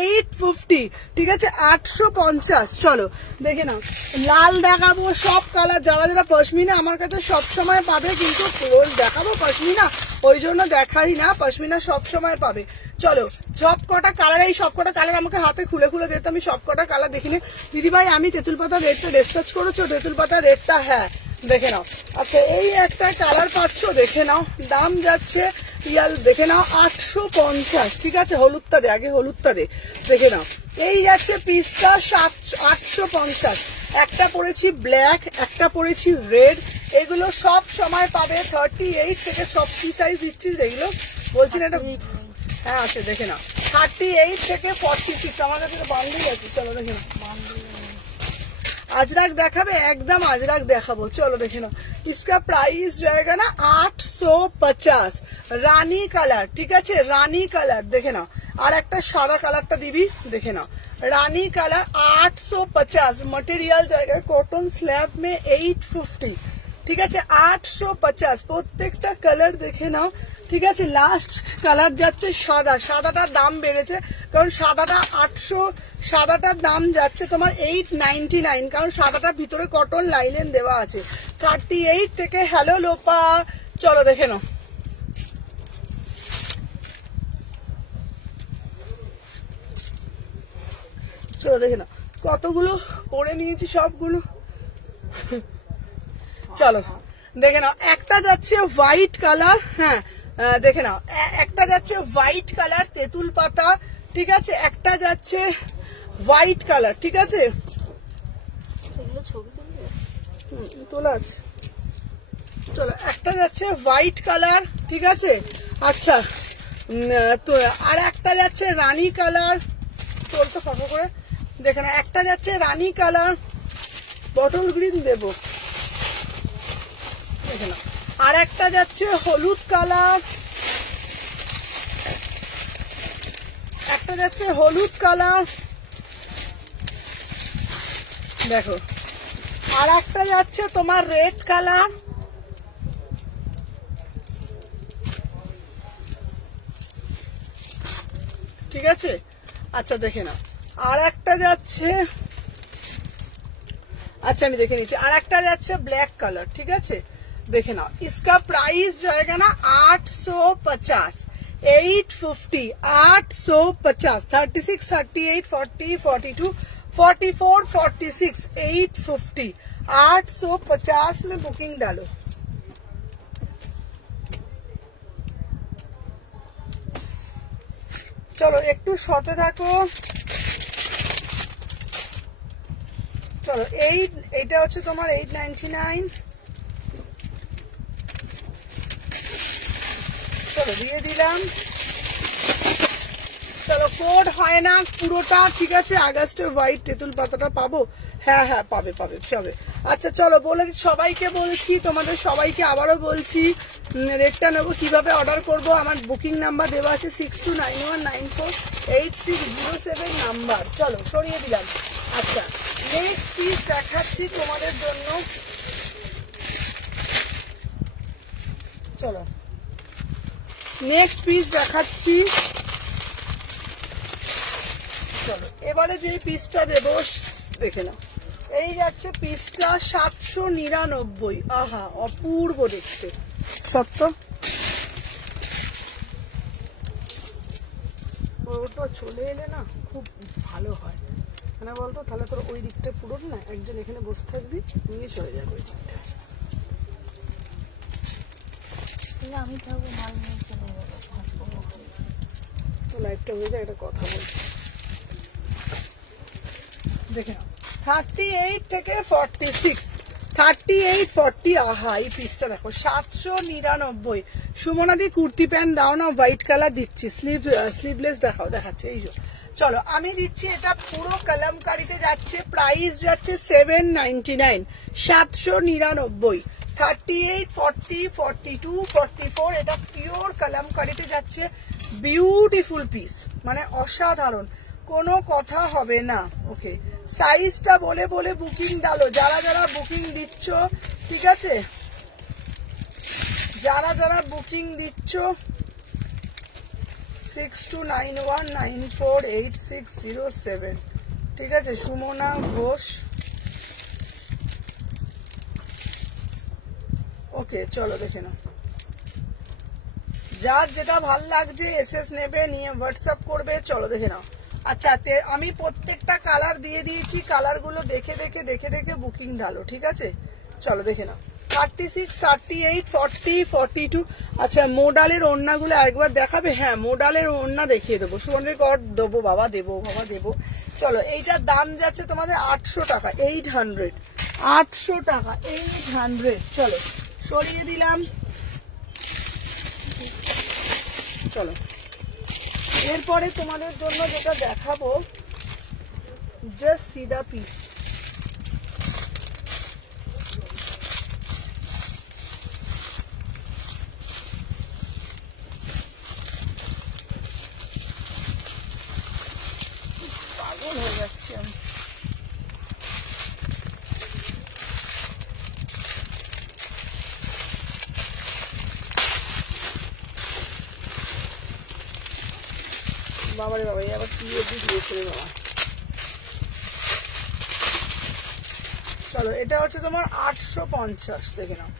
850, ঠিক আছে, 850। চলো দেখে নাও, লাল দেখাবো, সব কালার। যারা যারা পশমিনা আমার কাছে সব সময় পাবে, কিন্তু রোজ দেখাবো পশমিনা ওই জন্য দেখাই না, পশমিনা সব সময় পাবে। চলো সব কটা কালার, এই সব কটা কালার আমাকে হাতে খুলে খুলে দিতে, আমি সব কটা কালার দেখিনি। দিদিভাই আমি তেঁতুল পাতা রেটটা ডিসকাস করেছো? তেঁতুল পাতা রেটটা হ্যাঁ দেখে নাও। আচ্ছা এই একটা কালার পাচ্ছ, দেখে নাও, দাম যাচ্ছে দেখে নাও 850, ঠিক আছে। হলুদটা দে আগে, হলুদটা দে, দেখে নাও। এই যাচ্ছে পিসটা 850। একটা পরেছি ব্ল্যাক, একটা পরেছি রেড, এগুলো সব সময় পাবে। 38 থেকে সব কি সাইজ দিচ্ছিস এগুলো বলছি না, এটা হ্যাঁ আছে, দেখে নাও 38 থেকে 46 আমার কাছে বান্ডিল আছে। চলো দেখে নাও, अजरक देखाबे एकदम अजरक देखाबो। चलो देखे लो, इसका प्राइस जाएगा ना 850। रानी कलर, ठीक है, रानी कलर देखे ना, और एक सादा कलर दिबी देखे ना, रानी कलर 850। मटेरियल जाएगा कॉटन स्लैब में 850, ठीक है, 850। प्रत्येकटा कलर देखे नाओ, ঠিক আছে। লাস্ট কালার যাচ্ছে সাদা, সাদাটার দাম বেড়েছে কারণ সাদাটা 800, সাদাটার দাম যাচ্ছে তোমার 899 কারণ সাদাটার ভিতরে কটন লাইলেন দেওয়া আছে। 38 থেকে হ্যালো লোপা, চলো দেখে নাও। চলো দেখে নাও কতগুলো পরে নিয়েছি সবগুলো। চলো দেখে নাও, একটা যাচ্ছে হোয়াইট কালার, হ্যাঁ দেখে নাও, একটা যাচ্ছে হোয়াইট কালার তেঁতুল পাতা, ঠিক আছে, একটা যাচ্ছে হোয়াইট কালার, ঠিক আছে, তোলা আছে। চলো একটা যাচ্ছে হোয়াইট কালার, ঠিক আছে, আচ্ছা তো আর একটা যাচ্ছে রানী কালার, তোলটা ফাঁকা করে দেখে না, একটা যাচ্ছে রানী কালার, বটল গ্রিন দেবো দেখে নাও, আর একটা যাচ্ছে হলুদ কালার, একটা যাচ্ছে হলুদ কালার দেখো, আর একটা যাচ্ছে তোমার রেড কালার, ঠিক আছে, আচ্ছা দেখে নাও, আর একটা যাচ্ছে, अच्छा मैं देखे नीचे, और एक जाच्छे ब्लैक कलर, ठीक है, देखे ना, इसका प्राइस जाएगा ना 850, 850, 850, 36, 38, 40, 42, 44, 46, 850, 850 में बुकिंग डालो। चलो एकटू शते थाको। चलो এইটা হচ্ছে তোমার 899, চলো দিয়ে দিলাম। চলো কোড হয় না পুরোটা, ঠিক আছে, আগস্টে হোয়াইট তেঁতুল পাতাটা পাবো, হ্যাঁ হ্যাঁ পাবে পাবে পাবে। আচ্ছা চলো বলে সবাইকে বলছি, তোমাদের সবাইকে আবারও বলছি রেটটা নেবো কিভাবে অর্ডার করব। আমার বুকিং নাম্বার দেওয়া আছে 6291948607 নাম্বার। চলো সরিয়ে দিলাম। আচ্ছা নেক্সট পিস দেখাচ্ছি তোমাদের জন্য, চলো নেক্সট পিস দেখাচ্ছি। চলো এবারে যে পিসটা দেবো দেখে নাও, এই যাচ্ছে পিসটা 799। আহা অপূর্ব দেখতে, সত্য ওটা চলে এলে না খুব ভালো হয়, মানে বলতো তাহলে তোর ওই দিকটা পুরো না, একজন এখানে বসে থাকবি, নিয়ে চলে যাবে ওই দিকটা, আমি থাকবো, মাল নিয়ে চলে যাবো, তো লাইফটা হয়ে যায়, একটা কথা বলছি দেখে নাও। 38 থেকে 46, 38, 40, আহা এই পিসটা দেখো 799। সুমনাদি কুর্তি প্যান্ট দাও না, হোয়াইট কালার দিচ্ছি, স্লিভলেস দেখাও, দেখাচ্ছে এই যে। চলো আমি দিচ্ছি, এটা পুরো কলমকারিতে যাচ্ছে, প্রাইস যাচ্ছে 799, 799। 38, 40, 42, 44 এটা পিওর কলমকারিতে যাচ্ছে, বিউটিফুল পিস, মানে অসাধারণ, কোনো কথা হবে না। ওকে সাইজটা বলে বলে বুকিং ডালো, যারা যারা বুকিং দিচ্ছ, ঠিক আছে, যারা যারা বুকিং দিচ্ছ 6291948607, ঠিক আছে, সুমনা ঘোষ। ওকে চলো দেখে নাও, যার যেটা ভাল লাগছে এসএস নেবে, নিয়ে হোয়াটসঅ্যাপ করবে। চলো দেখে নাও। আচ্ছা আমি প্রত্যেকটা কালার দিয়ে দিয়েছি, কালারগুলো দেখে দেখে দেখে দেখে বুকিং ডালো, ঠিক আছে। চলো দেখে নাও 36, 38, 40, 42। আচ্ছা মোডালের ওড়নাগুলো একবার দেখাবে? হ্যাঁ মোডালের ওড়না দেখিয়ে দেবো, সুন্দর কর দেবো বাবা, দেবো বাবা দেবো। চলো এইটার দাম যাচ্ছে তোমাদের 800 টাকা, 800, 800 টাকা, 800। চলো সরিয়ে দিলাম। চলো এরপরে তোমাদের জন্য যেটা দেখাবো, জাস্ট সি দা পিস। পাগল হয়ে যাচ্ছে আমি। বাবারে বাবা, আবার কি দিয়েছে রে বাবা। চলো, এটা হচ্ছে তোমার 850, দেখে নাও।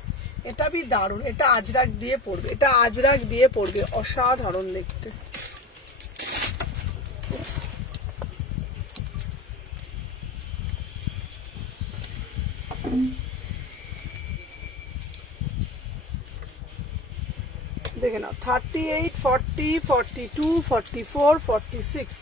এটা বি দারুণ, এটা আজরাক দিয়ে পড়বে, এটা আজরাক দিয়ে পড়বে, অসাধারণ দেখতে। দেখে নাও 38, 40, 42, 44, 46।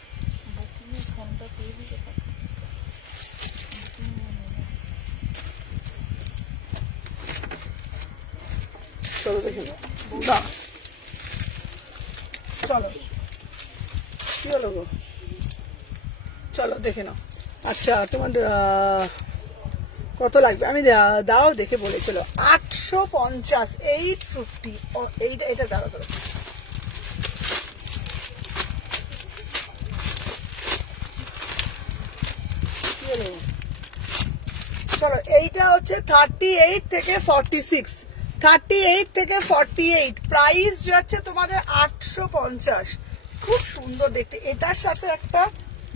চলো দেখে নাও, চলো কি হলো গো, চলো দেখে নাও। আচ্ছা, তোমার কত লাগবে আমি দাও দেখে বলে। চলো 850, 850। এইটা এটা দাঁড়া ধরো। চলো, এইটা হচ্ছে 38 থেকে 46, 38 থেকে 48। প্রাইস যাচ্ছে তোমাদের 850। খুব সুন্দর দেখতে। এটার সাথে একটা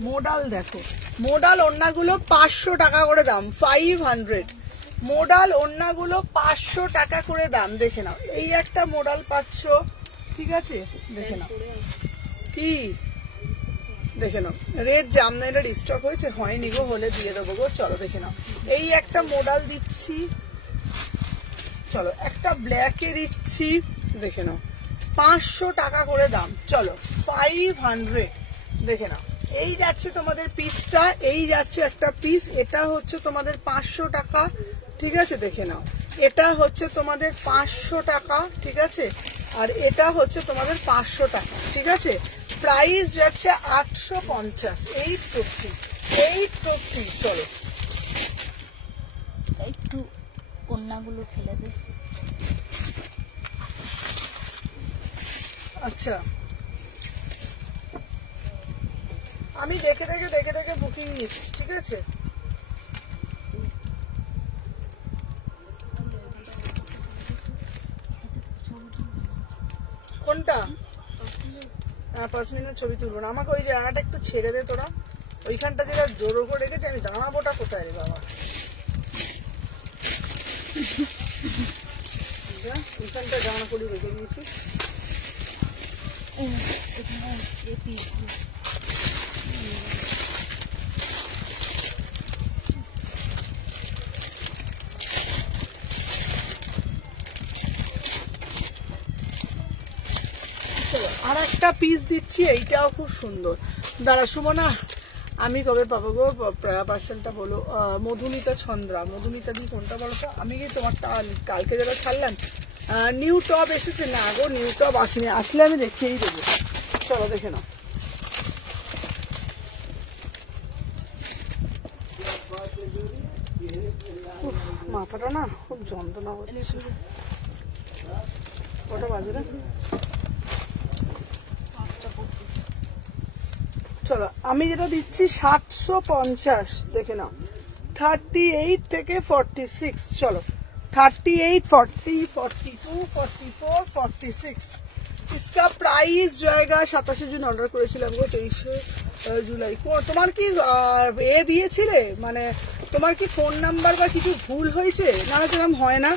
মোডাল দেখো, মোডাল ওড়নাগুলো 500 টাকা করে দাম, 500। মোডাল ওড়নাগুলো 500 টাকা করে দাম, দেখে নাও। এই একটা মোডাল পাচ্ছ, ঠিক আছে, দেখে নাও। কি দেখে নাও, রেড জামদানিটার স্টক হয়েছে, হয়নি গো, হলে দিয়ে দেবো গো। চলো দেখে নাও, এই একটা মোডাল দিচ্ছি, চলো একটা ব্ল্যাকে দিচ্ছি, দেখে নাও 500 টাকা করে দাম। চলো 500, দেখে নাও। এই যাচ্ছে তোমাদের পিসটা, এই যাচ্ছে একটা পিস, এটা হচ্ছে তোমাদের 500 টাকা, ঠিক আছে, দেখে নাও। এটা হচ্ছে তোমাদের 500 টাকা, ঠিক আছে, আর এটা হচ্ছে তোমাদের 500 টাকা, ঠিক আছে। প্রাইস যাচ্ছে 850, 850, 850। চলো একটু কন্যাগুলো ফেলে দে। আচ্ছা, আমি দেখে দেখে বুকিং নিচ্ছি, ঠিক আছে। কোনটা? হ্যাঁ, পাসমিনের ছবি তুলবো না, আমাকে ওই জায়গাটা একটু ছেড়ে দে তোরা। ওইখানটা যেটা জোরো করে রেখেছে, আমি দাঁড়াবোটা কোথায় রে বাবা। ওইখানটা জামা করি রেখে দিয়েছি। আর একটা পিস দিচ্ছি, এইটাও খুব সুন্দর। দাঁড়া সুমনা, আমি কবে পাবো গো পার্সেলটা বলো। মধুমিতা ছন্দ্রা, মধুমিতা দি কোনটা বলো তো? আমি কি তোমারটা কালকে যেটা ছাড়লাম, নিউ টপ এসেছে না গো, নিউ টপ আসেনি, আসলে আমি দেখিয়েই দেবো। চলো দেখে নাও। মাথাটা না খুব যন্ত্রণা হচ্ছে। কটা বাজে রে? চলো, আমি যেটা দিচ্ছি 750, দেখে নাও। 38 থেকে 46। চলো 38, 40, 42, 44, 46। इसका प्राइस जाएगा। 27 जून অর্ডার করেছিলাম গো, 23 জুলাই। তোমার কি এ দিয়েছিলে, মানে তোমার কি ফোন নাম্বার বা কিছু ভুল হয়েছে? না না, সেরকম হয় না।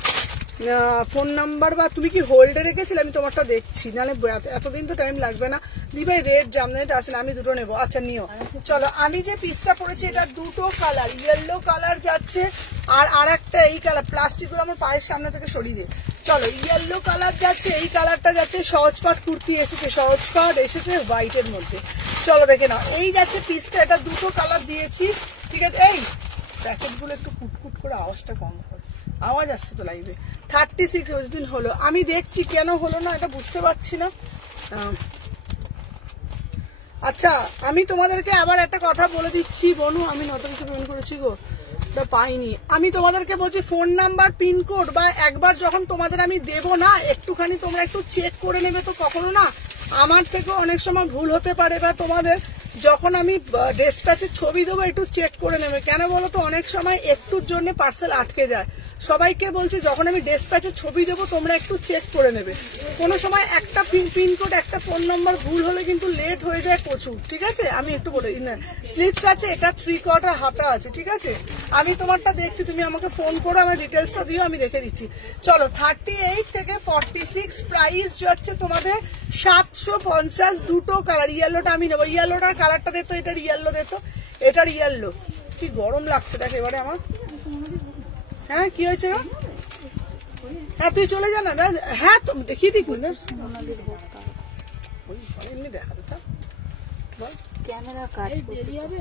ফোন নাম্বার বা তুমি কি হোল্ডে রেখেছিলে? আমি তোমারটা দেখছি, নাহলে এতদিন তো টাইম লাগবে না। দিভাই রেড জামদানিটা আসেন, আমি দুটো নেবো। আচ্ছা নিও। চলো, আমি যে পিসটা পরেছি এটা দুটো কালার, ইয়েলো কালার যাচ্ছে আর একটা এই কালার। প্লাস্টিকগুলো আমার পায়ের সামনে থেকে সরিয়ে দিয়ে। চলো, ইয়েলো কালার যাচ্ছে, এই কালারটা যাচ্ছে। সহজপাত কুর্তি এসেছে, সহজপাত এসেছে হোয়াইটের মধ্যে। চলো দেখে নাও, এই যাচ্ছে পিসটা। এটা দুটো কালার দিয়েছি, ঠিক আছে। এই প্যাকেটগুলো একটু কুটকুট করে আওয়াজটা কম করে, আওয়াজ আসছে তো লাইভে। 36 দিন হলো, আমি দেখছি কেন হলো না এটা বুঝতে পারছি না। আচ্ছা আমি তোমাদেরকে আবার একটা কথা বলে দিচ্ছি বনু, আমি নতুন কিছু পেমেন্ট করেছি গো, ওটা পাইনি। আমি তোমাদেরকে বলছি ফোন নাম্বার পিনকোড বা একবার যখন তোমাদের আমি দেব না, একটুখানি তোমরা একটু চেক করে নেবে। তো কখনো না আমার থেকেও অনেক সময় ভুল হতে পারে, বা তোমাদের যখন আমি ডেসপ্যাচের ছবি দেবো একটু চেক করে নেবে। কেন বলো তো, অনেক সময় একটুর জন্য পার্সেল আটকে যায়। সবাইকে বলছি যখন আমি ডেসপ্যাচের ছবি দেবো তোমরা একটু চেক করে নেবে। কোনো সময় একটা পিনকোড একটা ফোন নাম্বার ভুল হলে কিন্তু লেট হয়ে যায় প্রচুর, ঠিক আছে? আমি একটু বলে দিই না, স্লিপস আছে, এটা 3/4 হাতা আছে, ঠিক আছে? আমি তোমারটা দেখছি, তুমি আমাকে ফোন করো, আমার ডিটেলসটা দিও, আমি দেখে দিচ্ছি। চলো 38 থেকে 46 প্রাইস হচ্ছে তোমাদের 750, দুটো কালার। ইয়েলোটা আমি নেবো, ইয়েলোটার কালারটা দিত, এটার ইয়েলো দিত, এটার ইয়েলো। কি গরম লাগছে দেখ এবারে আমার। হ্যাঁ কি হয়েছে? হ্যাঁ তুই চলে যা না। হ্যাঁ দেখিয়ে দিক না, এমনি দেখাতে থাক, বল ক্যামেরা কাজ দেরি হবে।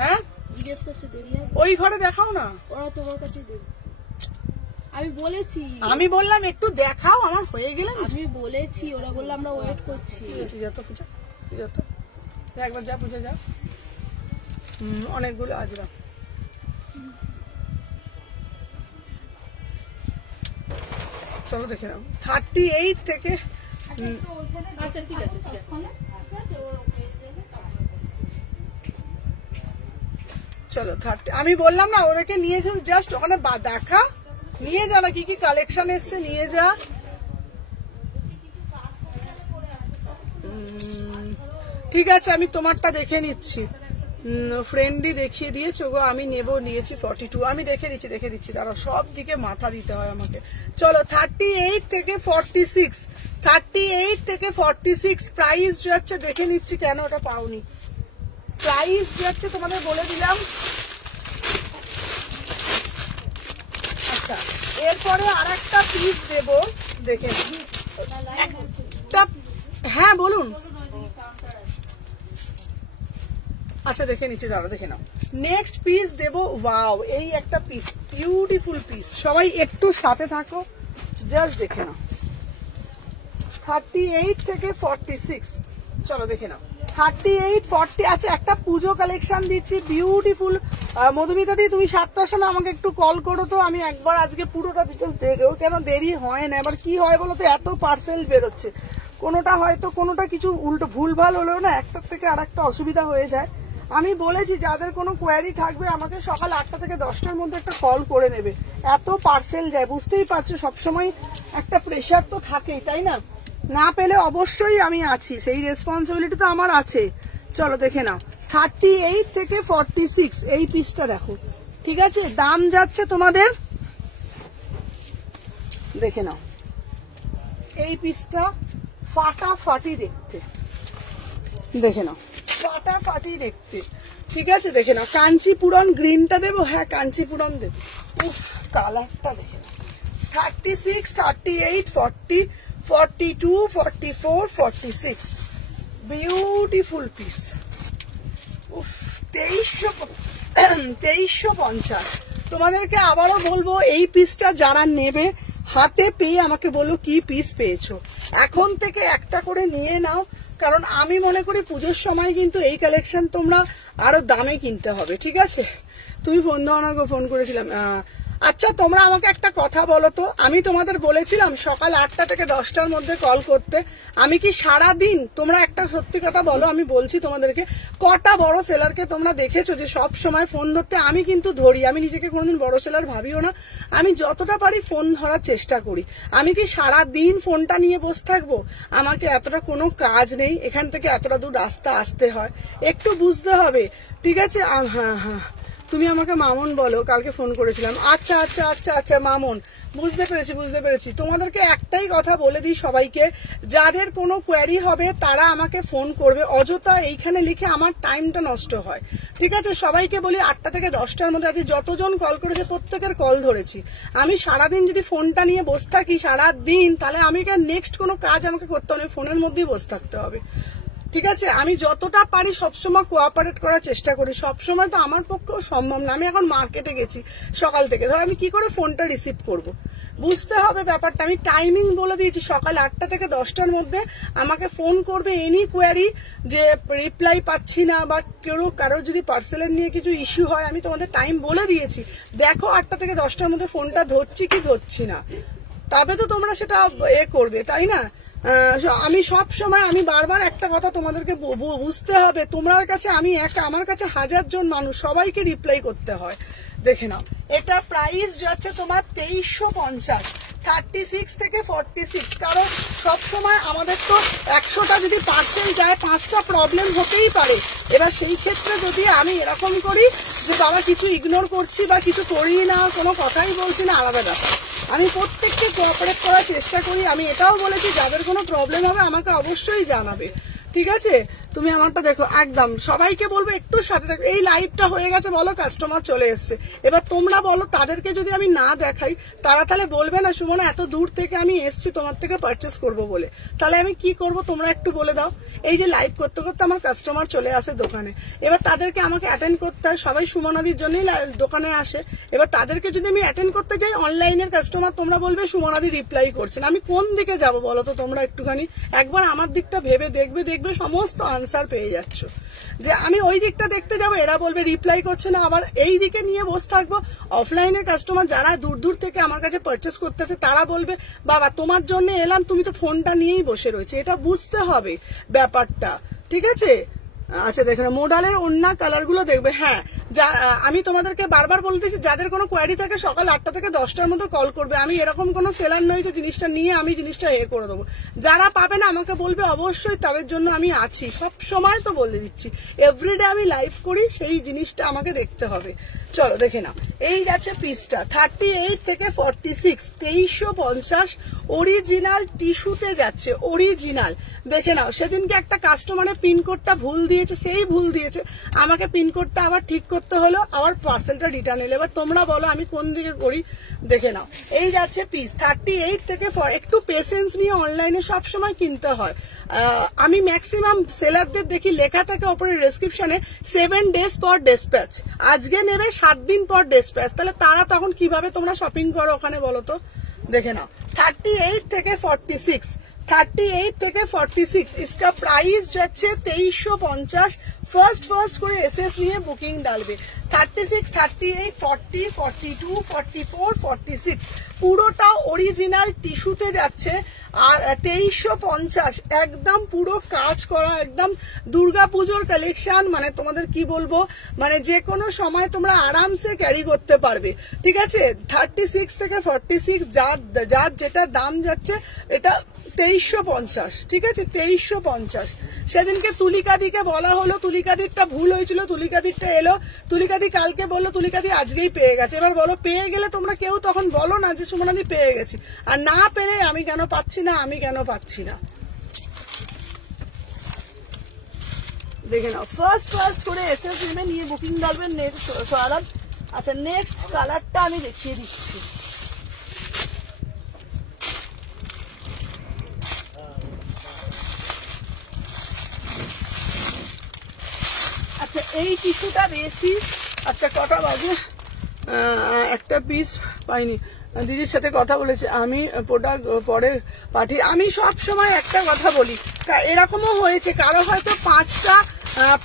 হ্যাঁ জিজ্ঞেস করছে দেরি হবে, ওই ঘরে দেখাও না, ওরা তোমার কাছে দেবে। আমি বলেছি, আমি বললাম একটু দেখাও, আমার হয়ে গেলে আমি বলেছি, ওরা বললো আমরা ওয়েট করছি। তুই যত পূজা, তুই যত একবার যা পূজা যা। অনেকগুলো আজরা চলো দেখে নাও। 38 থেকে আচ্ছা ঠিক আছে, ঠিক আছে। চলো 30। আমি বললাম না ওদেরকে নিয়েছে, জাস্ট ওখানে দেখা, নিয়ে যা না, কি কি কালেকশন এসছে নিয়ে যা। ঠিক আছে আমি তোমারটা দেখে নিচ্ছি। ফ্রেন্ডই দেখিয়ে দিয়েছো গো, আমি নেবো, নিয়েছি 42। আমি দেখে দিচ্ছি দাঁড়াও, সব দিকে মাথা দিতে হয় আমাকে। চলো 38 থেকে 46, 38 থেকে 46 প্রাইস যাচ্ছে, দেখে নিচ্ছি কেন ওটা পাওনি। প্রাইস যাচ্ছে তোমাদের বলে দিলাম। আচ্ছা এরপরে আর একটা পিস দেবো, দেখে একটা। হ্যাঁ বলুন। আচ্ছা দেখে নিচ্ছি, দাঁড়া দেখে নাও। নেক্সট পিস দেবো, ওয়াও এই একটা পিস, বিউটিফুল পিস। সবাই একটু সাথে থাকো, জাস্ট দেখে নাও। 38 থেকে 46, চলো দেখে নাও। 38, 40। আচ্ছা একটা পুজো কালেকশন দিচ্ছি, বিউটিফুল। মধুমিতা দি তুমি 7টার সময় আমাকে একটু কল করো তো, আমি একবার আজকে পুরোটা ডিটেলস দেখবো, কেন দেরি হয় না। এবার কি হয় বলো তো, এত পার্সেল বেরোচ্ছে, কোনোটা হয়তো কোনোটা কিছু উল্টো ভুলভাল হলেও না একটার থেকে আর একটা অসুবিধা হয়ে যায়। আমি বলেছি যাদের কোনো কোয়ারি থাকবে আমাকে সকাল 8টা থেকে 10টার মধ্যে একটা কল করে নেবে। এত পার্সেল যায়, বুঝতেই পারছো, সবসময় একটা প্রেশার তো থাকেই, তাই না? না পেলে অবশ্যই আমি আছি, সেই রেসপন্সিবিলিটি তো আমার আছে। চলো দেখে নাও। 38 থেকে 46 এই পিসটা দেখো, ঠিক আছে? দাম যাচ্ছে তোমাদের, দেখে নাও এই পিসটা ফাটাফাটি দেখতে, দেখে নাও ফাটাফাটি দেখতে, ঠিক আছে? দেখে নাও। কাঞ্চিপুরম গ্রিনটা দেবো, হ্যাঁ কাঞ্চিপুরম দেবো। উফ কালারটা দেখে নাও। 36, 38, 40, 42, 44, 46 বিউটিফুল পিস। উফ 2350। তোমাদেরকে আবারও বলবো এই পিসটা যারা নেবে হাতে পেয়ে আমাকে বলো কি পিস পেয়েছো। এখন থেকে একটা করে নিয়ে নাও, কারণ আমি মনে করি পুজোর সময় কিন্তু এই কালেকশন তোমরা আরো দামে কিনতে হবে, ঠিক আছে? তুমি ফোন দাও না গো, ফোন করেছিলাম। আচ্ছা তোমরা আমাকে একটা কথা বলো তো, আমি তোমাদের বলেছিলাম সকাল 8টা থেকে 10টার মধ্যে কল করতে, আমি কি সারা দিন? তোমরা একটা সত্যি কথা বলো, আমি বলছি তোমাদেরকে, কটা বড় সেলারকে তোমরা দেখেছো যে সব সময় ফোন ধরতে? আমি কিন্তু ধরি, আমি নিজেকে কোনোদিন বড় সেলার ভাবিও না, আমি যতটা পারি ফোন ধরার চেষ্টা করি। আমি কি সারা দিন ফোনটা নিয়ে বসে থাকবো? আমাকে এতটা কোনো কাজ নেই, এখান থেকে এতটা দূর রাস্তা আসতে হয়, একটু বুঝতে হবে, ঠিক আছে? হ্যাঁ হ্যাঁ তুমি আমাকে মামুন বলো, কালকে ফোন করেছিলাম। আচ্ছা আচ্ছা আচ্ছা আচ্ছা মামুন, বুঝতে পেরেছি। তোমাদেরকে একটাই কথা বলে দিই সবাইকে, যাদের কোনো কোয়ারি হবে তারা আমাকে ফোন করবে, অযথা এইখানে লিখে আমার টাইমটা নষ্ট হয়, ঠিক আছে? সবাইকে বলি 8টা থেকে 10টার মধ্যে। আজ যতজন কল করেছে প্রত্যেকের কল ধরেছি। আমি সারাদিন যদি ফোনটা নিয়ে বসে থাকি সারাদিন, তাহলে আমি নেক্সট কোনো কাজ আমাকে করতে হবে, ফোনের মধ্যেই বসে থাকতে হবে, ঠিক আছে? আমি যতটা পারি সবসময় কোঅপারেট করার চেষ্টা করি, সবসময় তো আমার পক্ষেও সম্ভব না। আমি এখন মার্কেটে গেছি সকাল থেকে, ধর আমি কি করে ফোনটা রিসিভ করব? বুঝতে হবে ব্যাপারটা। আমি টাইমিং বলে দিয়েছি, সকাল 8টা থেকে 10টার মধ্যে আমাকে ফোন করবে এনি কোয়ারি, যে রিপ্লাই পাচ্ছি না বা কারোর যদি পার্সেলের নিয়ে কিছু ইস্যু হয়, আমি তোমাদের টাইম বলে দিয়েছি। দেখো 8টা থেকে 10টার মধ্যে ফোনটা ধরছি কি ধরছি না, তবে তো তোমরা সেটা করবে, তাই না? আমি সব সময়, আমি বারবার একটা কথা তোমাদেরকে বুঝতে হবে, তোমার কাছে আমি একা, আমার কাছে 1000 জন মানুষ, সবাইকে রিপ্লাই করতে হয়। দেখে নাও, এটা প্রাইস যাচ্ছে তোমার 2350, 36 থেকে 46। কারণ সব সময় আমাদের তো 100টা যদি পার্সেল যায় 5টা প্রবলেম হতেই পারে। এবার সেই ক্ষেত্রে যদি আমি এরকম করি যে বাবা কিছু ইগনোর করছি বা কিছু করি না, কোনো কথাই বলছি না, আলাদা ব্যাপার। আমি প্রত্যেককে কোঅপারেট করার চেষ্টা করি। আমি এটাও বলেছি যাদের কোনো প্রবলেম হবে আমাকে অবশ্যই জানাবে, ঠিক আছে? তুমি আমারটা দেখো, একদম সবাইকে বলবো একটু সাথে থাকো। এই লাইভটা হয়ে গেছে, বলো কাস্টমার চলে এসছে, এবার তোমরা বলো তাদেরকে যদি আমি না দেখাই তারা তাহলে বলবে না সুমনা এত দূর থেকে আমি এসছি তোমার থেকে পারচেস করব বলে, তাহলে আমি কি করব তোমরা একটু বলে দাও। এই যে লাইভ করতে করতে আমার কাস্টমার চলে আসে দোকানে, এবার তাদেরকে আমাকে অ্যাটেন্ড করতে হয়। সবাই সুমনাদির জন্যই দোকানে আসে, এবার তাদেরকে যদি আমি অ্যাটেন্ড করতে যাই, অনলাইনের কাস্টমার, তোমরা বলবে সুমনাদি রিপ্লাই করছেন, আমি কোন দিকে যাব বলো তো তোমরা একটুখানি? একবার আমার দিকটা ভেবে দেখবে, দেখবে সমস্ত আনসার পেয়ে যাচ্ছ। যে আমি ওই দিকটা দেখতে যাবো, এরা বলবে রিপ্লাই করছে না, আবার এই দিকে নিয়ে বসে থাকবো। অফলাইনের কাস্টমার যারা দূর দূর থেকে আমার কাছে পারচেস করতেছে তারা বলবে বাবা তোমার জন্য এলাম, তুমি তো ফোনটা নিয়েই বসে রয়েছে। এটা বুঝতে হবে ব্যাপারটা, ঠিক আছে? আচ্ছা দেখেন, মোডালের অন্য কালার গুলো দেখবে। হ্যাঁ, আমি তোমাদেরকে বারবার বলতেছি যাদের কোনো কোয়ারি থাকে সকাল 8টা থেকে 10টার মধ্যে কল করবে। আমি এরকম কোনো সেলার নই যে জিনিসটা নিয়ে আমি জিনিসটা করে দেবো। যারা পাবে না আমাকে বলবে, অবশ্যই তাদের জন্য আমি আছি, সব সময় তো বলে দিচ্ছি। এভরিডে আমি লাইভ করি, সেই জিনিসটা আমাকে দেখতে হবে। চলো দেখে নাও, এই যাচ্ছে পিসটা 38 থেকে 46, 2350 অরিজিনাল টিস্যুতে যাচ্ছে, অরিজিনাল। দেখে নাও, সেদিনকে একটা কাস্টমারের পিনকোডটা ভুল দিয়েছে, সেই ভুল দিয়েছে, আমাকে পিনকোডটা আবার ঠিক করতে হলো, আবার পার্সেলটা রিটার্ন এলো। এবার তোমরা বলো আমি কোন দিকে করি? দেখে নাও, এই যাচ্ছে পিস 38 থেকে। একটু পেশেন্স নিয়ে অনলাইনে সবসময় কিনতে হয়। আমি ম্যাক্সিমাম সেলারদের দেখি লেখা থাকে ওপরে ডেসক্রিপশনে 7 days পর ডেসপ্যাচ, আজকে নেবে 7 দিন পর ডেসপ্যাচ, তাহলে তারা তখন কিভাবে তোমরা শপিং করো ওখানে বলো তো? দেখে নাও, 38 থেকে 46, 38 থেকে 46 इसका प्राइस যাচ্ছে 2350। ফার্স্ট করে এসএস নিয়ে বুকিং ডালবে। 36, 38, 40, 42, 44, 46 পুরোটা অরিজিনাল টিস্যুতে যাচ্ছে। আর 2350 একদম পুরো কাজ করা, একদম দুর্গাপুজোর কালেকশন। মানে তোমাদের কি বলবো, মানে যে কোনো সময় তোমরা আরামসে ক্যারি করতে পারবে, ঠিক আছে? 36 থেকে 46 যার যেটা দাম যাচ্ছে, এটা 2350, ঠিক আছে? 2350। সেদিনকে তুলিকাদিকে বলা হলো, তুলিকাদিরটা ভুল হয়েছিল, তুলিকাদিরটা এলো, তুলিকাদি কালকে বললো তুলিকাদি আজকেই পেয়ে গেছে। এবার বলো, পেয়ে গেলে তোমরা কেউ তখন বলো না যে সুমনাদি পেয়ে গেছি, আর না পেলে আমি কেন পাচ্ছি না, আমি কেন পাচ্ছি না। দেখে নাও, ফার্স্ট করে এসএস নেমে নিয়ে বুকিং ডালবেন। নেক্সট কালার, আচ্ছা নেক্সট কালারটা আমি দেখিয়ে দিচ্ছি। আচ্ছা এই টিস্যুটা দিয়েছি, আচ্ছা কটা বাজে, একটা পিস পাইনি। দিদির সাথে কথা বলেছে, আমি প্রোডাক্ট পরে পাঠিয়ে। আমি সব সময় একটা কথা বলি, এরকমও হয়েছে কারো হয়তো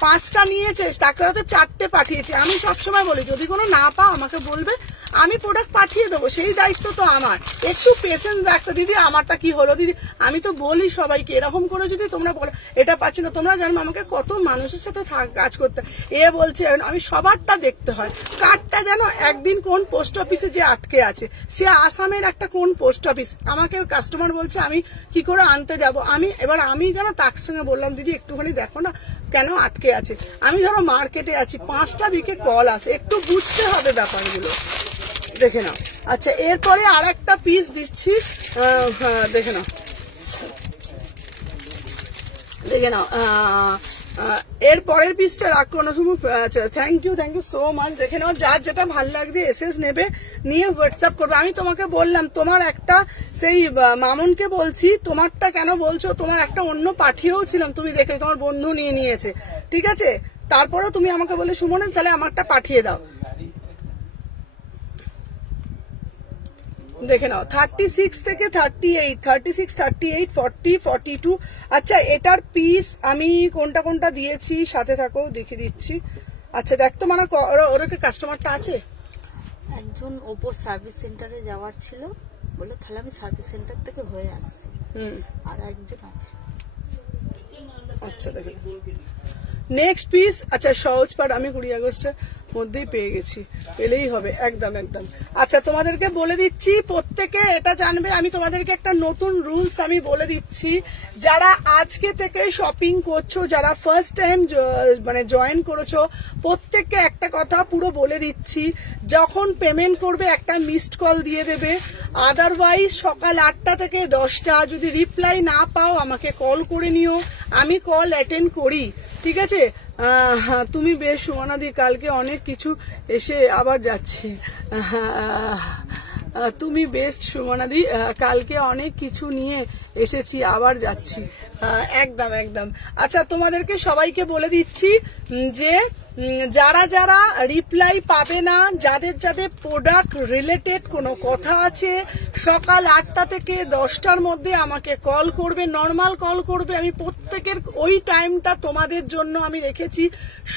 পাঁচটা নিয়েছে, তাকে হয়তো 4টে পাঠিয়েছে। আমি সবসময় বলি যদি কোনো না পাও আমাকে বলবে, আমি প্রোডাক্ট পাঠিয়ে দেবো, সেই দায়িত্ব তো আমার। একটু পেশেন্স রাখতে। দিদি আমারটা কি হলো দিদি, আমি তো বলি সবাইকে, এরকম করে যদি তোমরা বলো এটা পাচ্ছি না, তোমরা জানো আমাকে কত মানুষের সাথে কাজ করতে, এ বলছে আমি সবারটা দেখতে হয়। কার্ডটা যেন একদিন কোন পোস্ট অফিসে যে আটকে আছে, সে আসামের একটা কোন পোস্ট অফিস, আমাকে কাস্টমার বলছে আমি কি করে আনতে যাব। আমি যেন তার সঙ্গে বললাম দিদি একটুখানি দেখো না কেন আটকে আছে। আমি ধরো মার্কেটে আছি, 5টা দিকে কল আসে, একটু বুঝতে হবে ব্যাপারগুলো। দেখে নাও, আচ্ছা এরপরে আর একটা পিস দিচ্ছি, দেখে নাও, দেখে নাও, এর পরের পিসটা রাখো না শুধু। আচ্ছা থ্যাংক ইউ সো মাচ। দেখে নাও, যার যেটা ভাল লাগছে এসএস নেবে, নিয়ে হোয়াটসঅ্যাপ করবে। আমি তোমাকে বললাম তোমার একটা, সেই মামুনকে বলছি তোমারটা কেন বলছো, তোমার একটা অন্য পাঠিয়েও ছিলাম, তুমি দেখে তোমার বন্ধু নিয়ে নিয়েছে, ঠিক আছে? তারপরেও তুমি আমাকে বলে সুমন তাহলে আমারটা পাঠিয়ে দাও। দেখে নাও 36 থেকে 38, 36, 38, 40, 42। আচ্ছা এটার পিস আমি কোনটা কোনটা দিয়েছি সাথে থাকো দেখে দিচ্ছি। আচ্ছা দেখ তো মানে ওর কাস্টমারটা আছে, একজন ওপর সার্ভিস সেন্টারে যাওয়ার ছিল, বললো তাহলে আমি সার্ভিস সেন্টার থেকে হয়ে আসছি। আর একজন আছে। আচ্ছা দেখে নেক্সট পিস। আচ্ছা সহজ পাঠ আমি 20 আগস্টের মধ্যেই পেয়ে গেছি, পেলেই হবে একদম একদম। আচ্ছা তোমাদেরকে বলে দিচ্ছি, প্রত্যেকে এটা জানবে, আমি তোমাদেরকে একটা নতুন রুলস আমি বলে দিচ্ছি। যারা আজকে থেকে শপিং করছো, যারা ফার্স্ট টাইম মানে জয়েন করেছো, প্রত্যেককে একটা কথা পুরো বলে দিচ্ছি, যখন পেমেন্ট করবে একটা মিসড কল দিয়ে দেবে। আদারওয়াইজ সকাল 8টা থেকে 10টা যদি রিপ্লাই না পাও আমাকে কল করে নিও, আমি কল অ্যাটেন্ড করি, ঠিক আছে? তুমি বেশ সুমনাদি, কালকে অনেক কিছু এসে আবার যাচ্ছি। তুমি বেস্ট সুমনাদি, কালকে অনেক কিছু নিয়ে এসেছি আবার যাচ্ছি। একদম একদম। আচ্ছা তোমাদেরকে সবাইকে বলে দিচ্ছি যে যারা যারা রিপ্লাই পাবে না, যাদের যাদের প্রোডাক্ট রিলেটেড কোনো কথা আছে, সকাল 8টা থেকে 10টার মধ্যে আমাকে কল করবে, নর্মাল কল করবে। আমি প্রত্যেকের ওই টাইমটা তোমাদের জন্য আমি রেখেছি,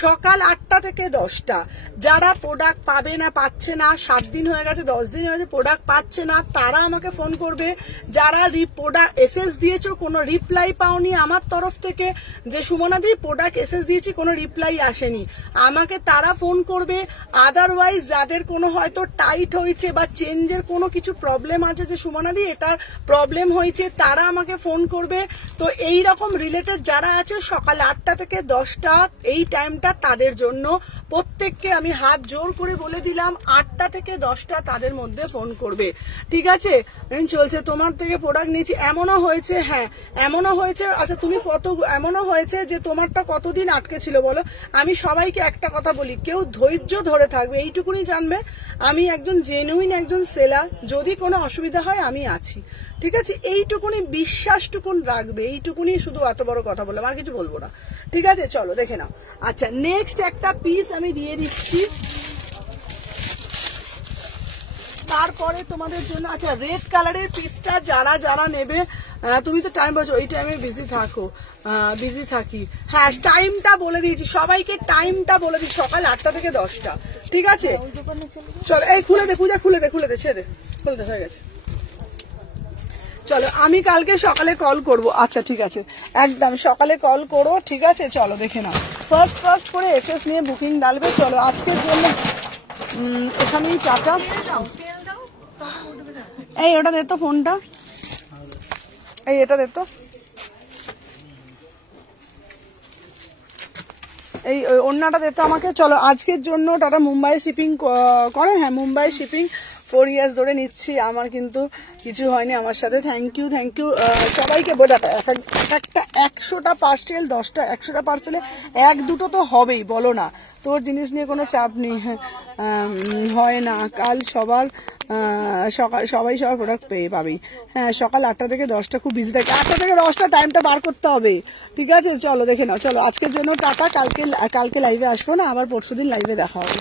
সকাল 8টা থেকে 10টা। যারা প্রোডাক্ট পাবে না, পাচ্ছে না, 7 দিন হয়ে গেছে, 10 দিন হয়ে গেছে, প্রোডাক্ট পাচ্ছে না, তারা আমাকে ফোন করবে। যারা প্রোডাক্ট এসএস দিয়েছো, কোনো রিপ্লাই পাওনি আমার তরফ থেকে, যে সুমনাদি প্রোডাক্ট এসএস দিয়েছি কোনো রিপ্লাই আসেনি, আমাকে তারা ফোন করবে। আদারওয়াইজ যাদের কোনো হয়তো টাইট হয়েছে বা চেঞ্জের কোনো কিছু প্রবলেম আছে, যে সুমনাদি এটার প্রবলেম হয়েছে, তারা আমাকে ফোন করবে। তো এই রকম রিলেটেড যারা আছে সকাল 8টা থেকে 10টা এই টাইমটা তাদের জন্য, প্রত্যেককে আমি হাত জোর করে বলে দিলাম 8টা থেকে 10টা তাদের মধ্যে ফোন করবে, ঠিক আছে? চলছে তোমার থেকে প্রোডাক্ট নিয়েছি, এমনও হয়েছে, হ্যাঁ এমনও হয়েছে। আচ্ছা তুমি কত, এমনও হয়েছে যে তোমারটা কতদিন আটকে ছিল বলো? আমি সবাইকে একটা কথা বলি, কেউ ধৈর্য ধরে থাকবে, এইটুকুনি জানবে আমি একজন জেনুইন একজন সেলার, যদি কোনো অসুবিধা হয় আমি আছি, ঠিক আছে? এইটুকুনি বিশ্বাসটুকুন রাখবে, এইটুকুনি শুধু এত বড় কথা বললাম, আর কিছু বলবো না, ঠিক আছে? চলো দেখে নাও। আচ্ছা নেক্সট একটা পিস আমি দিয়ে দিচ্ছি, তারপরে তোমাদের জন্য। আচ্ছা রেড কালারের পিসটা যারা যারা নেবে, তুমি তো টাইম বলছো, ওই টাইমে বিজি থাকো, বিজি থাকি, হ্যাঁ টাইমটা বলে দিয়েছি সবাইকে, টাইমটা বলে দিচ্ছি সকাল 8টা থেকে 10টা, ঠিক আছে? চলো এই খুলে দে পূজা, খুলে দে, খুলে দে, ছেড়ে দে, খুলে দে, হয়ে গেছে। চলো আমি কালকে সকালে কল করব। আচ্ছা ঠিক আছে, একদম সকালে কল করো, ঠিক আছে? চলো দেখে নাও, ফার্স্ট করে এসএস নিয়ে বুকিং ডালবে। চলো আজকের জন্য এখানেই টাটা। এই ওটা দে তো ফোনটা, এই এটা দে তো, এই অন্যটা দে তো আমাকে। চলো আজকের জন্য টাটা। মুম্বাই শিপিং করে, হ্যাঁ মুম্বাই শিপিং 4 ইয়ার্স ধরে নিচ্ছি, আমার কিন্তু কিছু হয়নি আমার সাথে। থ্যাংক ইউ সবাইকে। বোঝাটা একটা 100টা পার্সেল, 10টা 100টা পার্সেলে 1-2টো তো হবেই, বলো না? তোর জিনিস নিয়ে কোনো চাপ নেই, হয় না কাল সবার সবাই সবার প্রোডাক্ট পেয়ে পাবেই। হ্যাঁ সকাল 8টা থেকে 10টা খুব বিজি থাকে, 8টা থেকে 10টা টাইমটা বার করতে হবে, ঠিক আছে? চলো দেখে নাও। চলো আজকের জন্য টাটা, কালকে লাইভে আসবো না, আবার পরশুদিন লাইভে দেখা হবে।